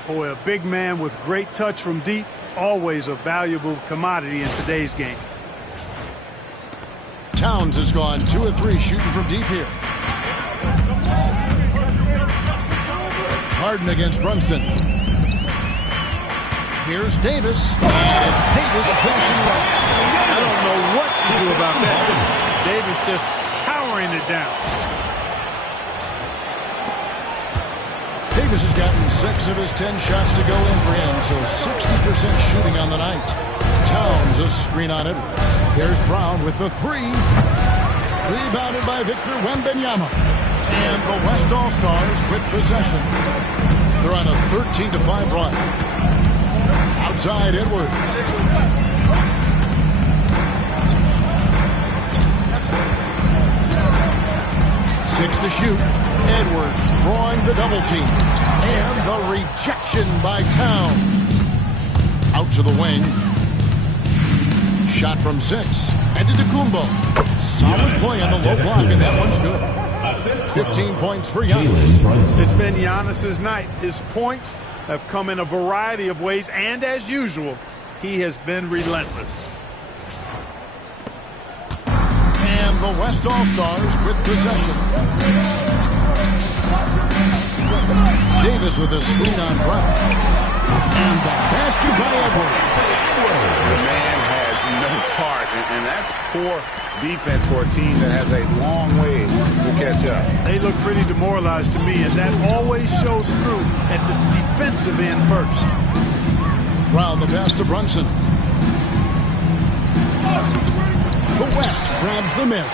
Boy, a big man with great touch from deep. Always a valuable commodity in today's game. Towns has gone 2 of 3 shooting from deep here. Harden against Brunson. Here's Davis. And it's Davis finishing well. I don't know what to do about that. Davis just powering it down. Davis has gotten 6 of his 10 shots to go in for him, so 60% shooting on the night. Towns a screen on Edwards. There's Brown with the 3. Rebounded by Victor Wembanyama. And the West All-Stars with possession. They're on a 13-5 run. Outside Edwards. Six to shoot. Edwards drawing the double team. And the rejection by Towns. Out to the wing. Shot from 6. And to Kumbo. Solid play on the low block, and that one's good. 15 points for Giannis. It's been Giannis's night. His points have come in a variety of ways, and as usual, he has been relentless. And the West All-Stars with possession. Davis with a screen on Brown. And the basket by Edwards. The man has no heart, and that's poor defense for a team that has a long way to catch up. They look pretty demoralized to me, and that always shows through at the defensive end first. Brown the pass to Brunson. The West grabs the miss.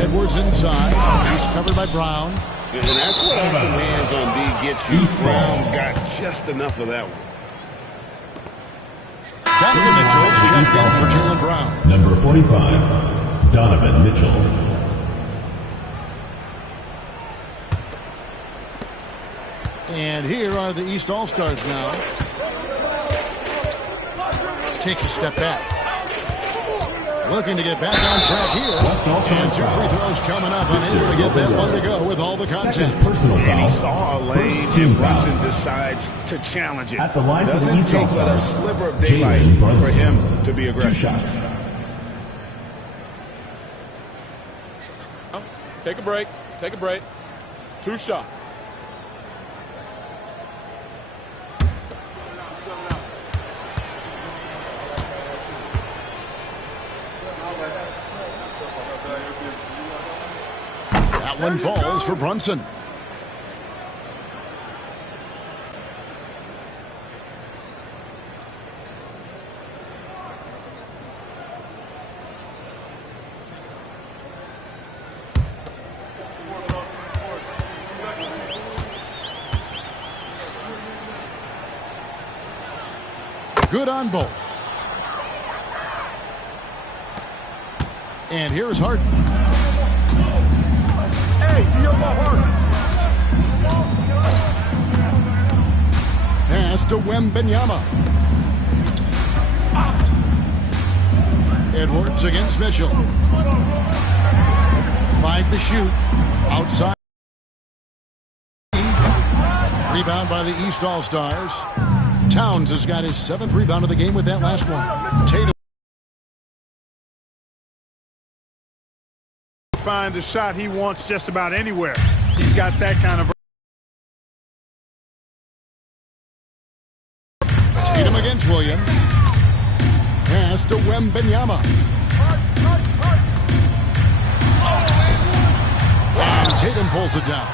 Edwards inside. He's covered by Brown. And that's what active hands on D gets you. Brown got just enough of that one. Donovan Mitchell checked in for Jaylen Brown. Number 45, Donovan Mitchell. And here are the East All-Stars now. Takes a step back. Looking to get back on track here. And 2 free throws coming up. Unable to get that one to go with all the content. And he saw a lane, and Brunson decides to challenge it. At the line for the Doesn't East take but a All-Stars, sliver of daylight for him to be 2 aggressive. shots. Take a break. Take a break. 2 shots. That one falls for Brunson. Good on both. And here's Harden. Hey, feel my Harden. Pass to Wembanyama. Edwards against Mitchell. 5 to shoot. Outside. Rebound by the East All-Stars. Towns has got his 7th rebound of the game with that last one. Tatum. Find a shot he wants just about anywhere. He's got that kind of. Tatum against Williams. Pass to Wembanyama. And Tatum pulls it down.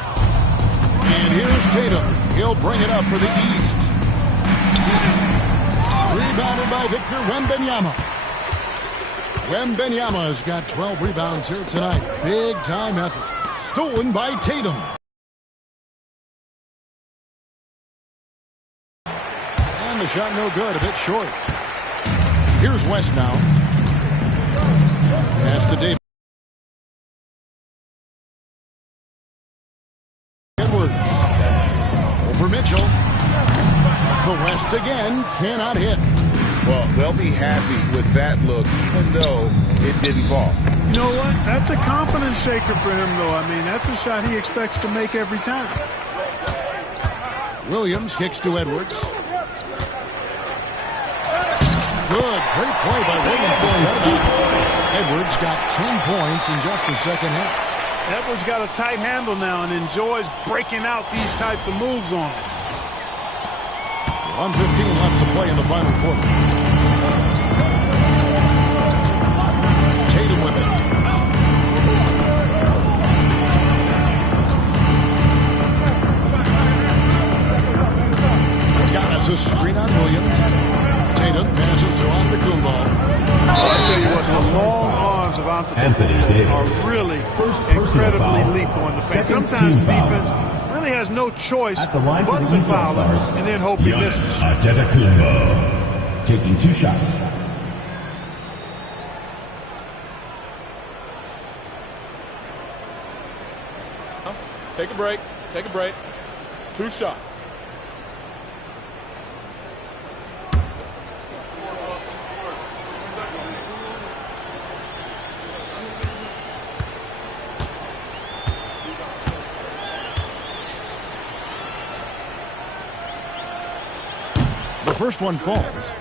And here's Tatum. He'll bring it up for the East. Rebounded by Victor Wembanyama. Wembanyama has got 12 rebounds here tonight. Big time effort. Stolen by Tatum. And the shot no good, a bit short. Here's West now. Pass to Davis. Edwards. Over Mitchell. The West again cannot hit. Well, they'll be happy with that look, even though it didn't fall. You know what? That's a confidence shaker for him, though. I mean, that's a shot he expects to make every time. Williams kicks to Edwards. Good. Great play by Williams. Edwards got 10 points in just the second half. Edwards got a tight handle now and enjoys breaking out these types of moves on him. 1:15 left to play in the final quarter. Tatum with it. Giannis a screen on Williams. Tatum passes to Antetokounmpo. I tell you what, the long arms of Antetokounmpo are really incredibly lethal in the paint. Sometimes the defense really has no choice but to foul him and then hope he misses. Antetokounmpo taking 2 shots. Take a break. Take a break. 2 shots. The first one falls.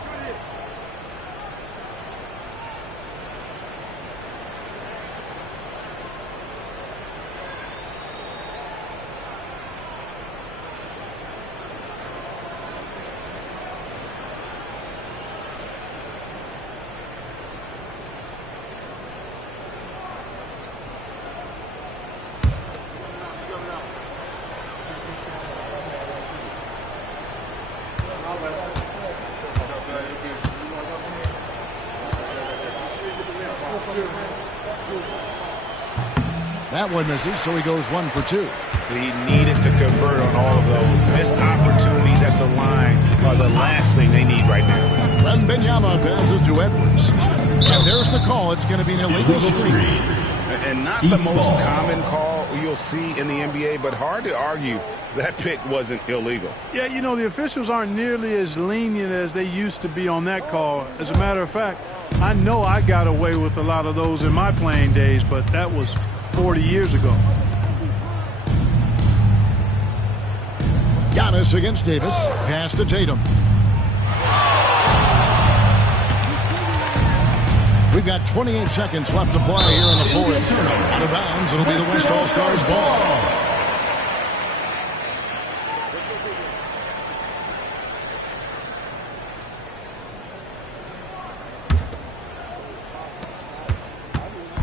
That one misses, so he goes 1 for 2. He needed to convert on all of those. Missed opportunities at the line are the last thing they need right now. Wembanyama passes to Edwards. And there's the call. It's going to be an illegal screen. And not the most common call you'll see in the NBA, but hard to argue that pick wasn't illegal. Yeah, you know, the officials aren't nearly as lenient as they used to be on that call. As a matter of fact, I know I got away with a lot of those in my playing days, but that was 40 years ago. Giannis against Davis. Pass to Tatum. We've got 28 seconds left to play here in the fourth. Out of bounds, it'll be the West All-Stars ball.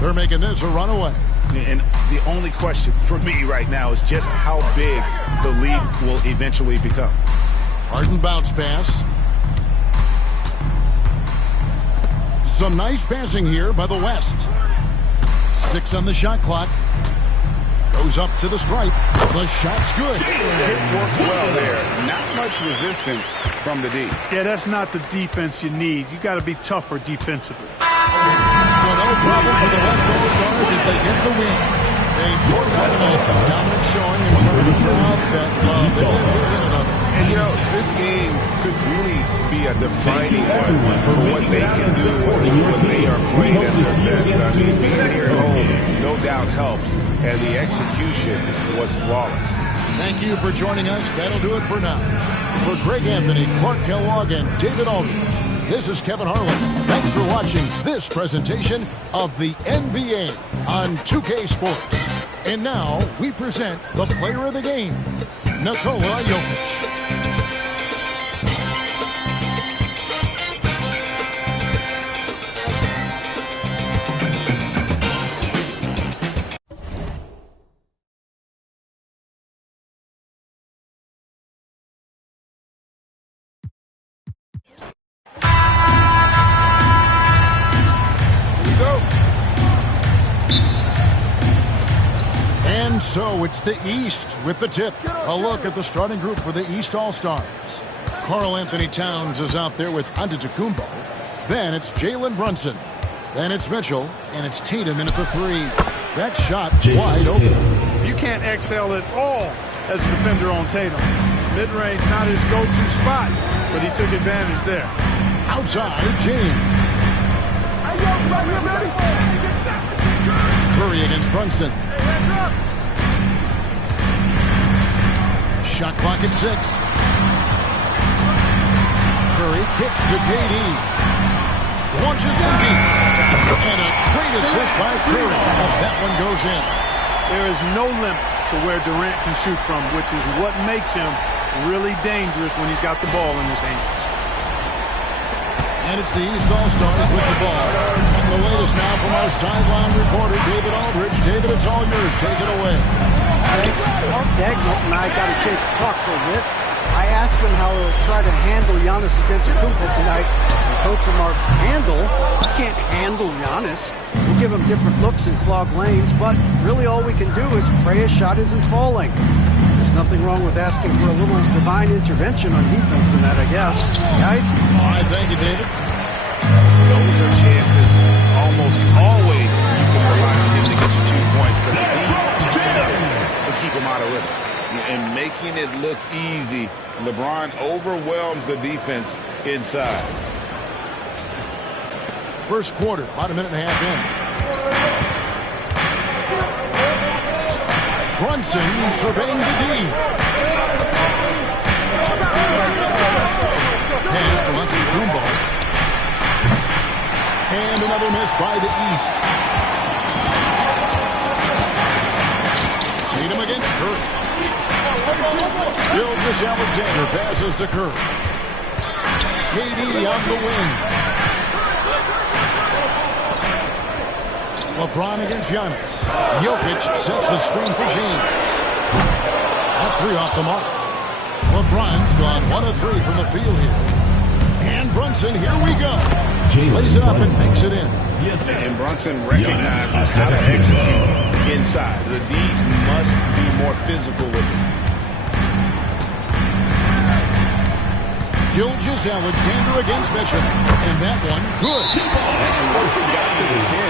They're making this a runaway. And the only question for me right now is just how big the league will eventually become. Harden bounce pass. Some nice passing here by the West. 6 on the shot clock. Goes up to the stripe. The shot's good. It works well there. Not much resistance from the D. Yeah, that's not the defense you need. You got to be tougher defensively. So no problem for the West All-Stars as they get the win. A 4-1 dominant showing in front of a crowd that loves it. And, you know, this game could really be a defining one for what they can do when they are playing at their best. I mean, being here at home no doubt helps, and the execution was flawless. Thank you for joining us. That'll do it for now. For Greg Anthony, Clark Kellogg, and David Aldridge, this is Kevin Harlan. Thanks for watching this presentation of the NBA on 2K Sports. And now we present the player of the game, Nikola Jokic. So it's the East with the tip. A look at the starting group for the East All-Stars. Karl Anthony Towns is out there with Antetokounmpo. Then it's Jalen Brunson. Then it's Mitchell. And it's Tatum in at the 3. That shot wide open. You can't excel at all as a defender on Tatum. Mid-range, not his go-to spot, but he took advantage there. Outside, James. Curry against Brunson. Shot clock at 6. Curry kicks to KD. Launches from deep. And a great assist by Curry as that one goes in. There is no limit to where Durant can shoot from, which is what makes him really dangerous when he's got the ball in his hand. And it's the East All-Stars with the ball. And the latest now from our sideline reporter, David Aldridge. David, it's all yours. Take it away. Mark Daigneault and I got a chance to talk for a bit. I asked him how he'll try to handle Giannis Antetokounmpo tonight. The coach remarked, handle? You can't handle Giannis. We'll give him different looks and clog lanes, but really all we can do is pray his shot isn't falling. There's nothing wrong with asking for a little divine intervention on defense tonight, I guess. Guys? All right, thank you, David. Those are chances almost always you can rely on him to get you 2 points, but the defense just enough to keep him out of rhythm. And making it look easy, LeBron overwhelms the defense inside. First quarter, about a minute and a half in. Brunson surveying the D. Pass to Antetokounmpo. And another miss by the East. Tatum against Curry. Gilgeous-Alexander passes to Curry. KD on the wing. LeBron against Giannis. Jokic sets the screen for James. That 3 off the mark. LeBron's gone 1 of 3 from the field here. And Brunson, here we go. Lays it up and makes it in. Yes, and Brunson recognizes how to execute inside. The D must be more physical with him. Gilgeous-Alexander against Mitchell. And that one, good. And once he got to the 10,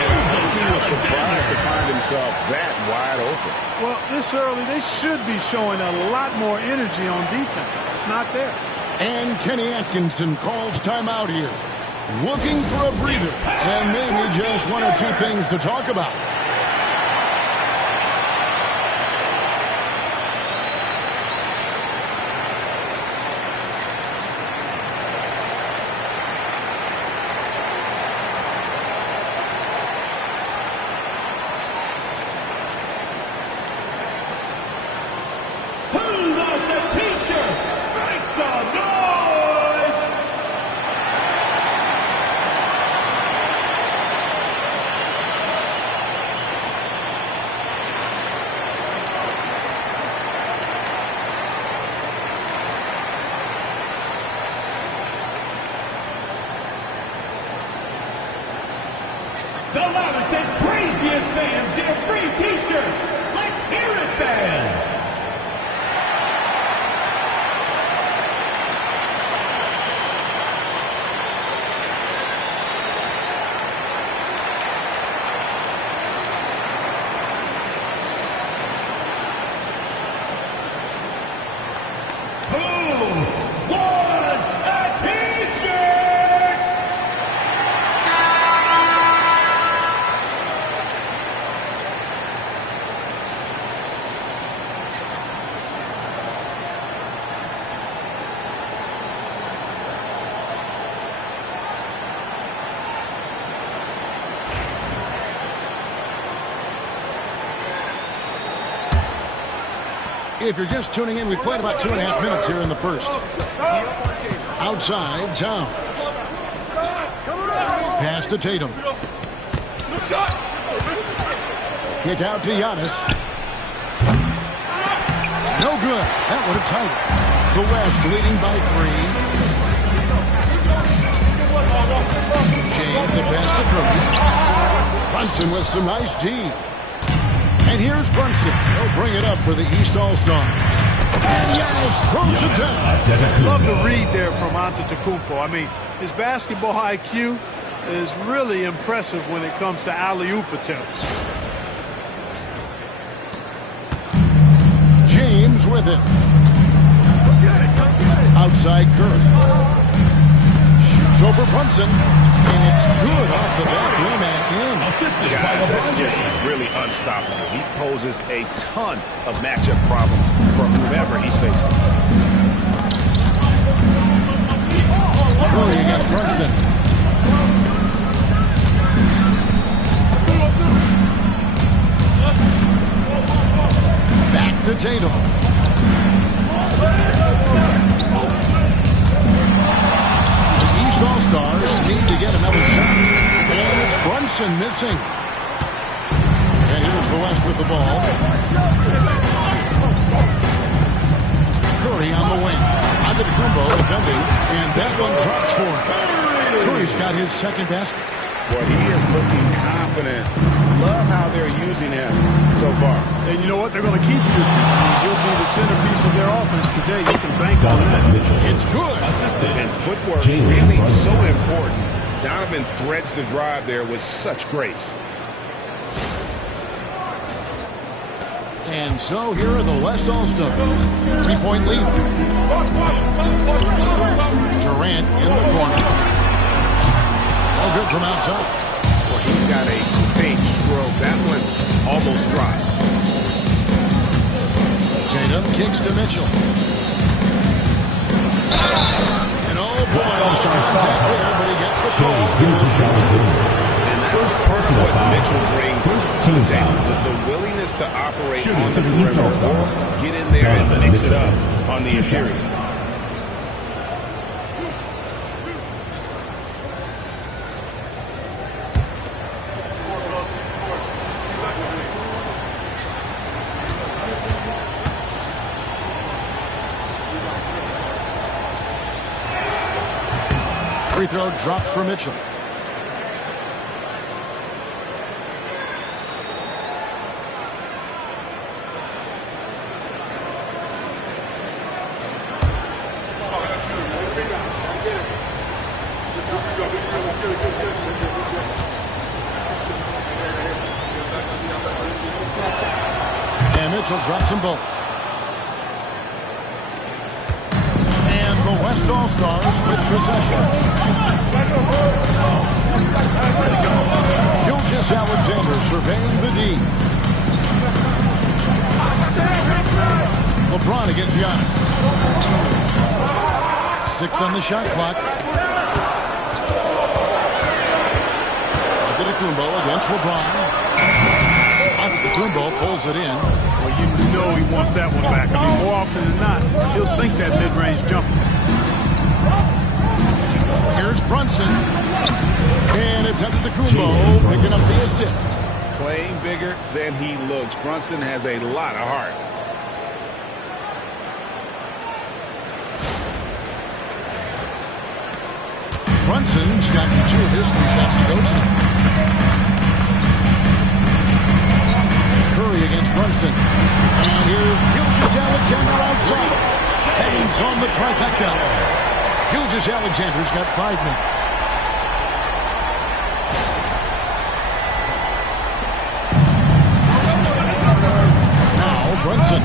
he was surprised to find himself that wide open. Well, this early, they should be showing a lot more energy on defense. It's not there. And Kenny Atkinson calls timeout here. Looking for a breather. And maybe just 1 or 2 things to talk about. The loudest and craziest fans get a free t-shirt. Let's hear it, fans. If you're just tuning in, we played about 2.5 minutes here in the first. Outside, Towns. Pass to Tatum. Kick out to Giannis. No good. That would have tied it. The West leading by 3. James the pass to Curry. Brunson with some nice D. And here's Brunson. He'll bring it up for the East All-Stars. And Giannis throws it down. Love the read there from Antetokounmpo. I mean, his basketball IQ is really impressive when it comes to alley-oop attempts. James with it. Outside Curry. Shoots over Brunson. And it's good off the back rim and in. Guys, that's just really unstoppable. He poses a ton of matchup problems for whomever he's facing. Curry against Brunson. Back to Tatum. The East All-Stars need to get another shot. And it's Brunson missing. And here's the West with the ball. Curry on the wing. Antetokounmpo defending. And that one drops for him. Curry's got his second basket. Boy, he is looking confident. Love how they're using him so far. And you know what? They're going to keep using him. He'll be the centerpiece of their offense today. You can bank on that. It's good. And footwork really so important. Donovan threads the drive there with such grace. And so here are the West All-Stars. 3-point lead. Durant in the corner. All good from outside. Boy, he's got a great stroke. That one almost dropped. Tatum kicks to Mitchell. And oh boy, contact there, but he gets the call. And that's part of what Mitchell brings to the table. The willingness to operate on the perimeter. Get in there and mix it up on the interior. Free throw dropped for Mitchell. And Mitchell drops them both. And the West All-Stars with possession. Gilgeous-Alexander surveying the D. LeBron against Giannis. 6 on the shot clock. Antetokounmpo against LeBron. Antetokounmpo pulls it in. Well, you know he wants that one back. I mean, more often than not, he'll sink that mid-range jumper. Here's Brunson. And it's Antetokounmpo picking up the assist. Playing bigger than he looks. Brunson has a lot of heart. Brunson's gotten 2 of his 3 shots to go tonight. Curry against Brunson. And here's Gilgeous-Alexander outside. Hangs on the trifecta. Gilgeous-Alexander's got 5 men. Now Brunson.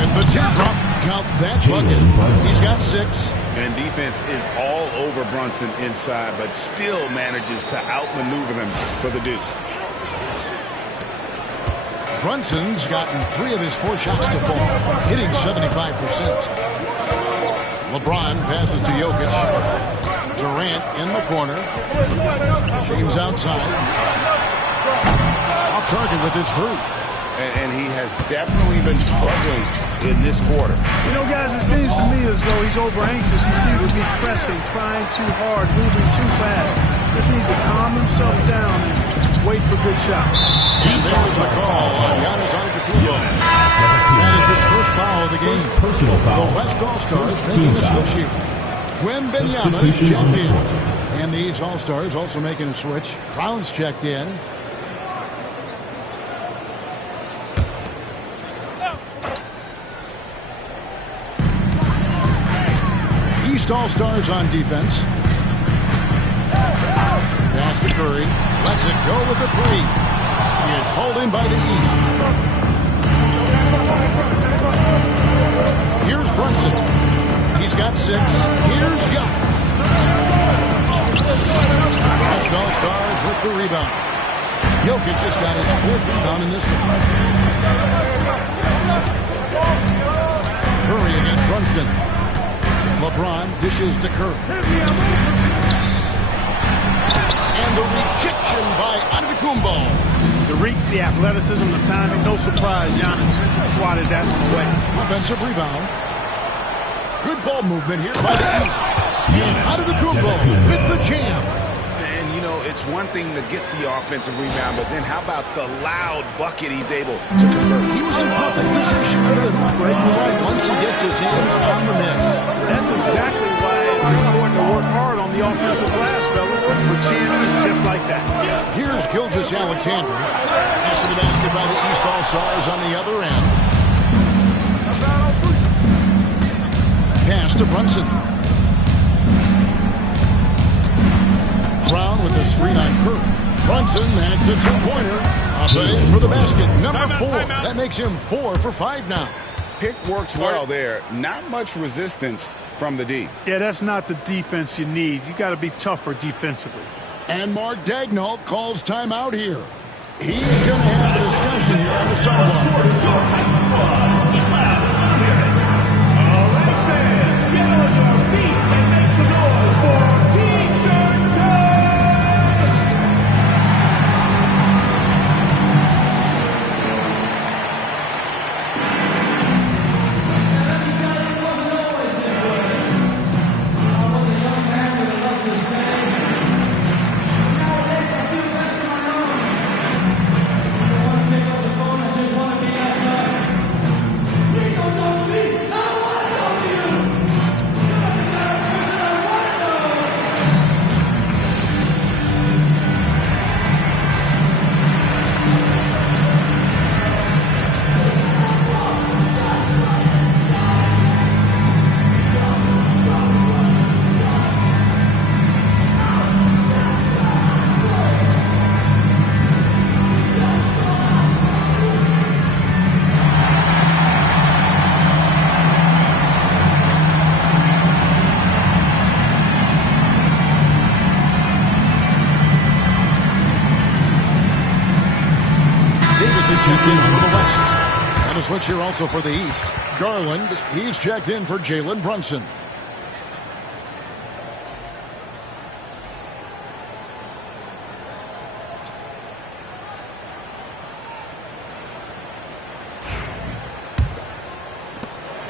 And the teardrop. Count that bucket. He's got 6. And defense is all over Brunson inside, but still manages to outmaneuver them for the deuce. Brunson's gotten 3 of his 4 shots to fall, hitting 75%. LeBron passes to Jokic. Durant in the corner. James outside. off target with his 3. And he has definitely been struggling in this quarter. You know, guys, it seems to me as though he's over-anxious. He seems to be pressing, trying too hard, moving too fast. Just needs to calm himself down and wait for good shots. And there's the call on Giannis Antetokounmpo. That is his first foul of the game. Personal foul. The West All-Stars making a switch here. Wembanyama is checked in. And the East All-Stars also making a switch. Brown's checked in. East All-Stars on defense. Pass to Curry. Lets it go with the 3. It's hauled in by the East. Here's Brunson. He's got 6. Here's Giannis. West All-Stars with the rebound. Jokic just got his 4th rebound in this one. Curry against Brunson. LeBron dishes to Curry. And the rejection by Antetokounmpo. The reach, the athleticism, the timing, no surprise. Giannis swatted that one away. Offensive rebound. Good ball movement here by the East. And Antetokounmpo with the jam. And, you know, it's one thing to get the offensive rebound, but then how about the loud bucket he's able to convert? He was in perfect position under the hoop break right once he gets his hands on the miss. That's exactly why it's important to work hard on the offensive glass, fellas, for chances just like that. Here's Gilgeous-Alexander. After the basket by the East All-Stars on the other end. Pass to Brunson. Brown with the screen on Curry. Brunson adds a 2-pointer. Up and in for the basket. Number 4. That makes him 4 for 5 now. Pick works well there. Not much resistance from the D. Yeah, that's not the defense you need. You got to be tougher defensively. And Mark Daigneault calls timeout here. He's going to have a discussion here on the sideline. All right, fans, get on your feet and make some noise for T-Shirt Time! Checked in for the West. And a switch here also for the East. Garland, he's checked in for Jalen Brunson.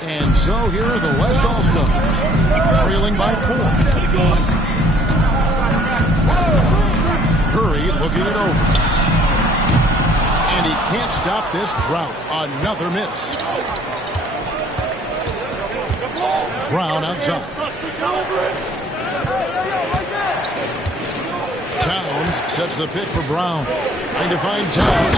And so here are the West All-Stars, trailing by 4. Curry looking it over. And he can't stop this drought. Another miss. Brown outside. Towns sets the pick for Brown. Trying to find Towns.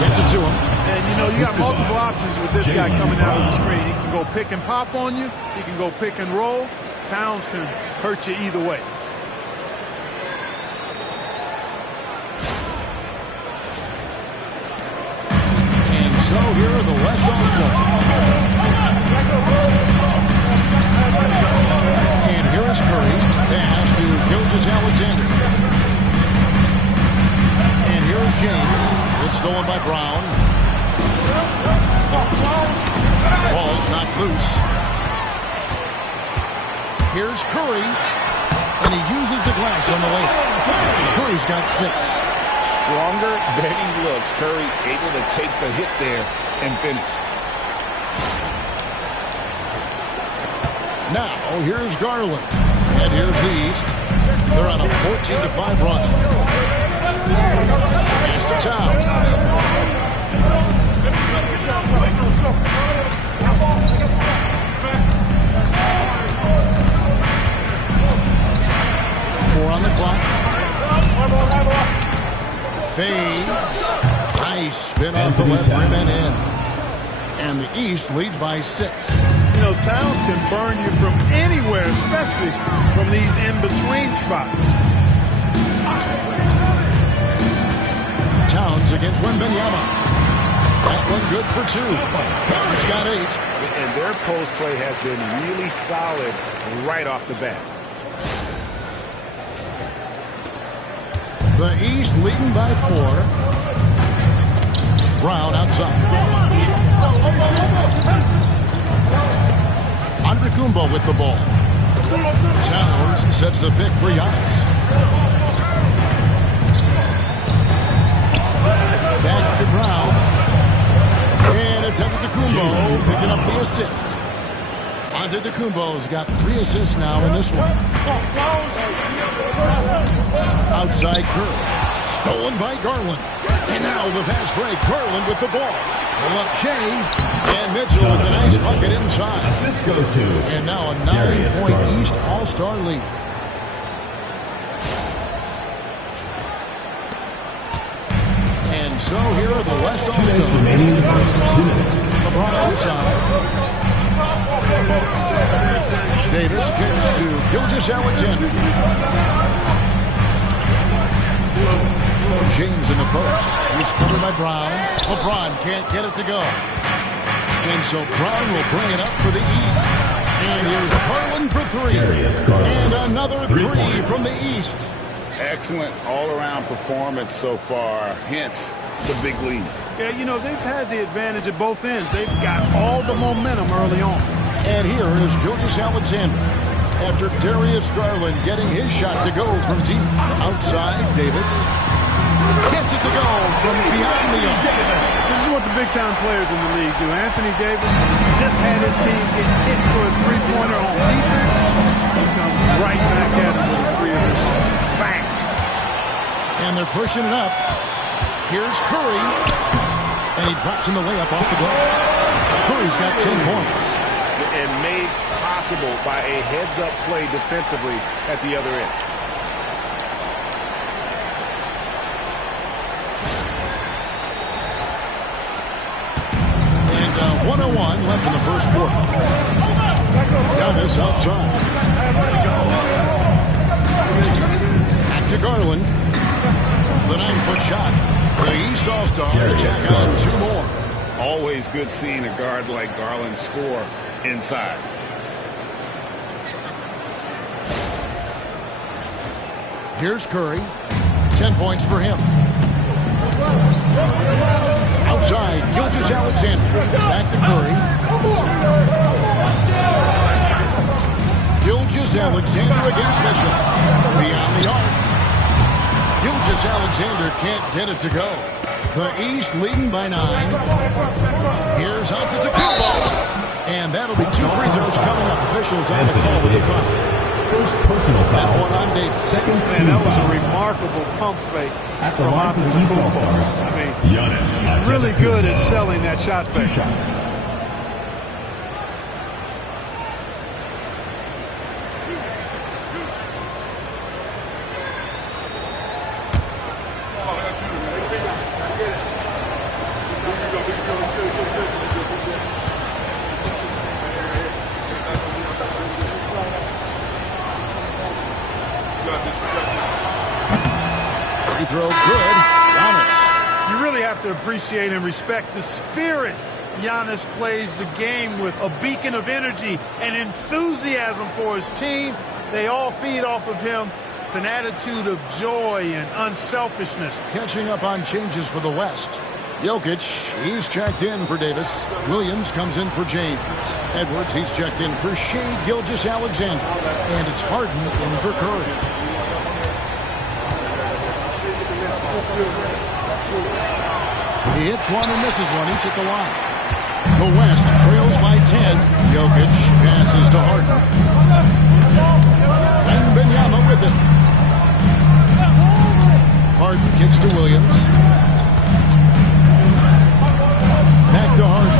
Gets it to him. And, you know, you got multiple options with this guy coming out of the screen. He can go pick and pop on you. He can go pick and roll. Towns can hurt you either way. So here are the West All-Stars. And here is Curry. Pass to Gilgeous-Alexander. And here is James. It's stolen by Brown. Ball's not loose. Here's Curry. And he uses the glass on the way. Curry's got 6. stronger than he looks. Curry able to take the hit there and finish. Now, here's Garland. And here's the East. They're on a 14-5 run. Pass to Towns. Four on the clock. Fades. Nice spin off the left rim and in. And the East leads by 6. You know, Towns can burn you from anywhere, especially from these in-between spots. Towns against Wembanyama. That one good for 2. Towns got 8. And their post play has been really solid right off the bat. The East leading by 4. Brown outside. Antetokounmpo with the ball. Towns sets the pick for Giannis. Back to Brown. And it's Antetokounmpo picking up the assist. Antetokounmpo's got 3 assists now in this one. Outside Curry. Stolen by Garland. And now the fast break. Garland with the ball. Pull up Shea. And Mitchell with the nice bucket inside. Assist goes to. And now a 9-point East All-Star lead. And so here are the West 2 minutes All-Stars. remaining in the first. 2 minutes. LeBron outside. Davis kicks to Gilgeous-Alexander. James in the post. He's covered by Brown. LeBron can't get it to go. And so Brown will bring it up for the East. And here's Garland for 3. And another 3 from the East. Excellent all-around performance so far, hence the big lead. Yeah, you know, they've had the advantage at both ends. They've got all the momentum early on. And here is Gilgeous-Alexander. After Darius Garland getting his shot to go from deep. Outside, Davis. Gets it to go from beyond the arc. This is what the big-time players in the league do. Anthony Davis just had his team get hit for a three-pointer on defense. He comes right back at him with a 3 of his. Bang! And they're pushing it up. Here's Curry. And he drops in the layup off the glass. Curry's got 10 points. And made possible by a heads-up play defensively at the other end. And 1:01 left in the first quarter. Giannis outside. Back to Garland. The 9-foot shot. The East All-Stars check on 2 more. Always good seeing a guard like Garland score inside. Here's Curry. 10 points for him. Outside, Gilgeous-Alexander. Back to Curry. Gilgeous-Alexander against Mitchell. Beyond the arc. Gilgeous-Alexander can't get it to go. The East leading by 9. Here's Antetokounmpo. And that'll be 2 free throws coming up. Officials on the call with the foul. First personal That foul. one on Davis. Second Man, team that was a foul. remarkable pump fake. At the line for the East All-Stars. I mean, Giannis. really good at selling that shot 2 fake. shots. Free throw good. Giannis. You really have to appreciate and respect the spirit Giannis plays the game with. A beacon of energy and enthusiasm for his team. They all feed off of him with an attitude of joy and unselfishness. Catching up on changes for the West. Jokic, he's checked in for Davis. Williams comes in for James. Edwards, he's checked in for Shea Gilgeous-Alexander. And it's Harden in for Curry. He hits one and misses one, each at the line. The West trails by 10. Jokic passes to Harden. And Wembanyama with it. Harden kicks to Williams. Back to Harden.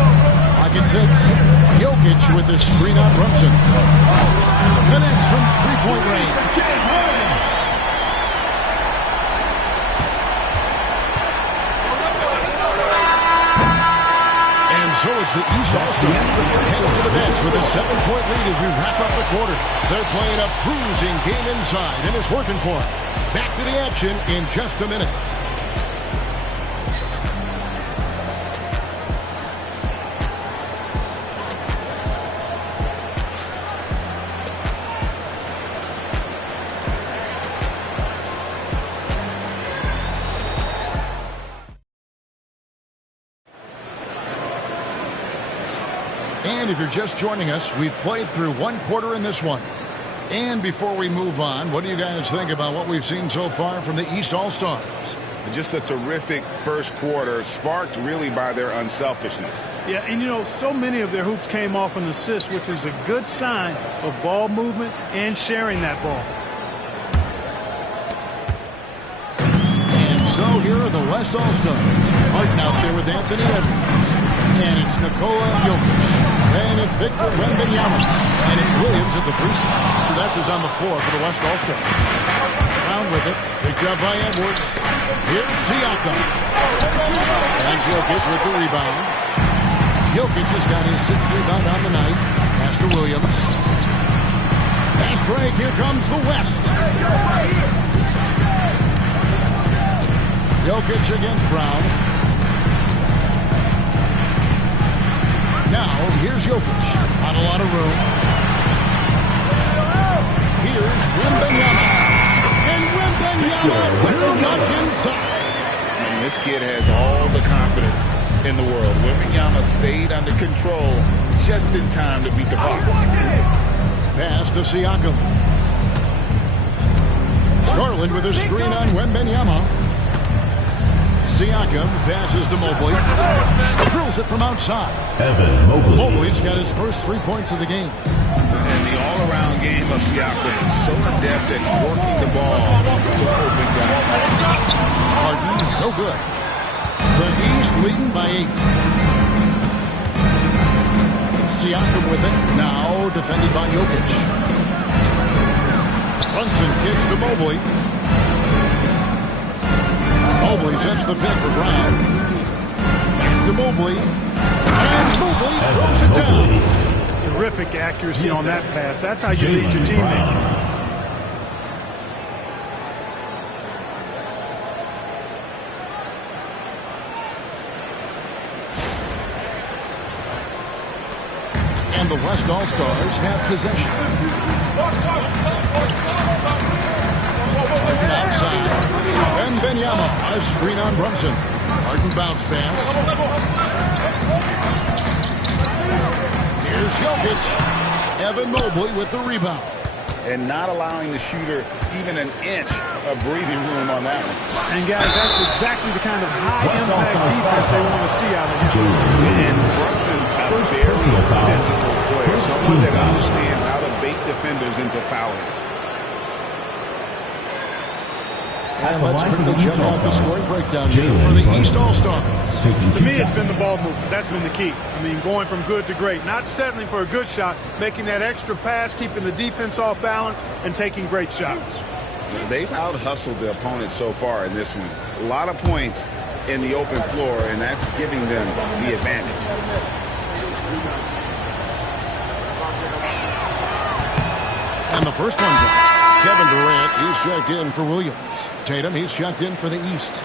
Pocket 6. Jokic with the screen on Brunson. Connects from three-point range. So it's the East All-Stars heading to the bench with a 7-point lead as we wrap up the quarter. They're playing a cruising game inside, and it's working for them. Back to the action in just a minute. And if you're just joining us, we've played through one quarter in this one. And before we move on, what do you guys think about what we've seen so far from the East All-Stars? Just a terrific first quarter, sparked really by their unselfishness. Yeah, and you know, so many of their hoops came off an assist, which is a good sign of ball movement and sharing that ball. And so here are the West All-Stars. Harden out there with Anthony Edwards. And it's Nikola Jokic. And it's Victor Wembanyama. And it's Williams at the 3 spot. So that's his on the floor for the West All-Stars. Brown with it. Picked up by Edwards. Here's Siakam. And Jokic with the rebound. Jokic has got his 6th rebound on the night. Pass to Williams. Pass break. Here comes the West. Jokic against Brown. Now, here's Jokic. Not a lot of room. Here's Wembanyama. And Wembanyama too much inside. And this kid has all the confidence in the world. Wembanyama stayed under control just in time to beat the clock. Pass to Siakam. Garland with a screen on Wembanyama. Siakam passes to Mobley. Drills it from outside. Evan Mobley. Mobley's got his first 3 points of the game. And the all-around game of Siakam is so adept at working the ball to open guys. Harden, no good. The East leading by 8. Siakam with it. Now defended by Jokic. Brunson kicks to Mobley. Mobley sets the pick for Brown. Back to Mobley. And Mobley throws it down. Terrific accuracy on that pass. That's how you lead your teammate. And the West All-Stars have possession. Outside. And Wembanyama, a screen on Brunson. Harden bounce pass. Here's Jokic. Evan Mobley with the rebound. And not allowing the shooter even an inch of breathing room on that one. And guys, that's exactly the kind of high-impact defense they want to see out of him. And Brunson, a very physical player, someone that understands how to bait defenders into fouling. And let's quickly check out the scoring breakdown here for the East All-Stars. To me, it's been the ball movement. That's been the key. I mean, going from good to great. Not settling for a good shot, making that extra pass, keeping the defense off balance, and taking great shots. They've out-hustled the opponent so far in this one. A lot of points in the open floor, and that's giving them the advantage. And the first one goes. Kevin Durant, he's checked in for Williams. Tatum, he's checked in for the East.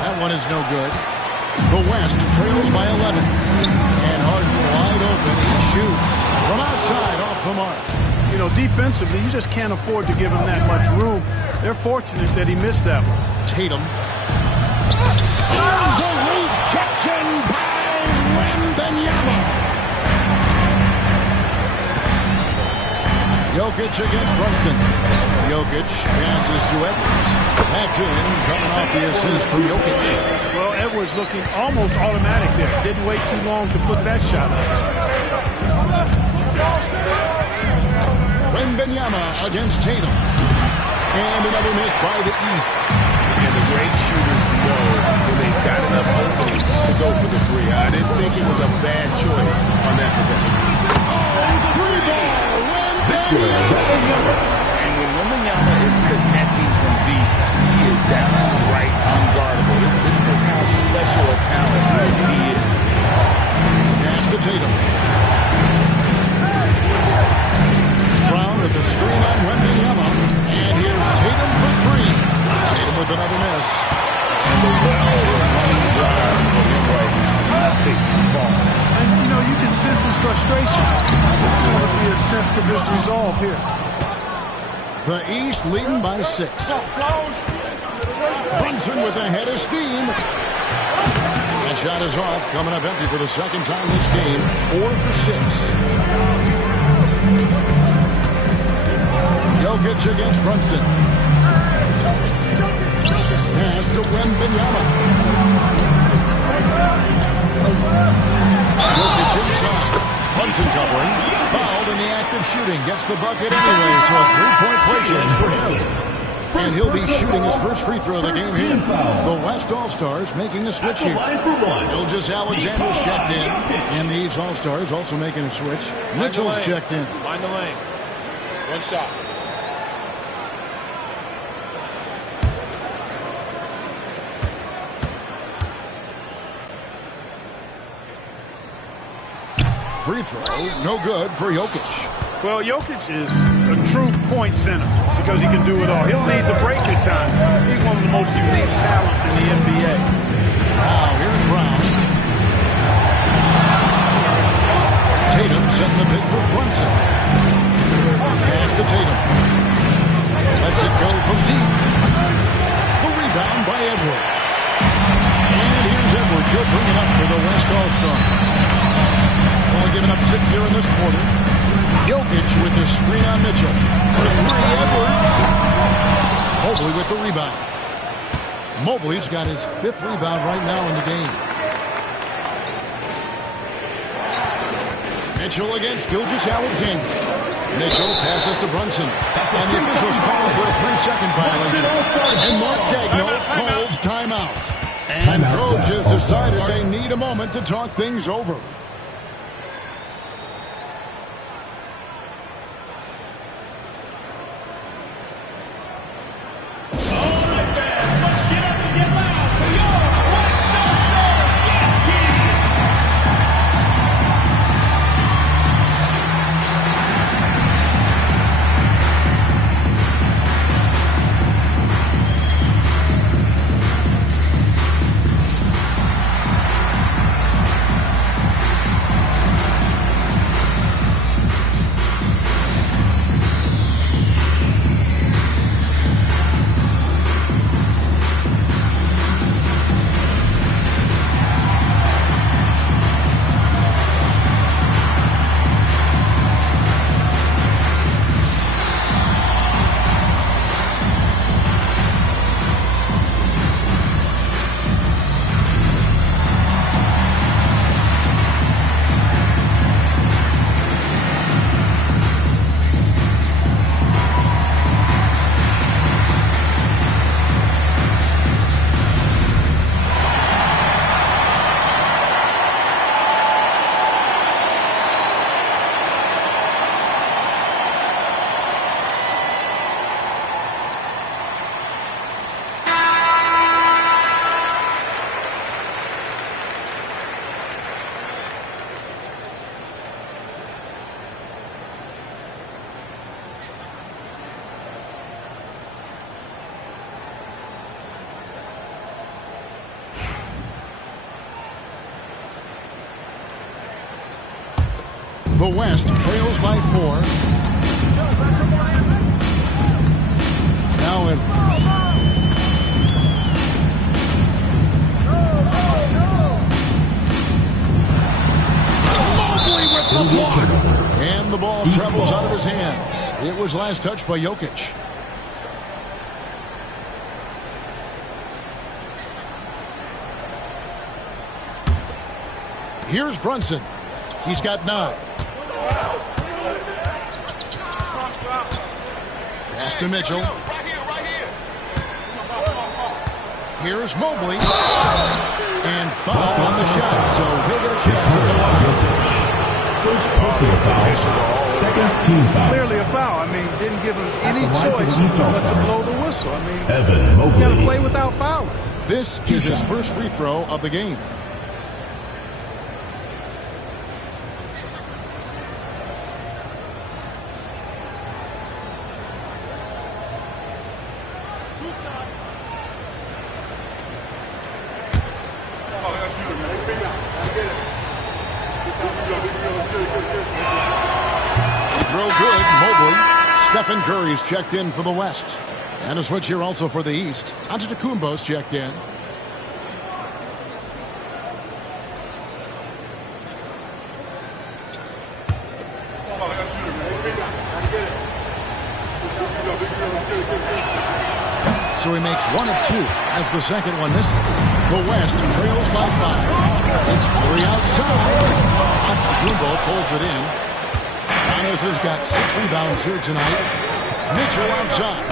That one is no good. The West trails by 11. And Harden wide open. He shoots from outside off the mark. You know, defensively, you just can't afford to give him that much room. They're fortunate that he missed that one. Tatum. The rejection by Wembanyama. Jokic against Brunson. Jokic passes to Edwards. That's in, coming off the assist from Jokic. Well, Edwards looking almost automatic there. Didn't wait too long to put that shot up. Wembanyama against Tatum. And another miss by the East. And the great shooters know when they've got enough opening to go for the three. I didn't think it was a bad choice on that possession. Three ball, Wembanyama. And when Wembanyama is connecting from deep, he is downright unguardable. This is how special a talent he is. Pass to Tatum. Brown with the screen on Wembanyama. And here's Tatum for three. Tatum with another miss. And the well is running dry for him right now. Nothing falling. And, you know, you can sense his frustration. This is going to be a test of his resolve here. The East leading by 6. Brunson with a head of steam. That shot is off, coming up empty for the second time this game. 4 for 6. Jokic against Brunson. Pass to Wembanyama. Jokic inside. Brunson covering. Fouled in the act of shooting. Gets the bucket anyway, so a three-point play chance for him. And he'll be shooting his first free throw of the game here. The West All-Stars making a switch here. Gilgeous Alexander's checked in. And the East All-Stars also making a switch. Mitchell's checked in. Mind the lanes. One shot. Free throw, no good for Jokic. Well, Jokic is a true point center because he can do it all. He'll lead the break at times. He's one of the most unique talents in the NBA. Now, here's Brown. Tatum setting the pick for Brunson. Pass to Tatum. Lets it go from deep. The rebound by Edwards. And here's Edwards. He'll bring it up for the West All-Stars. Only giving up 6 here in this quarter. Jokic with the screen on Mitchell. For three, Edwards. Mobley with the rebound. Mobley's got his 5th rebound right now in the game. Mitchell against Gilgeous Alexander. Mitchell passes to Brunson. And the officials call for a 3-second violation. And Mark Daigneault calls timeout. And coach has decided they need a moment to talk things over. The West trails by 4. Now in. Mobley with the block. And the ball travels out of his hands. It was last touched by Jokic. Here's Brunson. He's got 9. Pass to Mitchell. Here's Mobley. And foul on the shot, so he'll get a chance at the line. First personal foul. Second team foul. Clearly a foul. I mean, didn't give him any choice but to blow the whistle. I mean, Evan Mobley. you got to play without fouling. This is his first free throw of the game. Throw good, Mobley. Stephen Curry's checked in for the West. And a switch here also for the East. Antetokounmpo's checked in. So he makes 1 of 2 as the second one misses. The West trails by 5. It's Curry outside. Antetokounmpo pulls it in. Giannis has got 6 rebounds here tonight. Mitchell outside.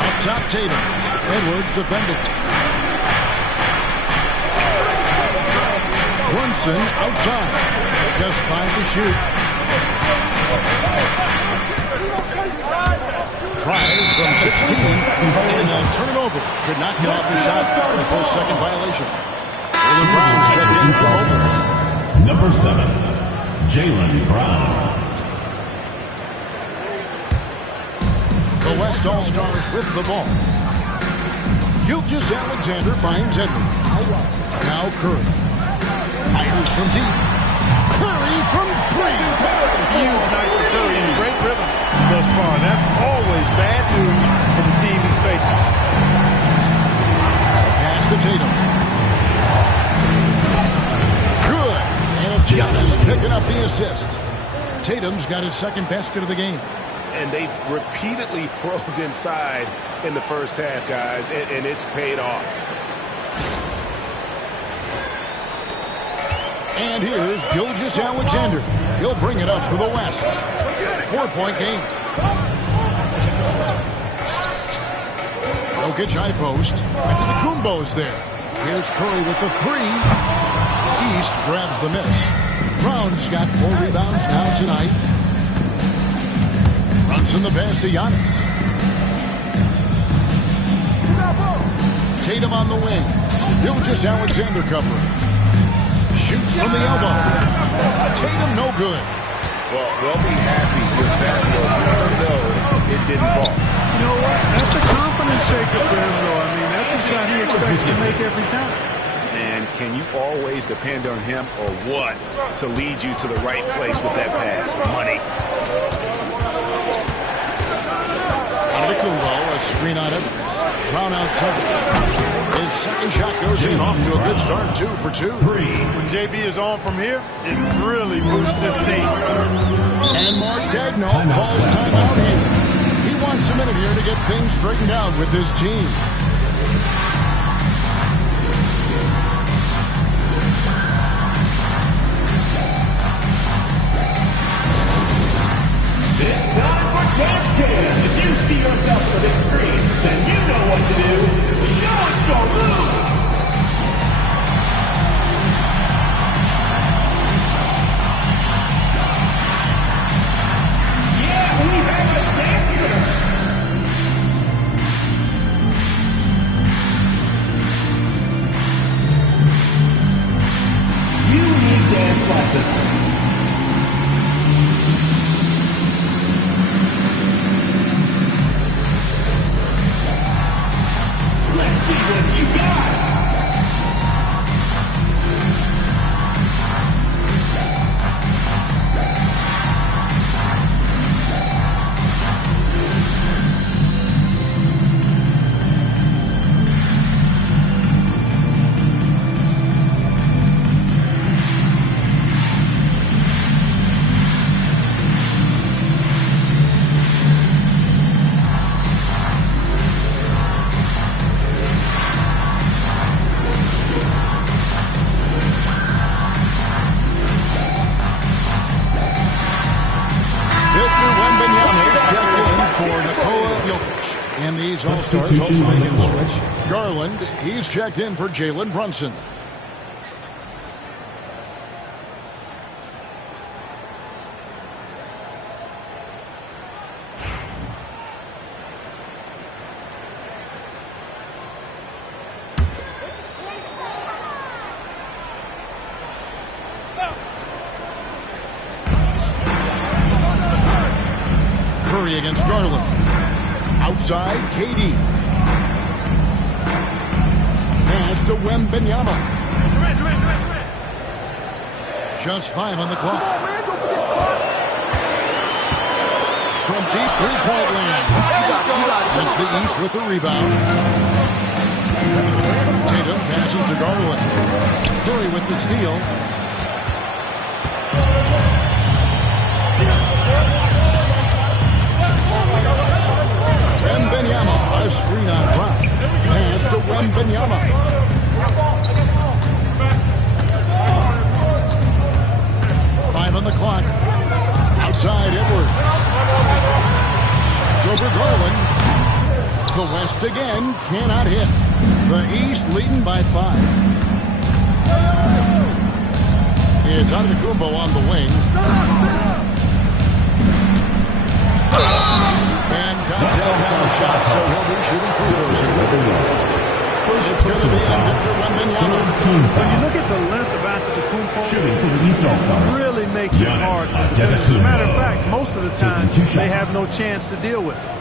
Up top, Tatum. Edwards defending. Brunson outside. Just 5 to shoot. Tries from 16. And a turnover. Could not get off the shot before second violation. Jaylen Brown's checked in for Oakland. Number 7, Jaylen Brown. The West All-Stars with the ball. Gilgeous-Alexander finds Edwards. Now Curry. Fires from deep. Curry from 3. Huge night for Curry and great rhythm thus far. That's always bad news for the team he's facing. Pass to Tatum. Good. And it's Giannis picking up the assist. Tatum's got his second basket of the game. And they've repeatedly probed inside in the first half, guys, and it's paid off. And here's Gilgeous-Alexander. He'll bring it up for the West. 4-point game. Jokic high post. Antetokounmpo's there. Here's Curry with the 3. East grabs the miss. Brown's got 4 rebounds now tonight. Brunson the pass to Giannis. Tatum on the wing. Gilgeous-Alexander covering. Shoots from the elbow. Tatum no good. Well, they'll be happy with that look, even though it didn't fall. You know what? That's a confidence shaker for him, though. I mean, that's a shot he expects to make every time. And can you always depend on him or what to lead you to the right place with that pass? Money. Antetokounmpo, a screen on Edwards. Brown outside. His second shot goes in, off to a good start, 2 for 2. When JB is on from here, it really boosts his team. And Mark Daigneault calls timeout here. He wants a minute here to get things straightened out with this team. It's time for Catch Cam. If you see yourself on the big screen, then you know what to do. Show us your move. Yeah, we have a dancer. These All-Stars also making a switch. Garland, he's checked in for Jalen Brunson. Curry against Garland. Outside, KD. Pass to Wembanyama. Just 5 on the clock. From deep three-point land. It's the East with the rebound. Tatum passes to Garland. Curry with the steal. Wembanyama, a screen on Brown. Pass to Wembanyama. Five on the clock. Outside Edwards. So for Garland, the West again cannot hit. The East leading by 5. It's Antetokounmpo on the wing. And Contact on the shot, so he'll be shooting free throws here. It's going to be on Victor Wembanyama. When you look at the length of Antetokounmpo, Shooting for the East All-Stars. it really makes it hard for defenders. As a matter of fact, most of the time, they have no chance to deal with it.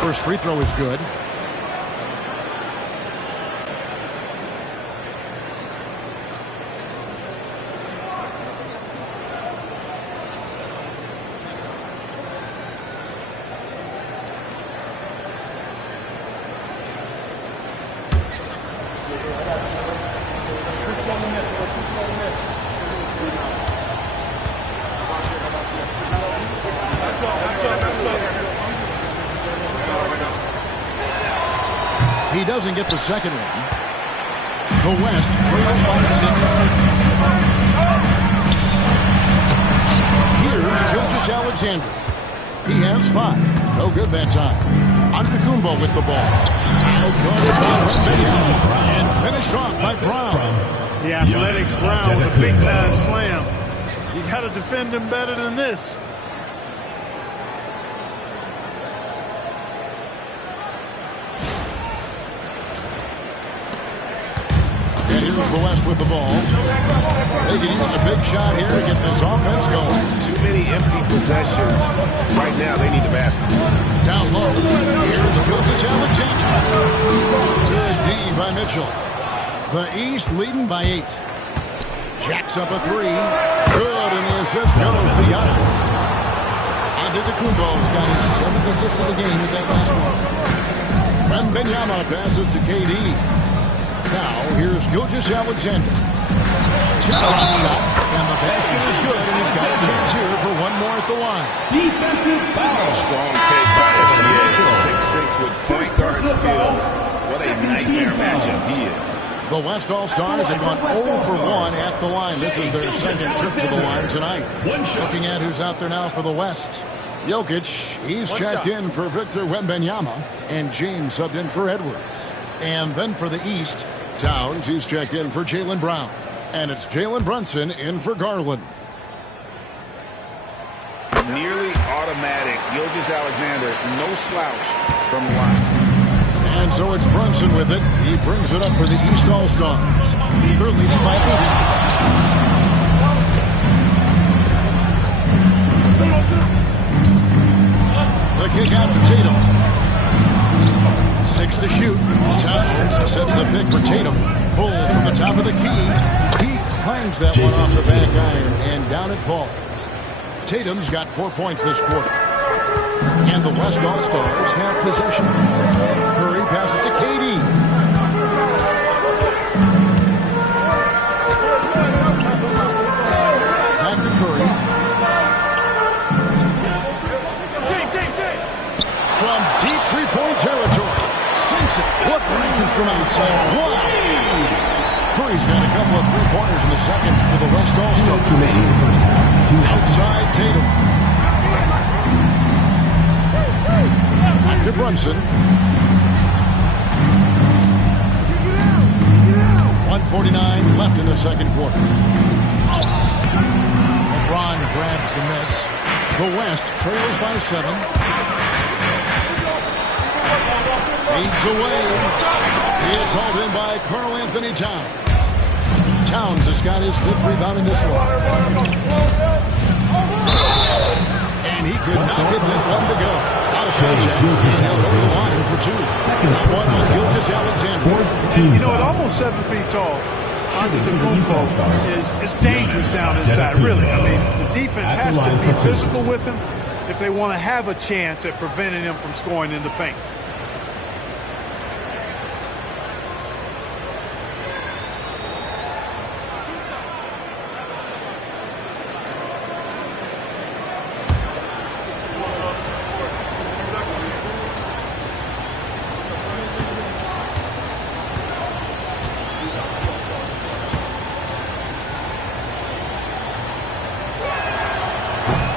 First free throw is good. He doesn't get the second one. The West trails by 6. Here's Gilgeous Alexander. He has 5. No good that time. Antetokounmpo with the ball. Outguarded by Wembanyama. And finished off by Brown. The athletic Brown with a big-time slam. You got to defend him better than this. Here's the West with the ball. They can use a big shot here to get this offense going. Too many empty possessions. Right now, they need the basket. Down low. Here's Gilgeous Alexander. Good D by Mitchell. The East leading by 8. Jacks up a 3. Good, and the assist goes to Giannis. Antetokounmpo's got his 7th assist of the game with that last one. Wembanyama passes to KD. Now, here's Gilgeous Alexander. Tip-off shot, and the basket is good, and he's got a chance here for one more at the line. Defensive foul. Strong take by him. 6'6" with point guard skills. What a nightmare matchup he is. The West All-Stars have gone 0 for 1 at the line. This is their second trip to the line tonight. Looking at who's out there now for the West. Jokic, he's checked in for Victor Wembanyama, and James subbed in for Edwards. And then for the East, Towns, he's checked in for Jaylen Brown. And it's Jalen Brunson in for Garland. Nearly automatic. Gilgeous Alexander, no slouch from the line. And so it's Brunson with it. He brings it up for the East All-Stars. They're leading by 8. The kick out to Tatum. 6 to shoot. Towns sets the pick for Tatum. Pulls from the top of the key. He clangs that one off the back iron, and down it falls. Tatum's got 4 points this quarter. And the West All-Stars have possession. Curry passes to KD. from outside. Wow! Curry's got a couple of three-pointers in the second for the West All-Stars. Outside Tatum. Back to Brunson. 1:49 left in the second quarter. LeBron grabs the miss. The West trails by 7. Fades away. It's hauled in by Karl Anthony Towns. Towns has got his 5th rebound in this one. And he could not get this one to go. Out of contact. He's held over the line for 2. That one on Gilgeous-Alexander. You know, at almost 7 feet tall, Antetokounmpo is dangerous down inside, really. I mean, the defense has to be physical with him if they want to have a chance at preventing him from scoring in the paint.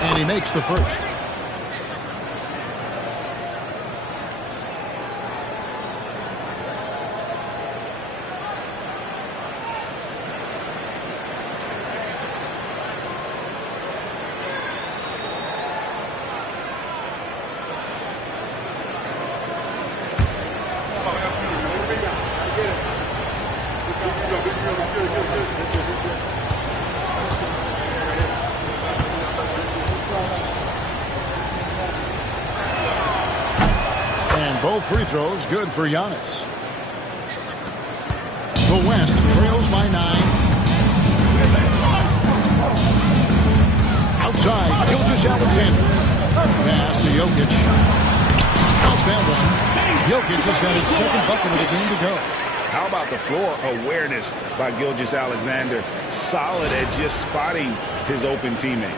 And he makes the first. Both free throws good for Giannis. The West trails by 9. Outside, Gilgeous-Alexander. Pass to Jokic. Count that one. Jokic has got his 2nd bucket of the game to go. How about the floor awareness by Gilgeous-Alexander? Solid at just spotting his open teammate.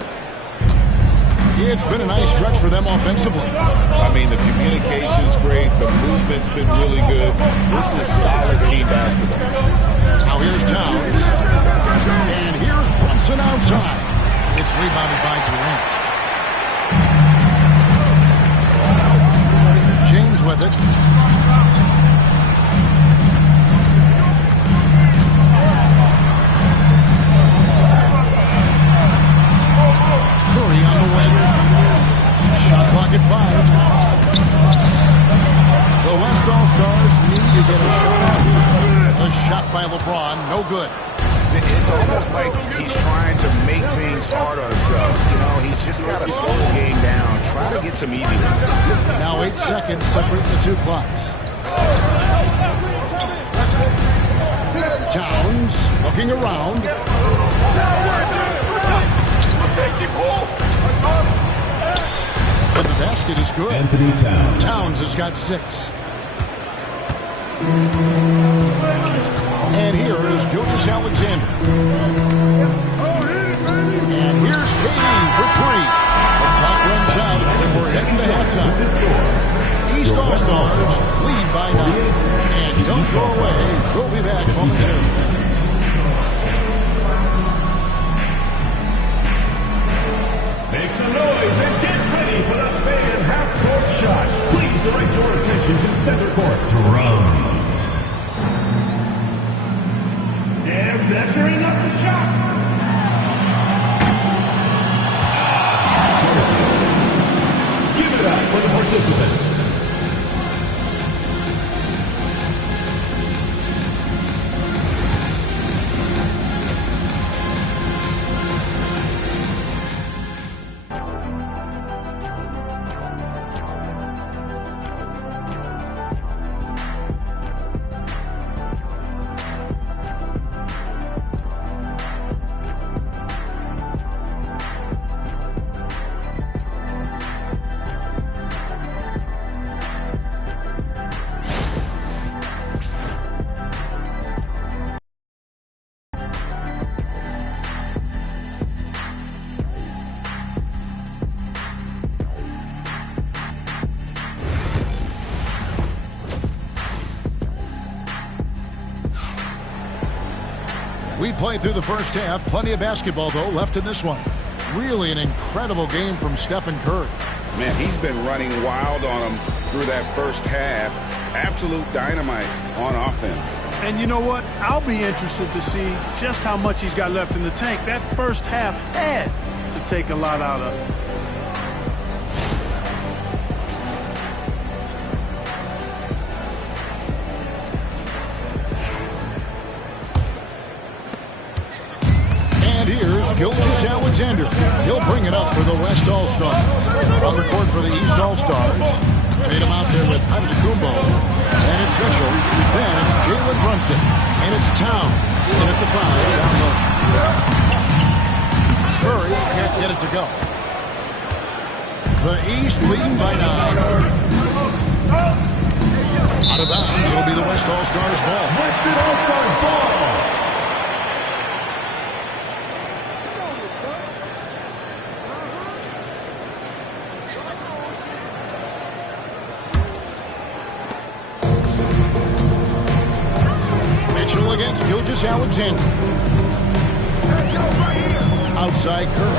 It's been a nice stretch for them offensively. I mean, the communication's great. The movement's been really good. This is solid team basketball. Now here's Towns. And here's Brunson outside. It's rebounded by Durant. James with it. Curry on the wing. Shot clock at 5. The West All-Stars need to get a shot. A shot by LeBron, no good. It's almost like he's trying to make things hard on himself. You know, he's just got to slow the game down. Try to get some easy ones. Now 8 seconds separate the 2 clocks. Towns looking around. But the basket is good. Anthony Towns. Towns has got 6. And here is Gilgeous-Alexander. And here's KD for 3. The clock runs out, and we're heading to halftime. East All-Stars lead by 9. And don't go away. We'll be back momentarily. Make some noise and get ready for the fan half-court shot. Please direct your attention to center court. Drums. They're measuring up the shot. Give it up for the participants. We played through the first half. Plenty of basketball, though, left in this one. Really an incredible game from Stephen Curry. Man, he's been running wild on him through that first half. Absolute dynamite on offense. And you know what? I'll be interested to see just how much he's got left in the tank. That first half had to take a lot out of it. And here's Gilgeous-Alexander. He'll bring it up for the West All-Stars. On the court for the East All-Stars. Tatum out there with Antetokounmpo. And it's Mitchell. Then it's Jalen Brunson. And it's Towns. In at the 5. Curry can't get it to go. The East leading by 9. Out of bounds. It'll be the West All-Stars ball. Western All-Stars ball. Mitchell against Gilgeous-Alexander. Outside Curry.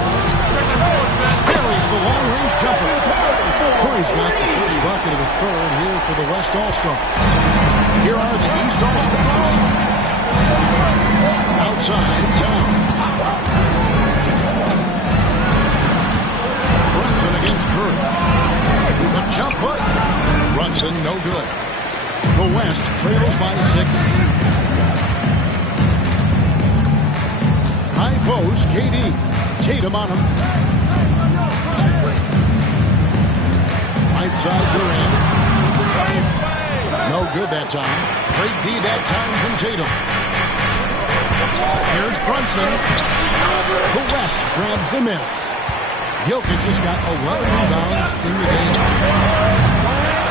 Buries the long-range jumper. Curry's got the first bucket of the third here for the West All-Stars. Here are the East All-Stars. Outside Towns. Brunson against Curry. The jump hook. Brunson no good. The West trails by 6. High post, KD. Tatum on him. Right side, Durant. No good that time. Great D that time from Tatum. Here's Brunson. The West grabs the miss. Jokic just got 11 rebounds in the game.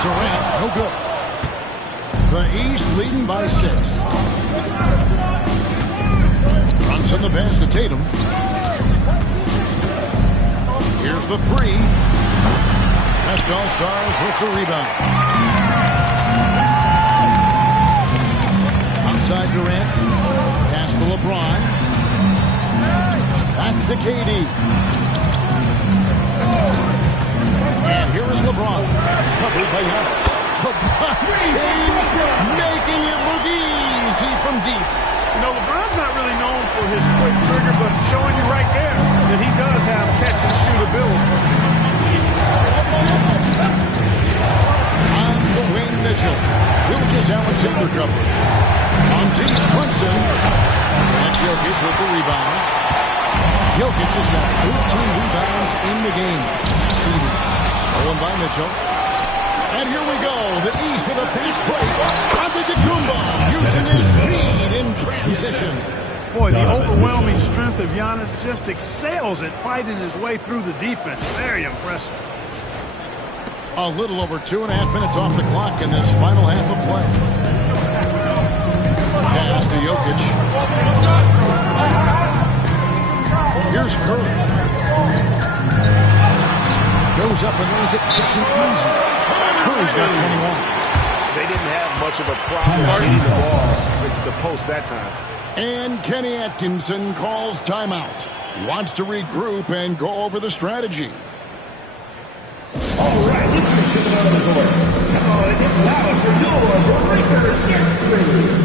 Durant, no good. The East leading by 6. Brunson the pass to Tatum. Here's the 3. West All-Stars with the rebound. Outside Durant. Pass to LeBron. Back to KD. And here is LeBron. Covered by Giannis. LeBron James making it look easy from deep. You know, LeBron's not really known for his quick trigger, but showing you right there that he does have catch-and-shoot ability. On the wing, Mitchell. Gilgeous-Alexander cover. On deep, Brunson. That's Jokic with the rebound. Jokic has got 13 rebounds in the game. Seeded. Stolen by Mitchell. And here we go. The East with a fast break. Antetokounmpo using his speed in transition. Boy, the overwhelming strength of Giannis just excels at fighting his way through the defense. Very impressive. A little over 2.5 minutes off the clock in this final half of play. Pass to Jokic. Here's Curry. Goes up and lays it nice and easy. Curry's got 21. They didn't have much of a problem getting the ball into the post that time. And Kenny Atkinson calls timeout. He wants to regroup and go over the strategy. All right, let's get to the other court. Come on, get loud for your Lakers history.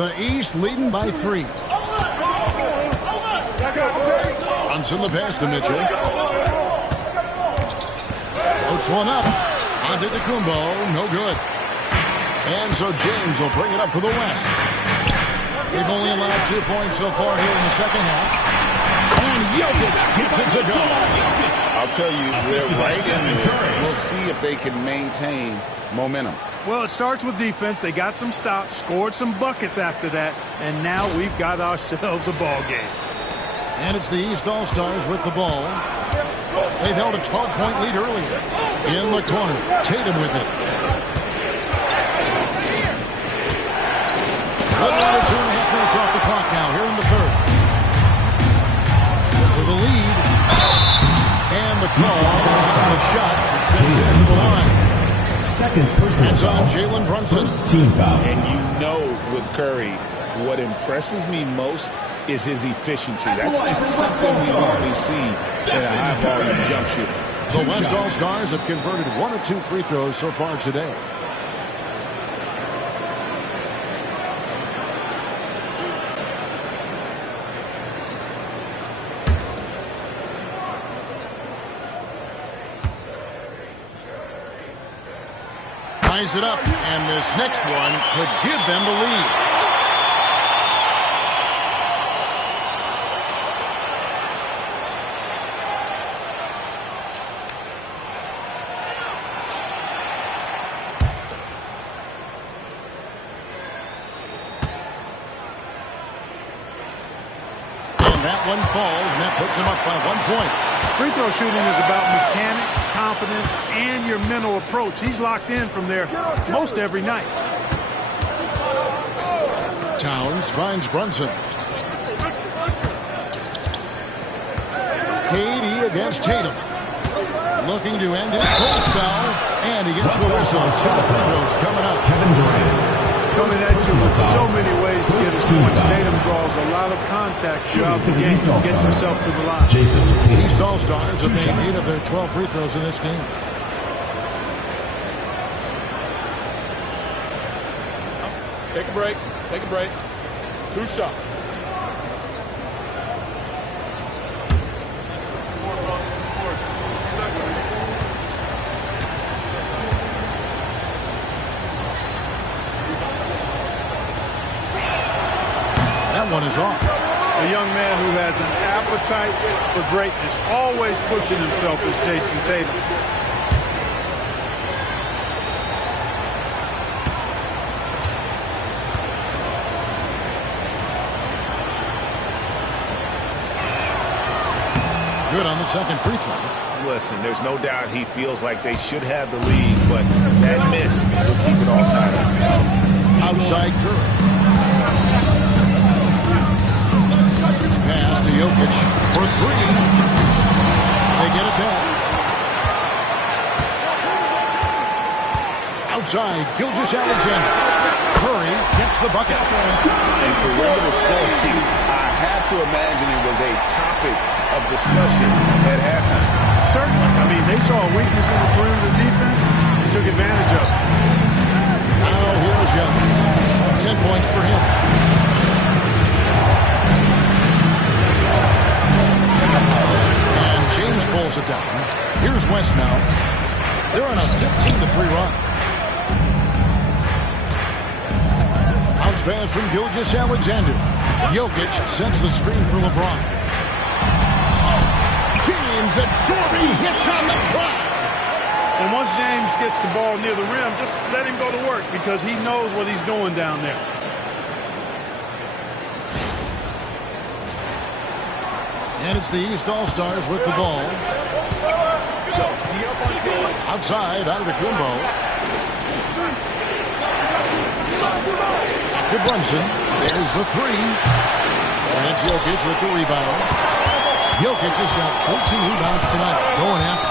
The East leading by 3. Brunson the pass to Mitchell. Floats one up. Antetokounmpo, no good. And so James will bring it up for the West. They've only allowed 2 points so far here in the second half. And Jokic gets it to go. I'll tell you, they're right in this. We'll see if they can maintain momentum. Well, it starts with defense. They got some stops, scored some buckets after that, and now we've got ourselves a ball game. And it's the East All-Stars with the ball. They've held a 12-point lead earlier. In the corner, Tatum with it. A little under 2.5 minutes off the clock now here in the third. For the lead. And the call on the shot that sends it into the line. Second personal That's foul. on Jalen Brunson. First team foul. And you know with Curry, what impresses me most is his efficiency. That's not something we normally see in a high-volume jump shooter. The West All-Stars have converted 1 of 2 free throws so far today. Ties it up, and this next one could give them the lead. And that one falls, and that puts him up by 1 point. Free throw shooting is about mechanics, confidence, and your mental approach. He's locked in from there most every night. Towns finds Brunson. KD against Tatum. Looking to end his cold spell. And he gets the whistle. 2 free throws coming up. Kevin Durant. Coming at you with so many ways to get his points. Tatum draws a lot of contact throughout the game and gets himself to the line. Jason Tatum. East All-Stars have made 8 of their 12 free throws in this game. Take a break. Take a break. 2 shots. That one is off. A young man who has an appetite for greatness, always pushing himself, is Jason Tatum. Good on the second free throw. Listen, there's no doubt he feels like they should have the lead, but that miss will keep it all tied up. Outside Curry. Pass to Jokic for 3. They get it back. Outside, Gilgeous-Alexander. Curry gets the bucket. And perimeter scoring, I have to imagine it was a topic of discussion at halftime. Certainly. I mean, they saw a weakness in the perimeter defense and took advantage of it. Now here's Jokic. 10 points for him. And James pulls it down. Here's West now. They're on a 15-3 run. Bounce pass from Gilgeous-Alexander. Jokic sets the screen for LeBron. James absorbing hits on the clock. And once James gets the ball near the rim, just let him go to work because he knows what he's doing down there. And it's the East All-Stars with the ball. Outside, Antetokounmpo. To Brunson. There's the 3. And it's Jokic with the rebound. Jokic has got 14 rebounds tonight. Going after.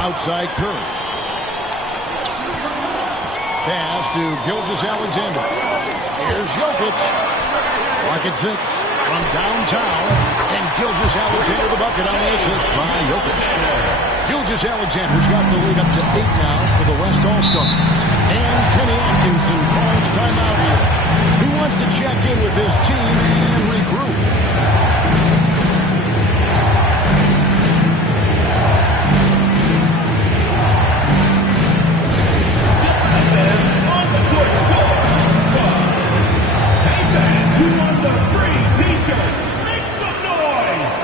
Outside Curry. Pass to Gilgeous-Alexander. Here's Jokic. Rocket 6 from downtown. And Gilgeous-Alexander the bucket on the assist by Jokic. Gilgeous-Alexander's got the lead up to 8 now for the West All-Stars. And Kenny Atkinson calls timeout here. He wants to check in with his team and regroup. Who wants a free t-shirt? Make some noise!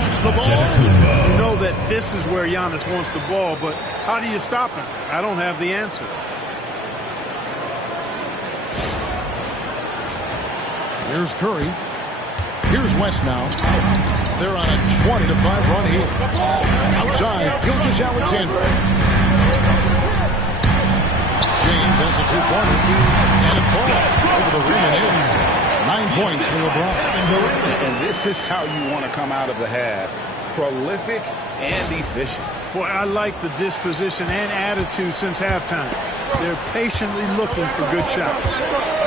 You know that this is where Giannis wants the ball, but how do you stop him? I don't have the answer. Here's Curry. Here's West now. They're on a 20-5 run here. Outside, Gilgeous-Alexander. James has a two-pointer. And it falls over the rim and in. 9 points for LeBron. And this is how you want to come out of the half. Prolific and efficient. Boy, I like the disposition and attitude since halftime. They're patiently looking for good shots.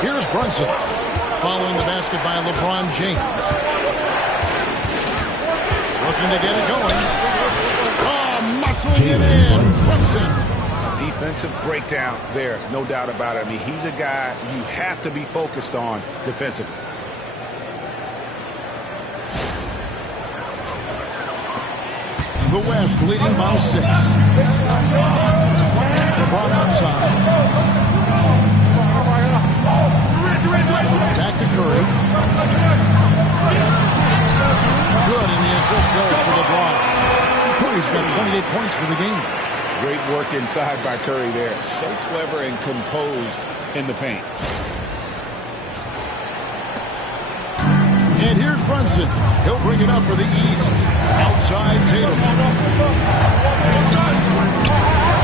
Here's Brunson. Following the basket by LeBron James. Looking to get it going. Oh, muscling it in. Brunson. Defensive breakdown there, no doubt about it. I mean, he's a guy you have to be focused on defensively. The West leading by 6. LeBron outside. Back to Curry. Good, and the assist goes to LeBron. Curry's got 28 points for the game. Great work inside by Curry there. So clever and composed in the paint. And here's Brunson. He'll bring it up for the East. Outside Tatum.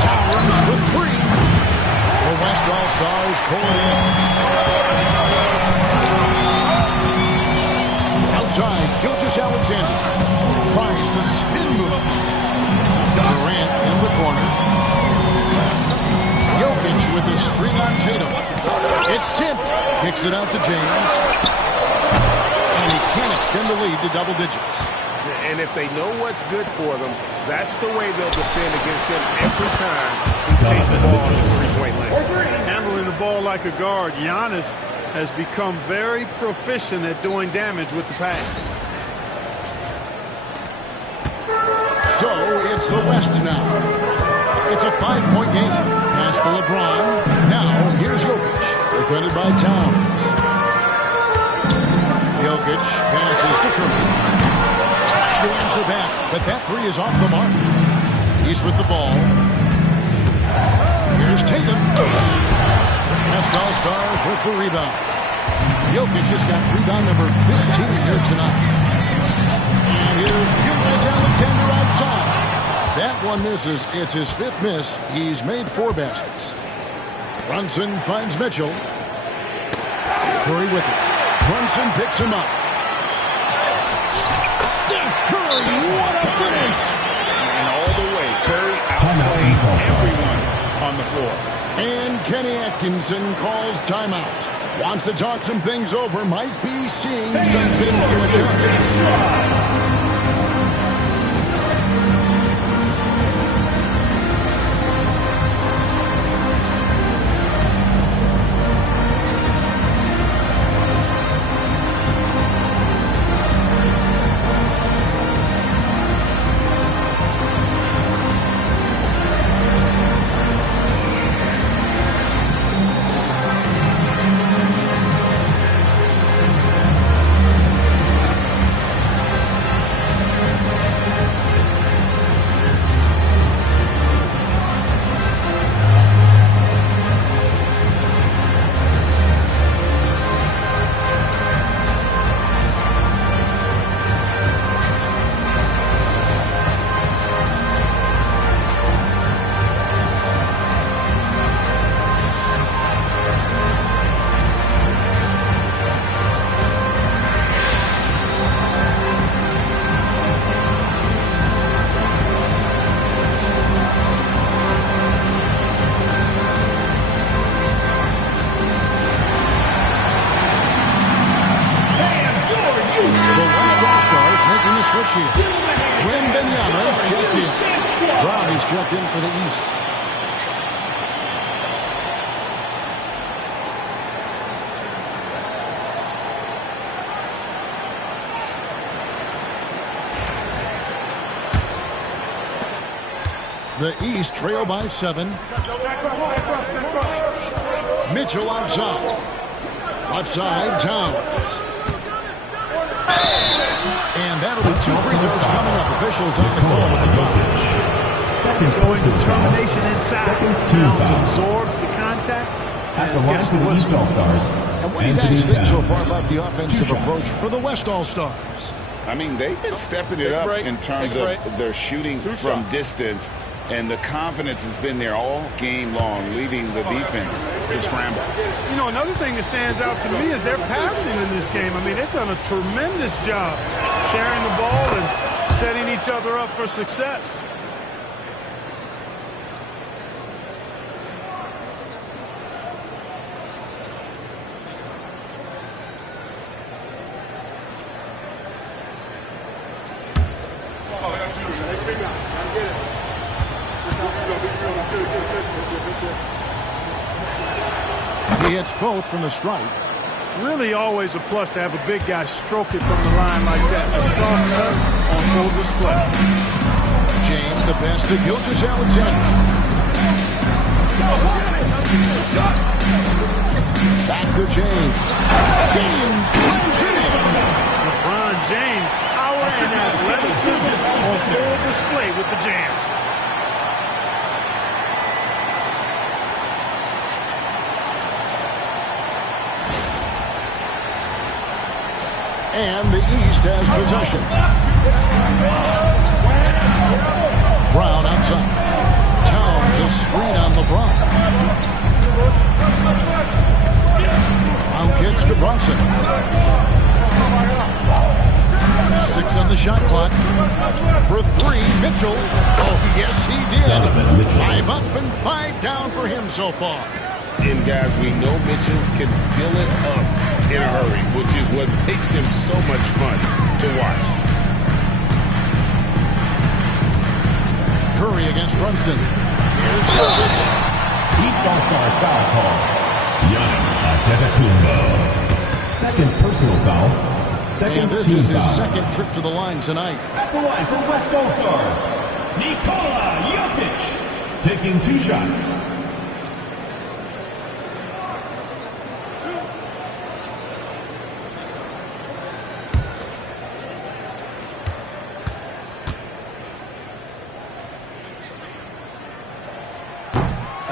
Towers with 3. The West All-Stars pull it in. Outside, Gilgeous-Alexander tries the spin move. Durant in the corner. Jokic with the screen on Tatum. It's tipped. Kicks it out to James. And he can't extend the lead to double digits. And if they know what's good for them, that's the way they'll defend against him every time he takes the ball to the three-point line. Handling the ball like a guard, Giannis has become very proficient at doing damage with the pass. So it's the West now. It's a 5-point game. Pass to LeBron. Now here's Jokic, defended by Towns. Jokic passes to Curry. Trying to answer back, but that 3 is off the mark. He's with the ball. Here's Tatum. West All-Stars with the rebound. Jokic has got rebound number 15 here tonight. And here's Gilgeous-Alexander outside. That one misses. It's his 5th miss. He's made 4 baskets. Brunson finds Mitchell. Curry with it. Brunson picks him up. Steph Curry, what a finish! And all the way, Curry outplays everyone on the floor. And Kenny Atkinson calls timeout. Wants to talk some things over. Might be seeing some things to adjust. Here. Wembanyama is checked in. Brown is checked in for the East. The East trail by 7. Mitchell outside. Left side, Towns. And that'll be 2 free throws coming up. Officials on the call with the foul. Showing determination inside. Towns absorbs the contact. At the line for the East All-Stars. And what do you guys think so far about the offensive approach for the West All-Stars? I mean, they've been stepping it up in terms of their shooting from distance, and the confidence has been there all game long, leading the defense to scramble. You know, another thing that stands out to me is their passing in this game. I mean, they've done a tremendous job sharing the ball and setting each other up for success. He hits both from the stripe. Really always a plus to have a big guy stroke it from the line like that. A soft touch on full display. James the best to Gilgeous-Alexander. Back to James. James runs it in. LeBron James, power and athleticism on full display with the jam. And the East has possession. Brown outside. Towns a screen on LeBron. Brown kicks to Brunson. 6 on the shot clock. For 3, Mitchell. Oh, yes, he did. 5 up and 5 down for him so far. And, guys, we know Mitchell can fill it up in a hurry, which is what makes him so much fun to watch. Curry against Brunson. Here's Jokic. East All-Stars foul call. Giannis Antetokounmpo. Second personal foul. Second and this team is his foul. second trip to the line tonight. At the line for West All-Stars, Nikola Jokic. Taking 2 shots.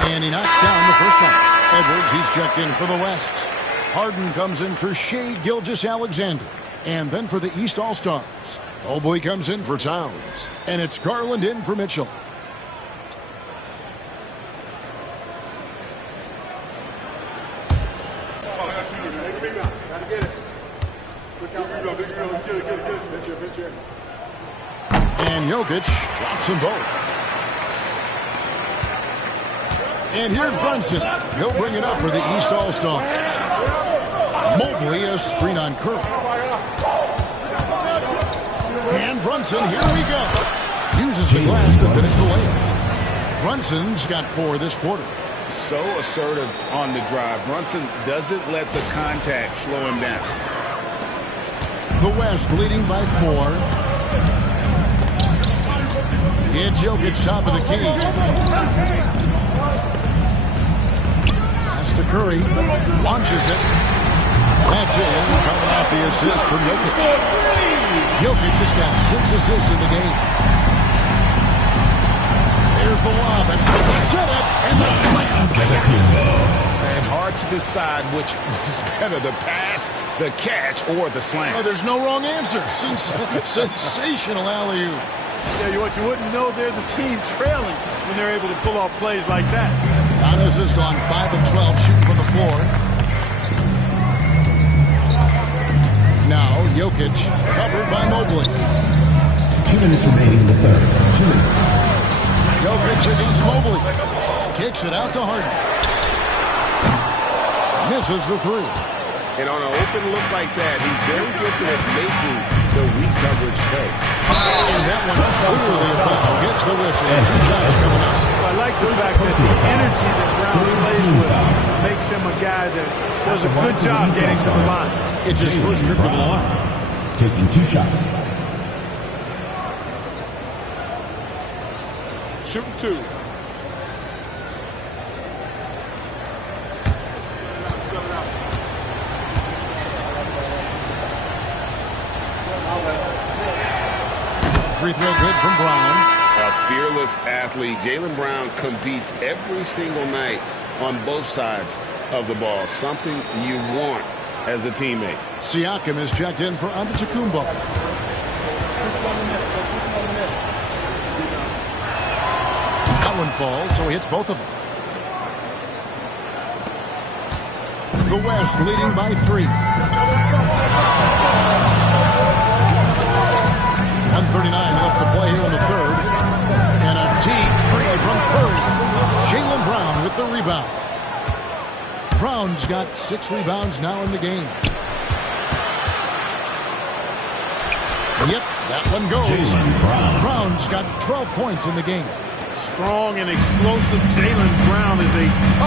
And he knocks down the first one. Edwards, he's checked in for the West. Harden comes in for Shai Gilgeous-Alexander. And then for the East All-Stars, Mobley comes in for Towns. And it's Garland in for Mitchell. And Jokic drops them both. And here's Brunson. He'll bring it up for the East All-Stars. Mobley a screen on Curry. And Brunson, here we go. Uses the glass to finish the layup. Brunson's got 4 this quarter. So assertive on the drive. Brunson doesn't let the contact slow him down. The West leading by 4. It's Jokic top of the key. Pass to Curry. Launches it. That's in. Coming off the assist from Jokic. Jokic has got 6 assists in the game. There's the lob. And set it. And the slam. And hard to decide which was better, the pass, the catch, or the slam. Oh, there's no wrong answer. Sensational alley-oop. Yeah, you wouldn't know they're the team trailing when they're able to pull off plays like that. Giannis has gone 5 of 12 shooting from the floor. Now Jokic covered by Mobley. 2 minutes remaining in the third. 2 minutes. Jokic against Mobley. Kicks it out to Harden. Misses the 3. And on an open look like that, he's very gifted at making the weak coverage pay. And that one clearly a foul. Gets the whistle. 2 shots coming up. I like the fact that the energy that Brown plays with makes him a guy that does a good job getting to the line. It's his first trip to the line. Taking 2 shots. Shooting 2. Free throw good from Brown. A fearless athlete. Jaylen Brown competes every single night on both sides of the ball. Something you want as a teammate. Siakam is checked in for Antetokounmpo. That one falls, so he hits both of them. The West leading by 3. 1:39 left to play here in the third. And a deep 3 from Curry. Jaylen Brown with the rebound. Brown's got 6 rebounds now in the game. Yep, that one goes. Brown's got 12 points in the game. Strong and explosive Jaylen Brown is a tough